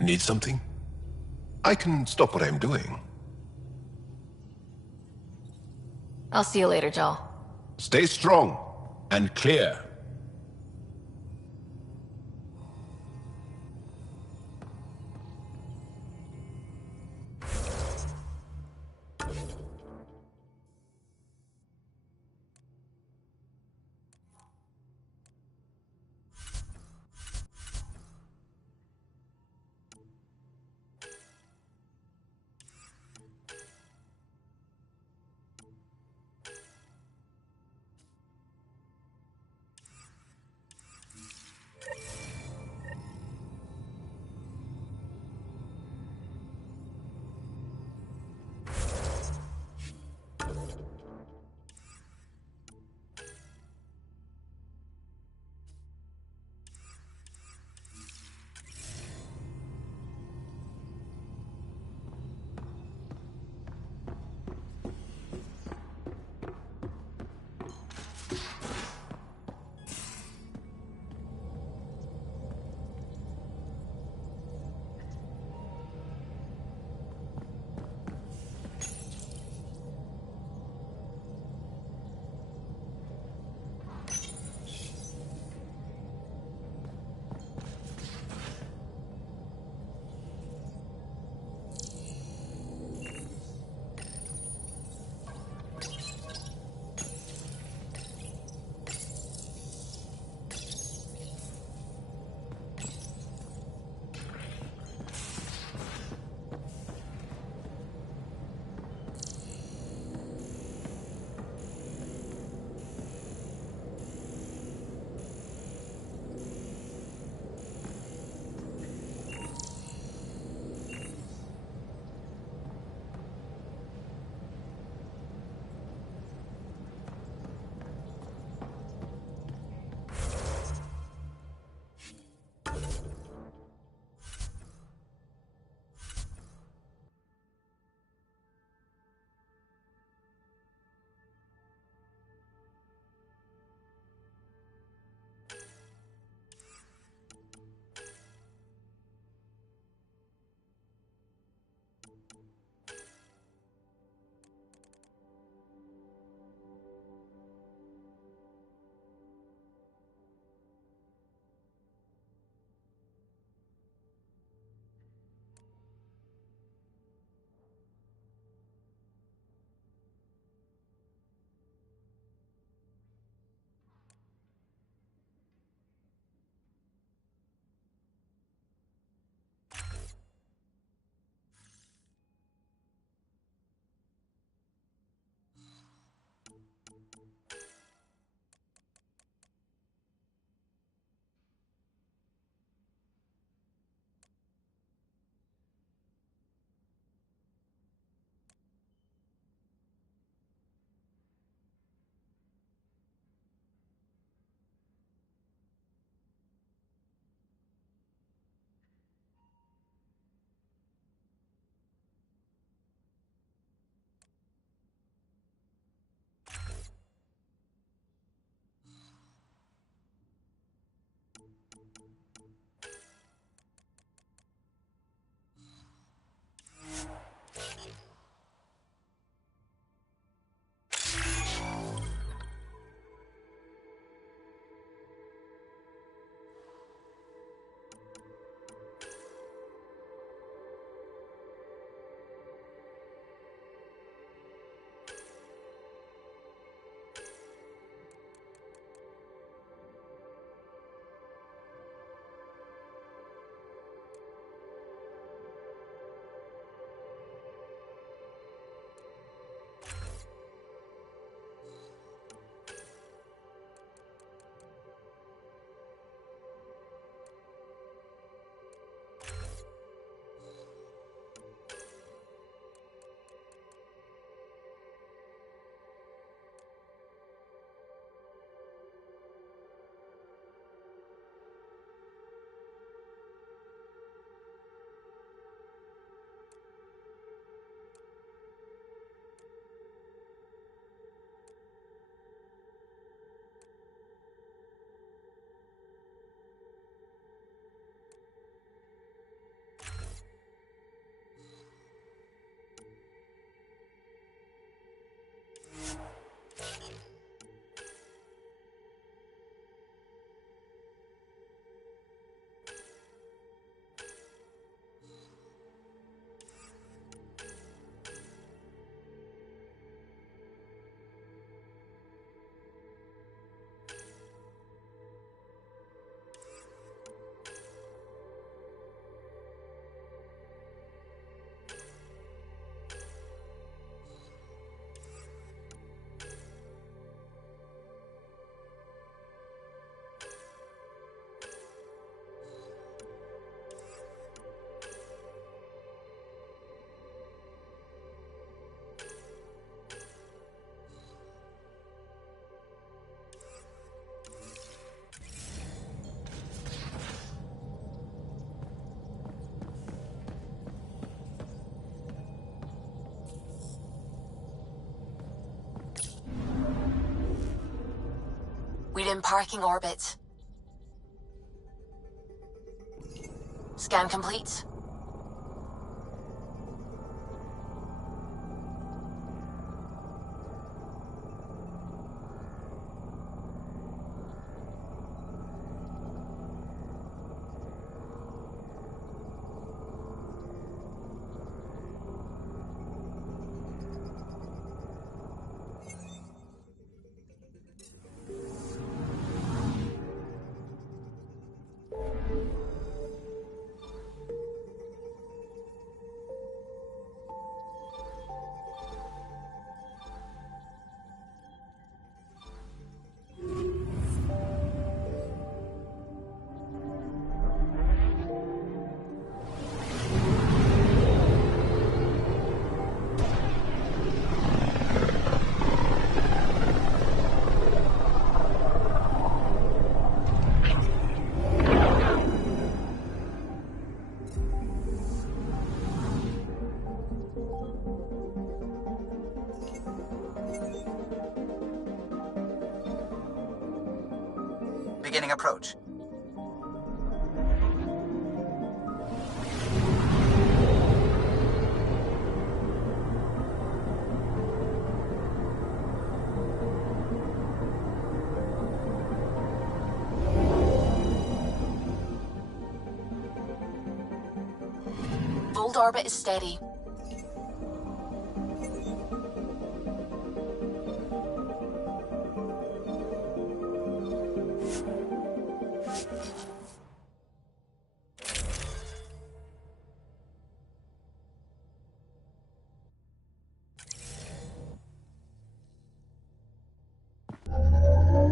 Need something? I can stop what I'm doing. I'll see you later, Joel. Stay strong and clear. in parking orbit. Scan complete. Beginning approach. Volt orbit is steady.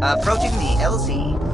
Approaching the LZ.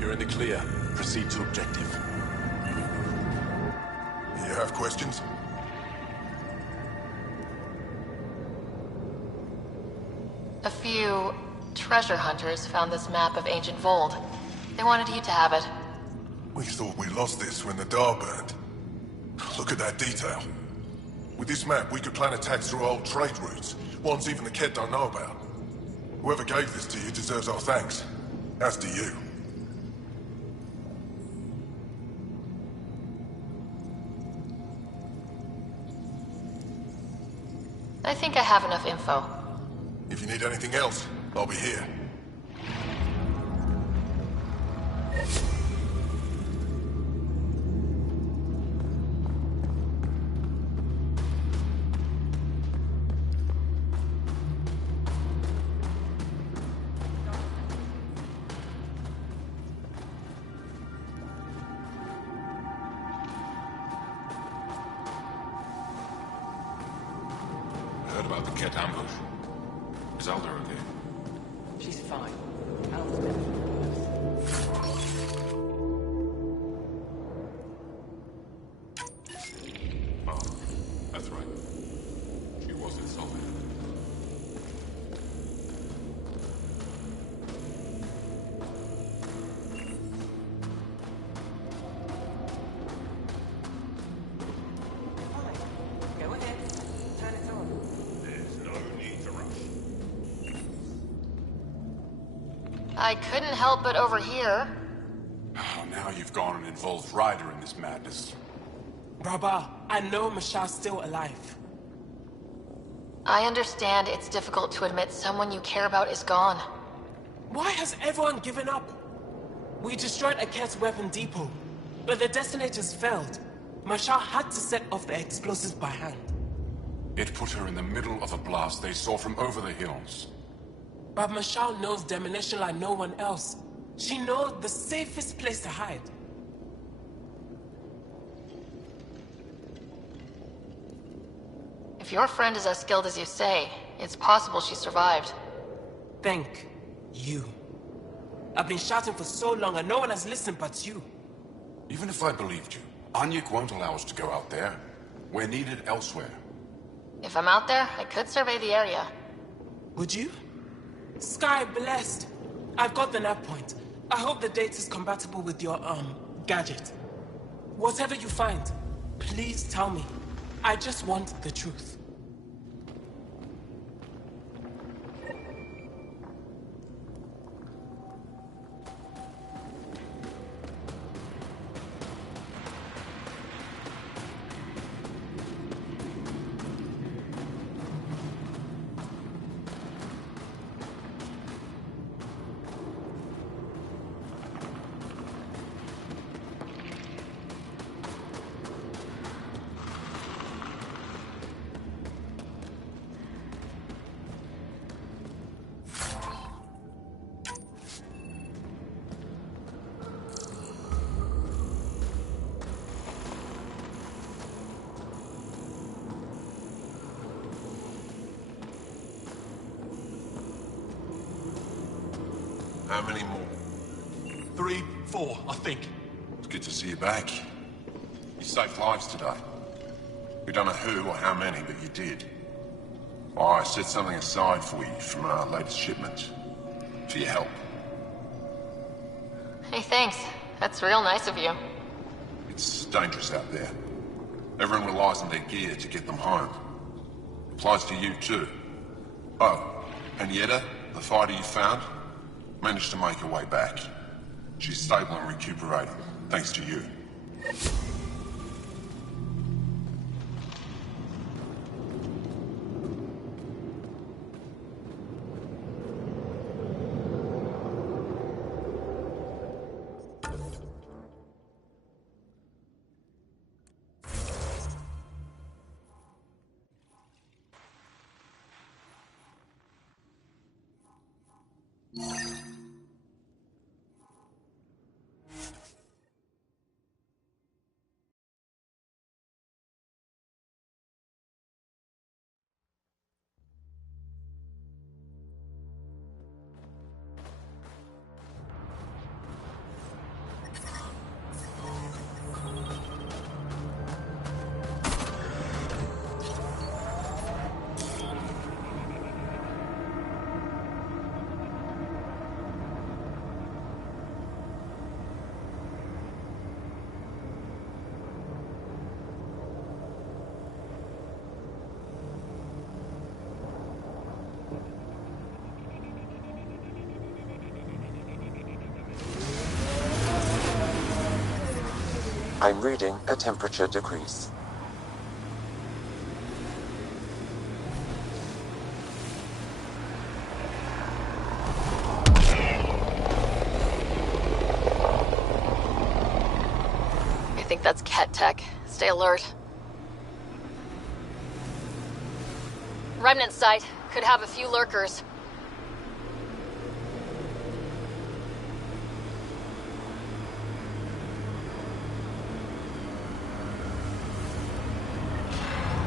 You're in the clear. Proceed to objective. You have questions? A few treasure hunters found this map of ancient Vold. They wanted you to have it. We thought we lost this when the Dar burned. Look at that detail. With this map, we could plan attacks through old trade routes, ones even the Kett don't know about. Whoever gave this to you deserves our thanks. As do you. I think I have enough info. If you need anything else, I'll be here. Heard about the Ket ambush. Is Alder okay? She's fine. Al's better. Oh, that's right. She was insulted. Go ahead. Turn it on. There's no need to rush. I couldn't help but overhear. Oh, now you've gone and involved Ryder in this madness. Braba, I know Michelle's still alive. I understand it's difficult to admit someone you care about is gone. Why has everyone given up? We destroyed a Ket's weapon depot, but the detonators failed. Michelle had to set off the explosives by hand. It put her in the middle of a blast they saw from over the hills. But Michelle knows demolition like no one else. She knows the safest place to hide. If your friend is as skilled as you say, it's possible she survived. Thank you. I've been shouting for so long and no one has listened but you. Even if I believed you, Anyuk won't allow us to go out there. We're needed elsewhere. If I'm out there, I could survey the area. Would you? Sky blessed. I've got the nav point. I hope the data's compatible with your, gadget. Whatever you find, please tell me. I just want the truth. How many more? 3, 4, I think. It's good to see you back. You saved lives today. We don't know who or how many, but you did. Oh, I set something aside for you from our latest shipment. For your help. Hey, thanks. That's real nice of you. It's dangerous out there. Everyone relies on their gear to get them home. Applies to you too. Oh, and Yetta, the fighter you found, managed to make her way back. She's stable and recuperating, thanks to you. I'm reading a temperature decrease. think that's Ket tech. Stay alert. Remnant site. Could have a few lurkers.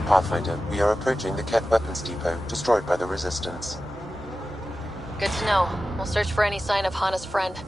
Pathfinder, we are approaching the Ket weapons depot, destroyed by the Resistance. Good to know. We'll search for any sign of Hana's friend.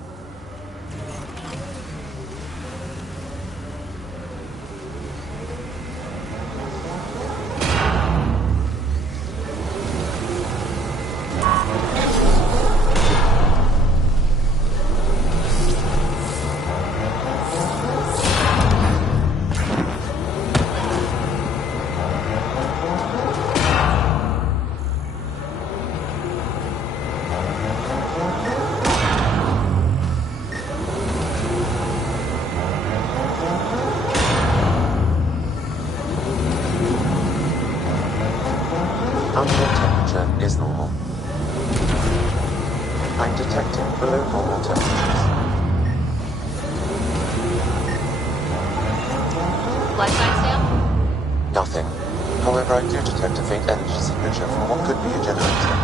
Ambient temperature is normal. I'm detecting below normal temperatures. Life sign, Sam? Nothing. However, I do detect a faint energy signature from what could be a generator.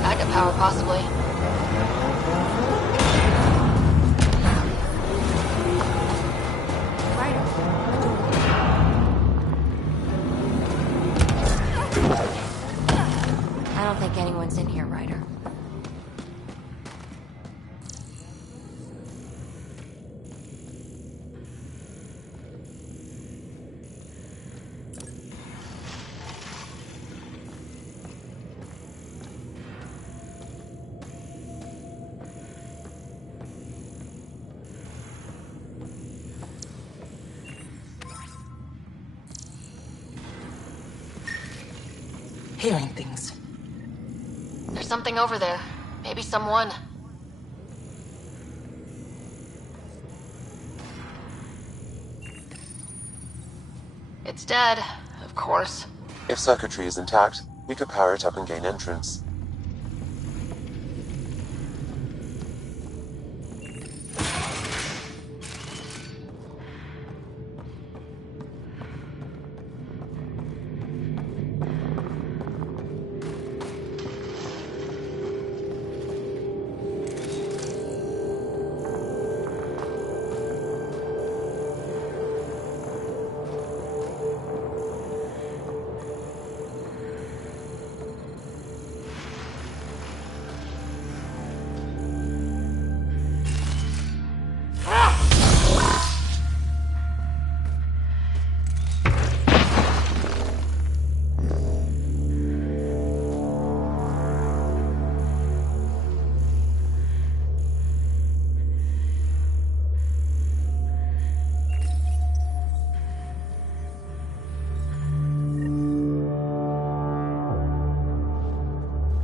Backup power, possibly. I don't think anyone's in here, Ryder. Hearing things. There's something over there. Maybe someone. It's dead, of course. If circuitry is intact, we could power it up and gain entrance.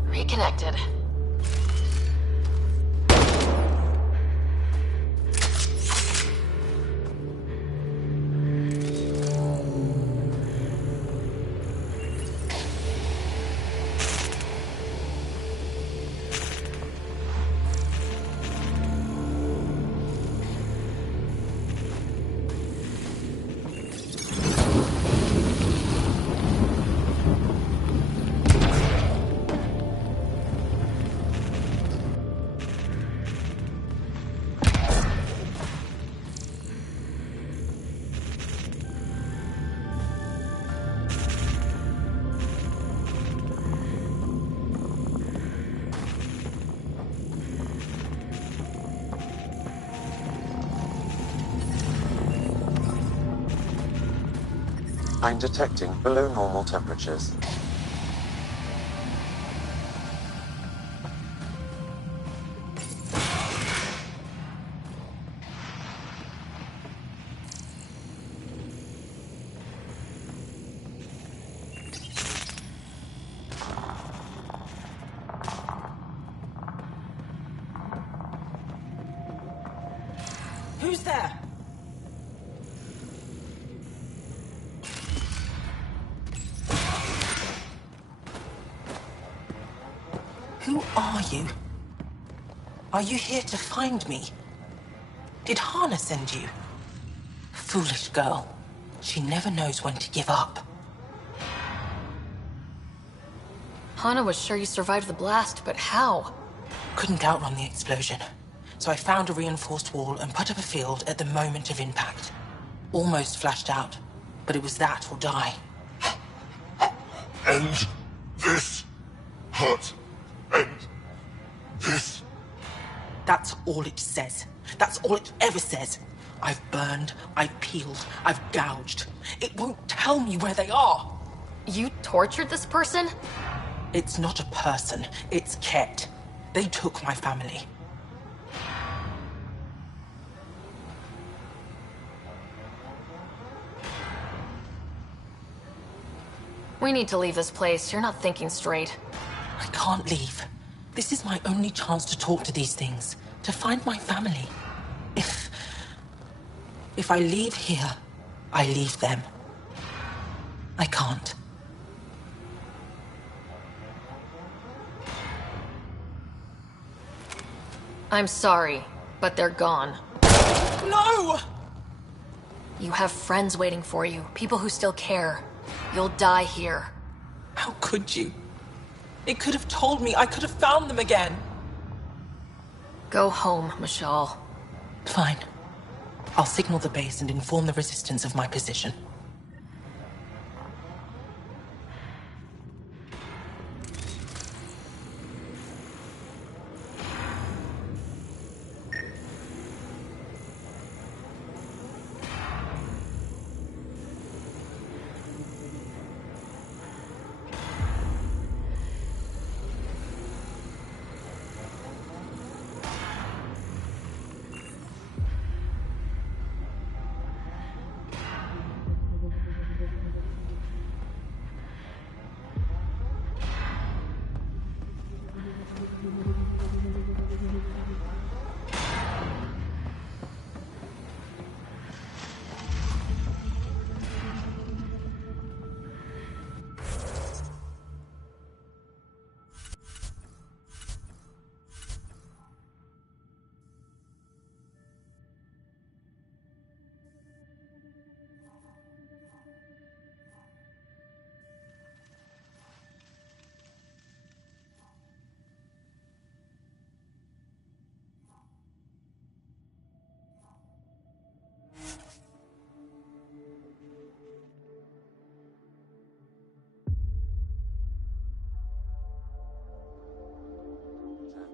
Reconnected. I'm detecting below normal temperatures. Who's there? Who are you? Are you here to find me? Did Hana send you? Foolish girl. She never knows when to give up. Hana was sure you survived the blast, but how? Couldn't outrun the explosion. So I found a reinforced wall and put up a field at the moment of impact. Almost flashed out, but it was that or die. End this. Hurt. End this. That's all it says. That's all it ever says. I've burned, I've peeled, I've gouged. It won't tell me where they are. You tortured this person? It's not a person, it's Ket. They took my family. We need to leave this place. You're not thinking straight. I can't leave. This is my only chance to talk to these things, to find my family. If I leave here, I leave them. I can't. I'm sorry, but they're gone. No! You have friends waiting for you, people who still care. You'll die here. How could you? It could have told me. I could have found them again. Go home, Mashal. Fine. I'll signal the base and inform the Resistance of my position.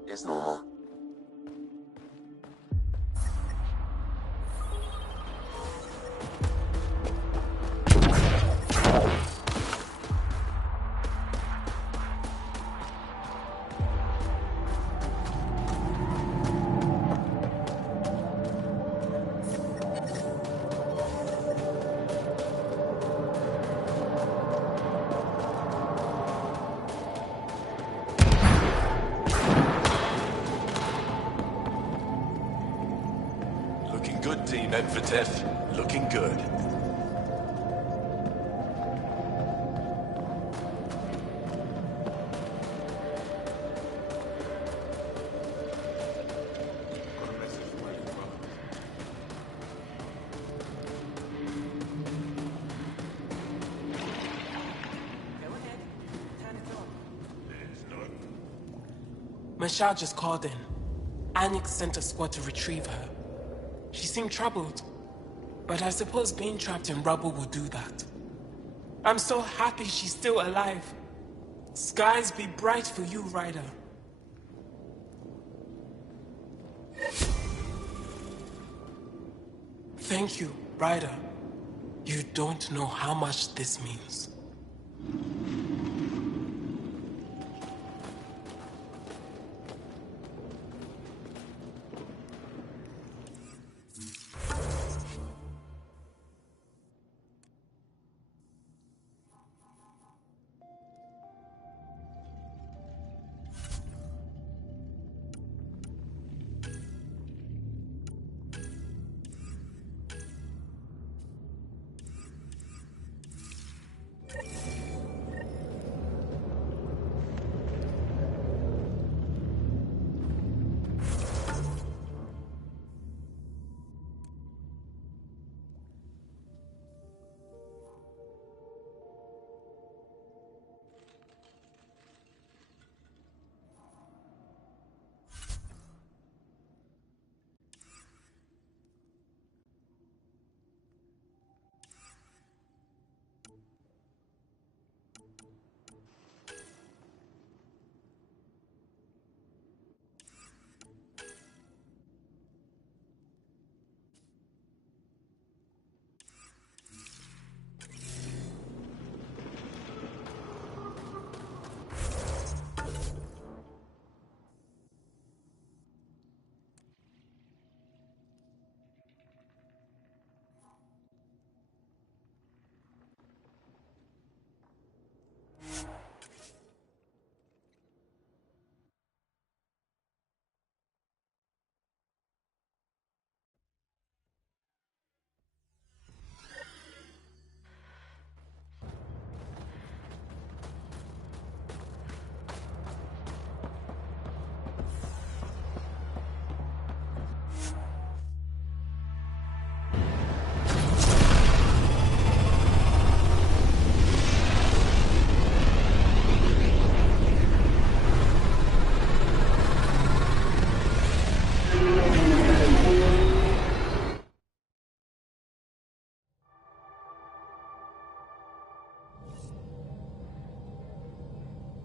Is normal. Good, Team Medvedev. Looking good. Mashal just called in. Anix sent a squad to retrieve her. She seemed troubled, but I suppose being trapped in rubble will do that. I'm so happy she's still alive. Skies be bright for you, Ryder. Thank you, Ryder. You don't know how much this means.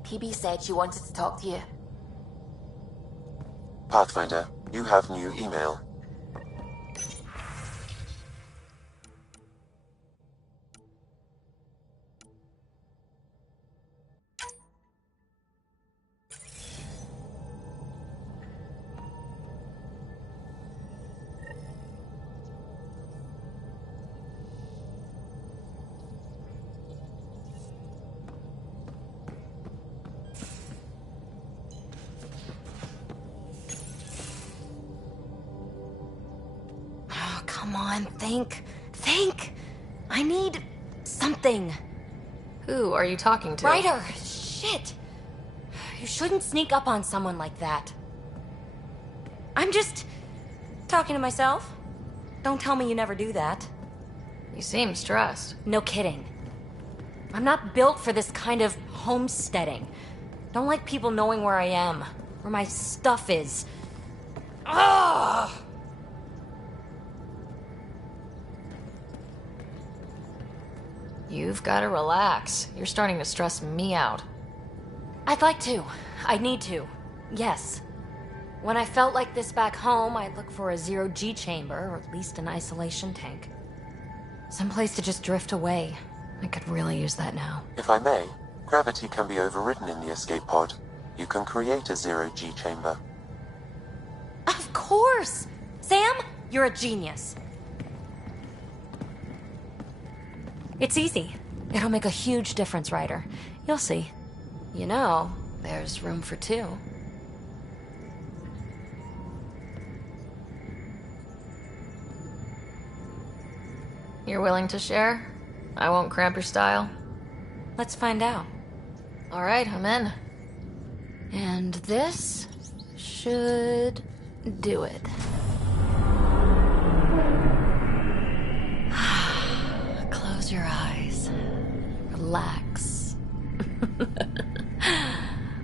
PB said she wanted to talk to you. Pathfinder, you have new email. Come on, think. Think! I need something. Who are you talking to? Ryder! Shit! You shouldn't sneak up on someone like that. I'm just talking to myself. Don't tell me you never do that. You seem stressed. No kidding. I'm not built for this kind of homesteading. Don't like people knowing where I am, where my stuff is. Ugh! You've got to relax. You're starting to stress me out. I'd like to. I need to. Yes. When I felt like this back home, I'd look for a zero-G chamber, or at least an isolation tank. Someplace to just drift away. I could really use that now. If I may, gravity can be overridden in the escape pod. You can create a zero-G chamber. Of course! Sam, you're a genius. It's easy. It'll make a huge difference, Ryder. You'll see. You know, there's room for two. You're willing to share? I won't cramp your style. Let's find out. All right, I'm in. And this should do it. Close your eyes. Relax.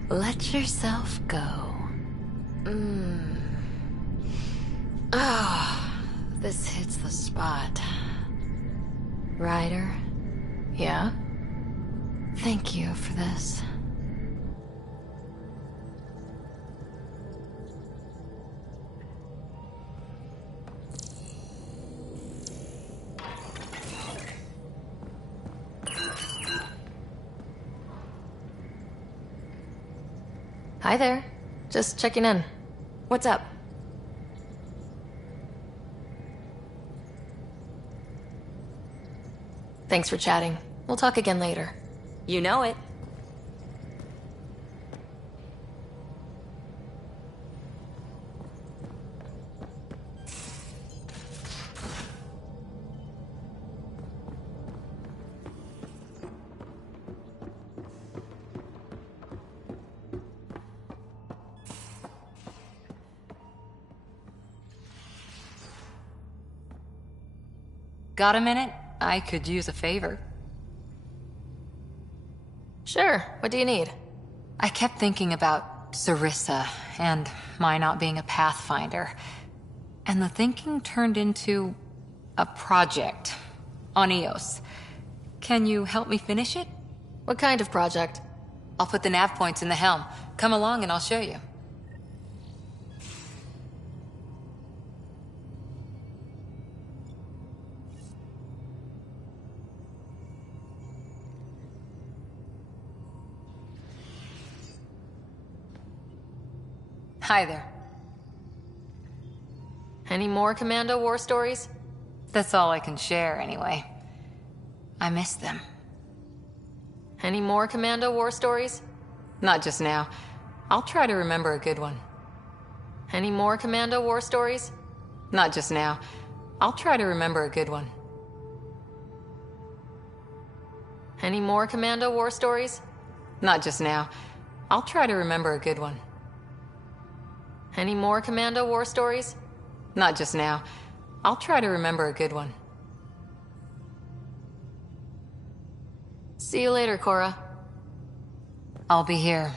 Let yourself go. This hits the spot. Ryder? Yeah? Thank you for this. Hi there. Just checking in. What's up? Thanks for chatting. We'll talk again later. You know it. Got a minute? I could use a favor. Sure. What do you need? I kept thinking about Sarissa and my not being a pathfinder. And the thinking turned into a project on Eos. Can you help me finish it? What kind of project? I'll put the nav points in the helm. Come along and I'll show you. Hi there. Any more Commando war stories? That's all I can share, anyway. I miss them. Any more Commando war stories? Not just now. I'll try to remember a good one. Any more Commando war stories? Not just now. I'll try to remember a good one. Any more Commando war stories? Not just now. I'll try to remember a good one. Any more Commando war stories? Not just now. I'll try to remember a good one. See you later, Cora. I'll be here.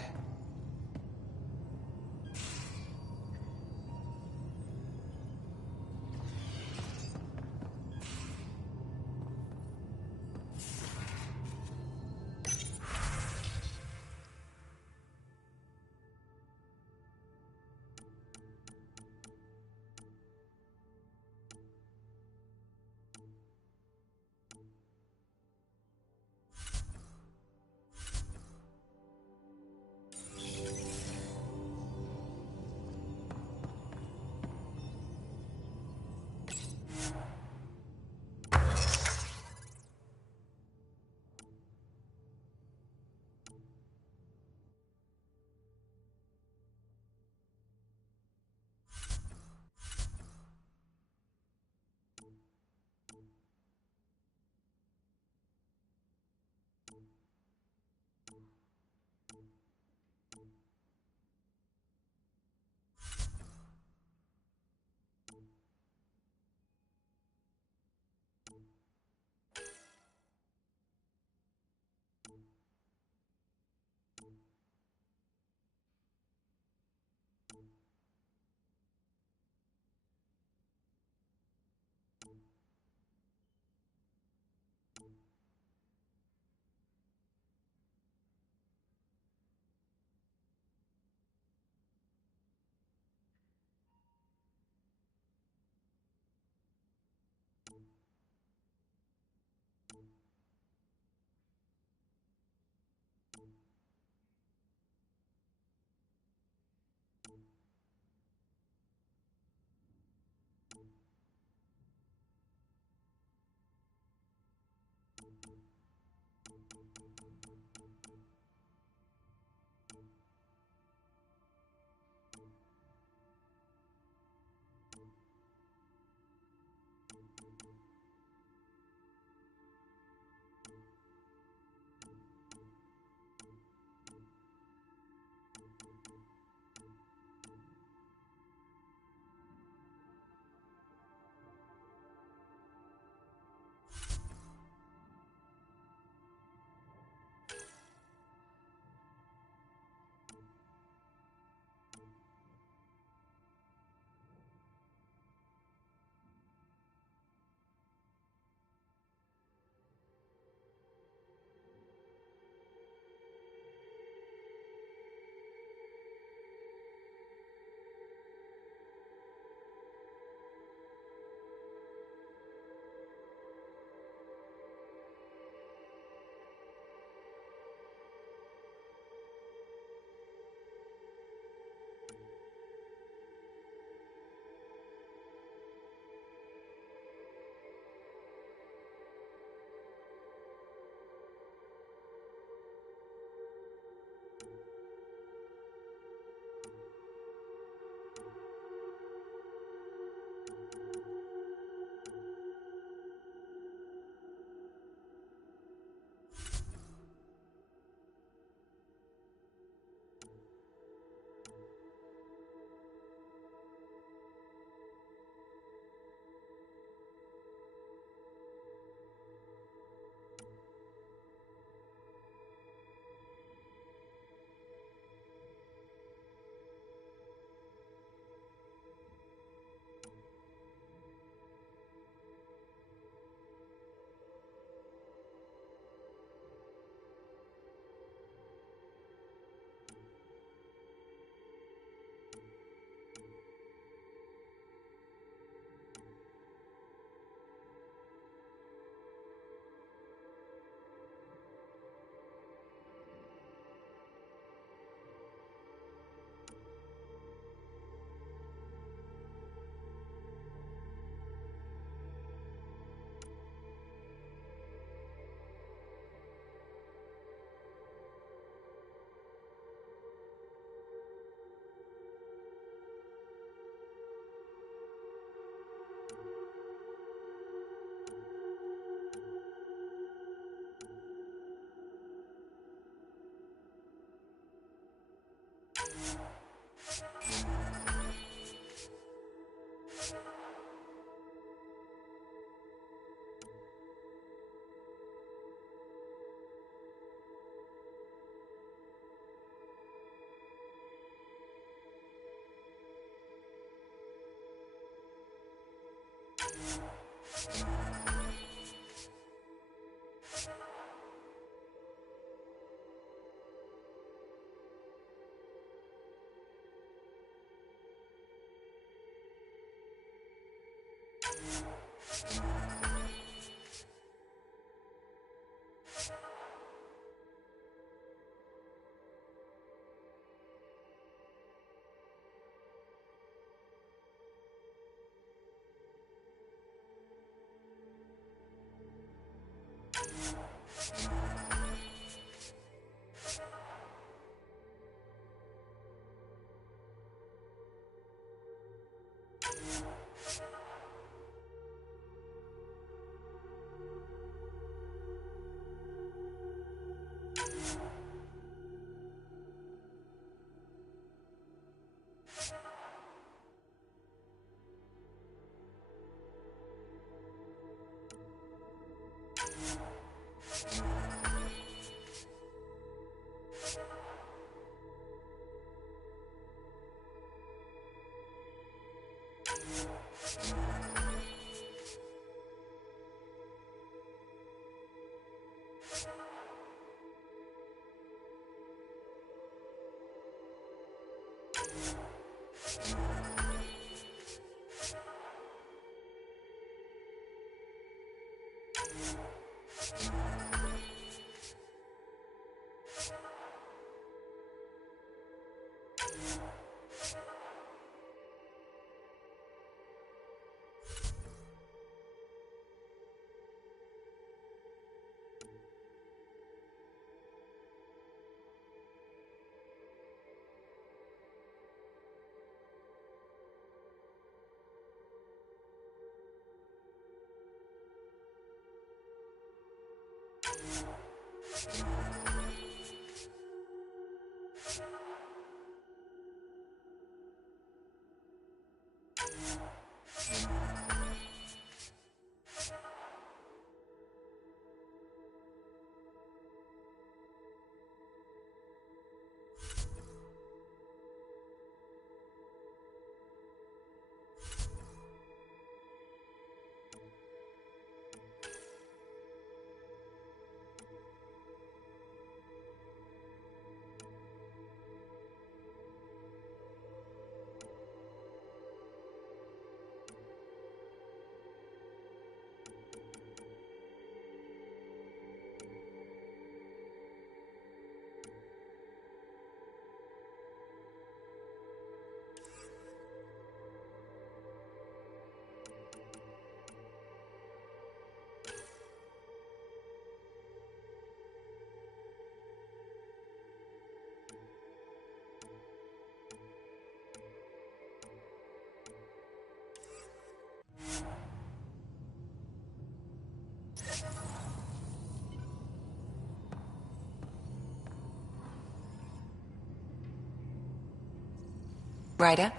Ryder?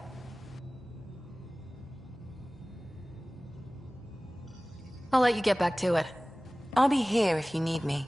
I'll let you get back to it. I'll be here if you need me.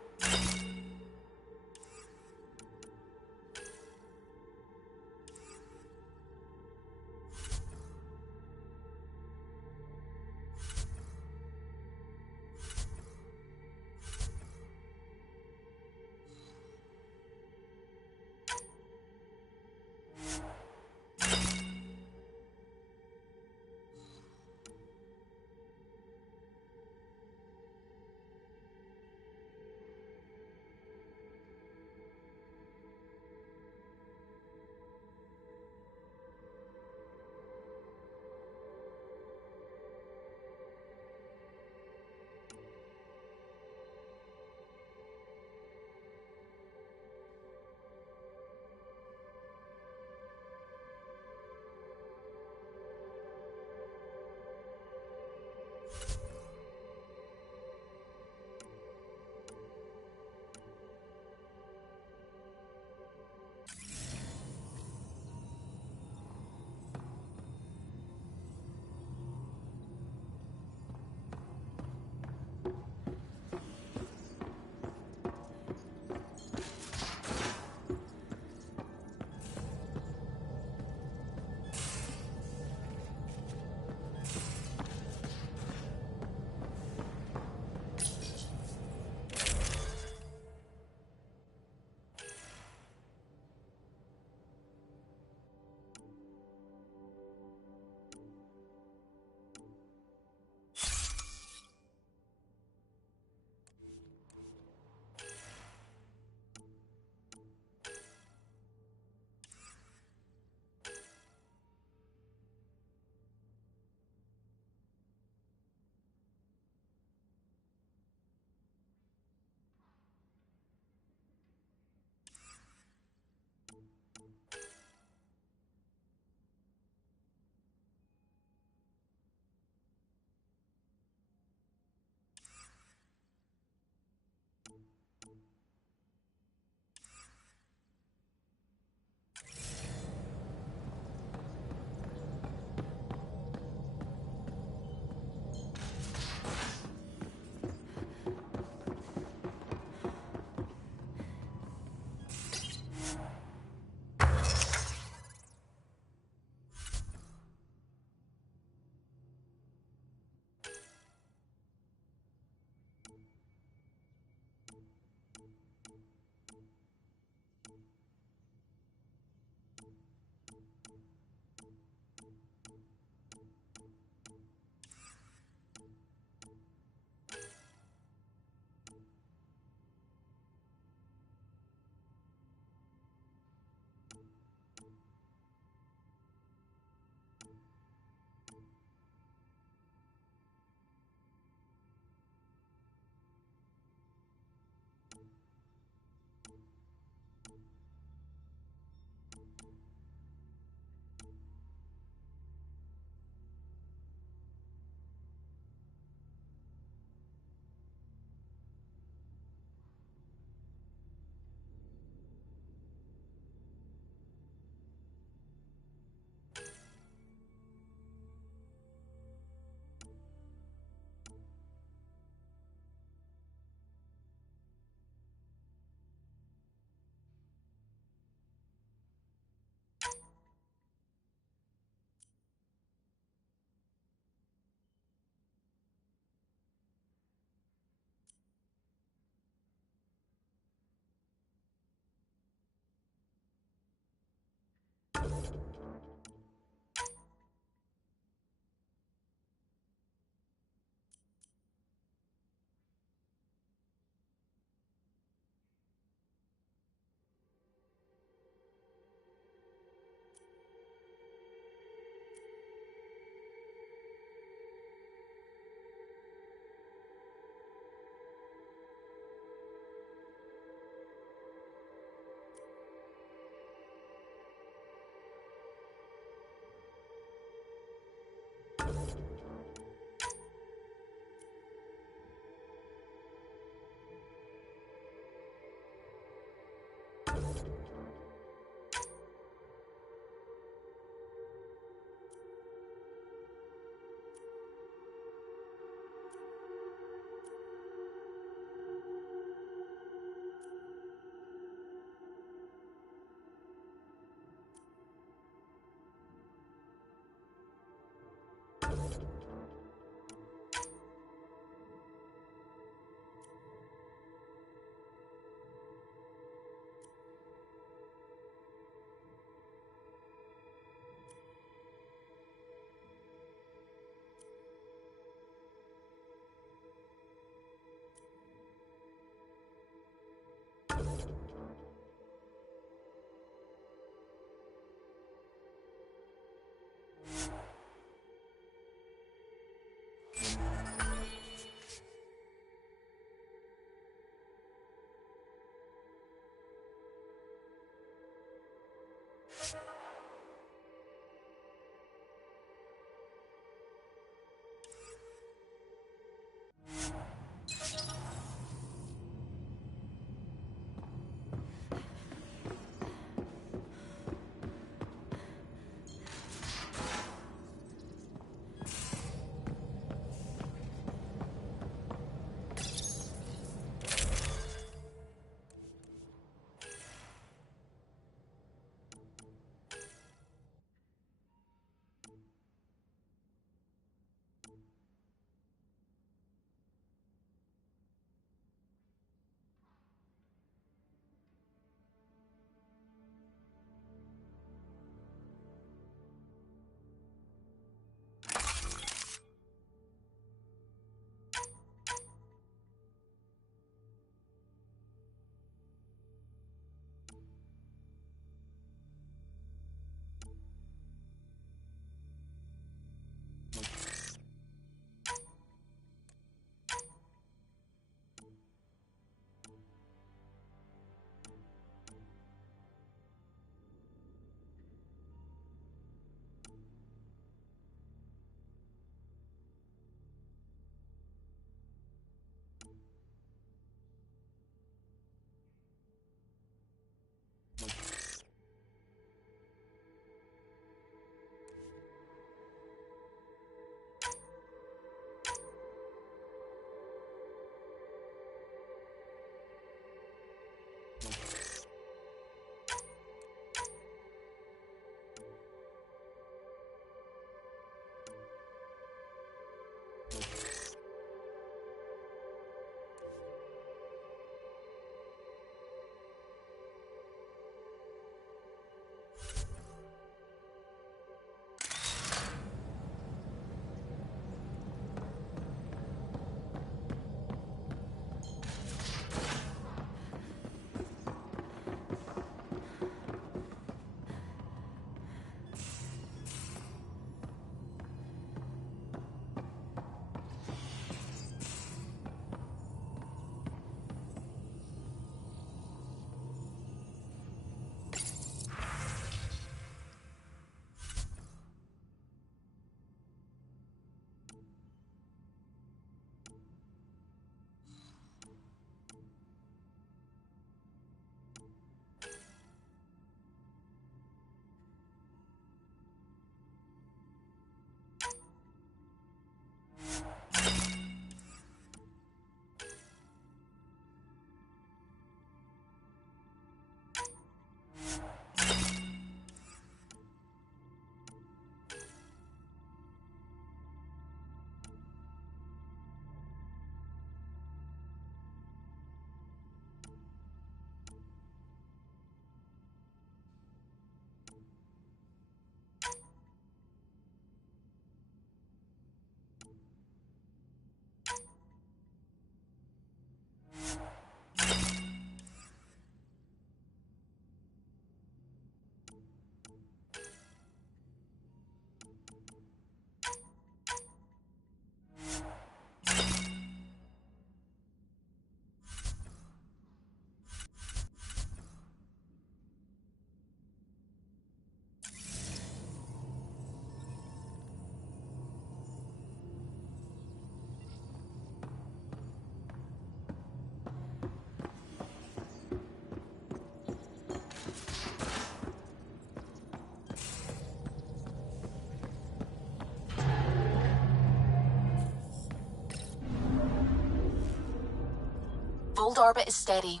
Controlled orbit is steady.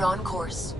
We're on course.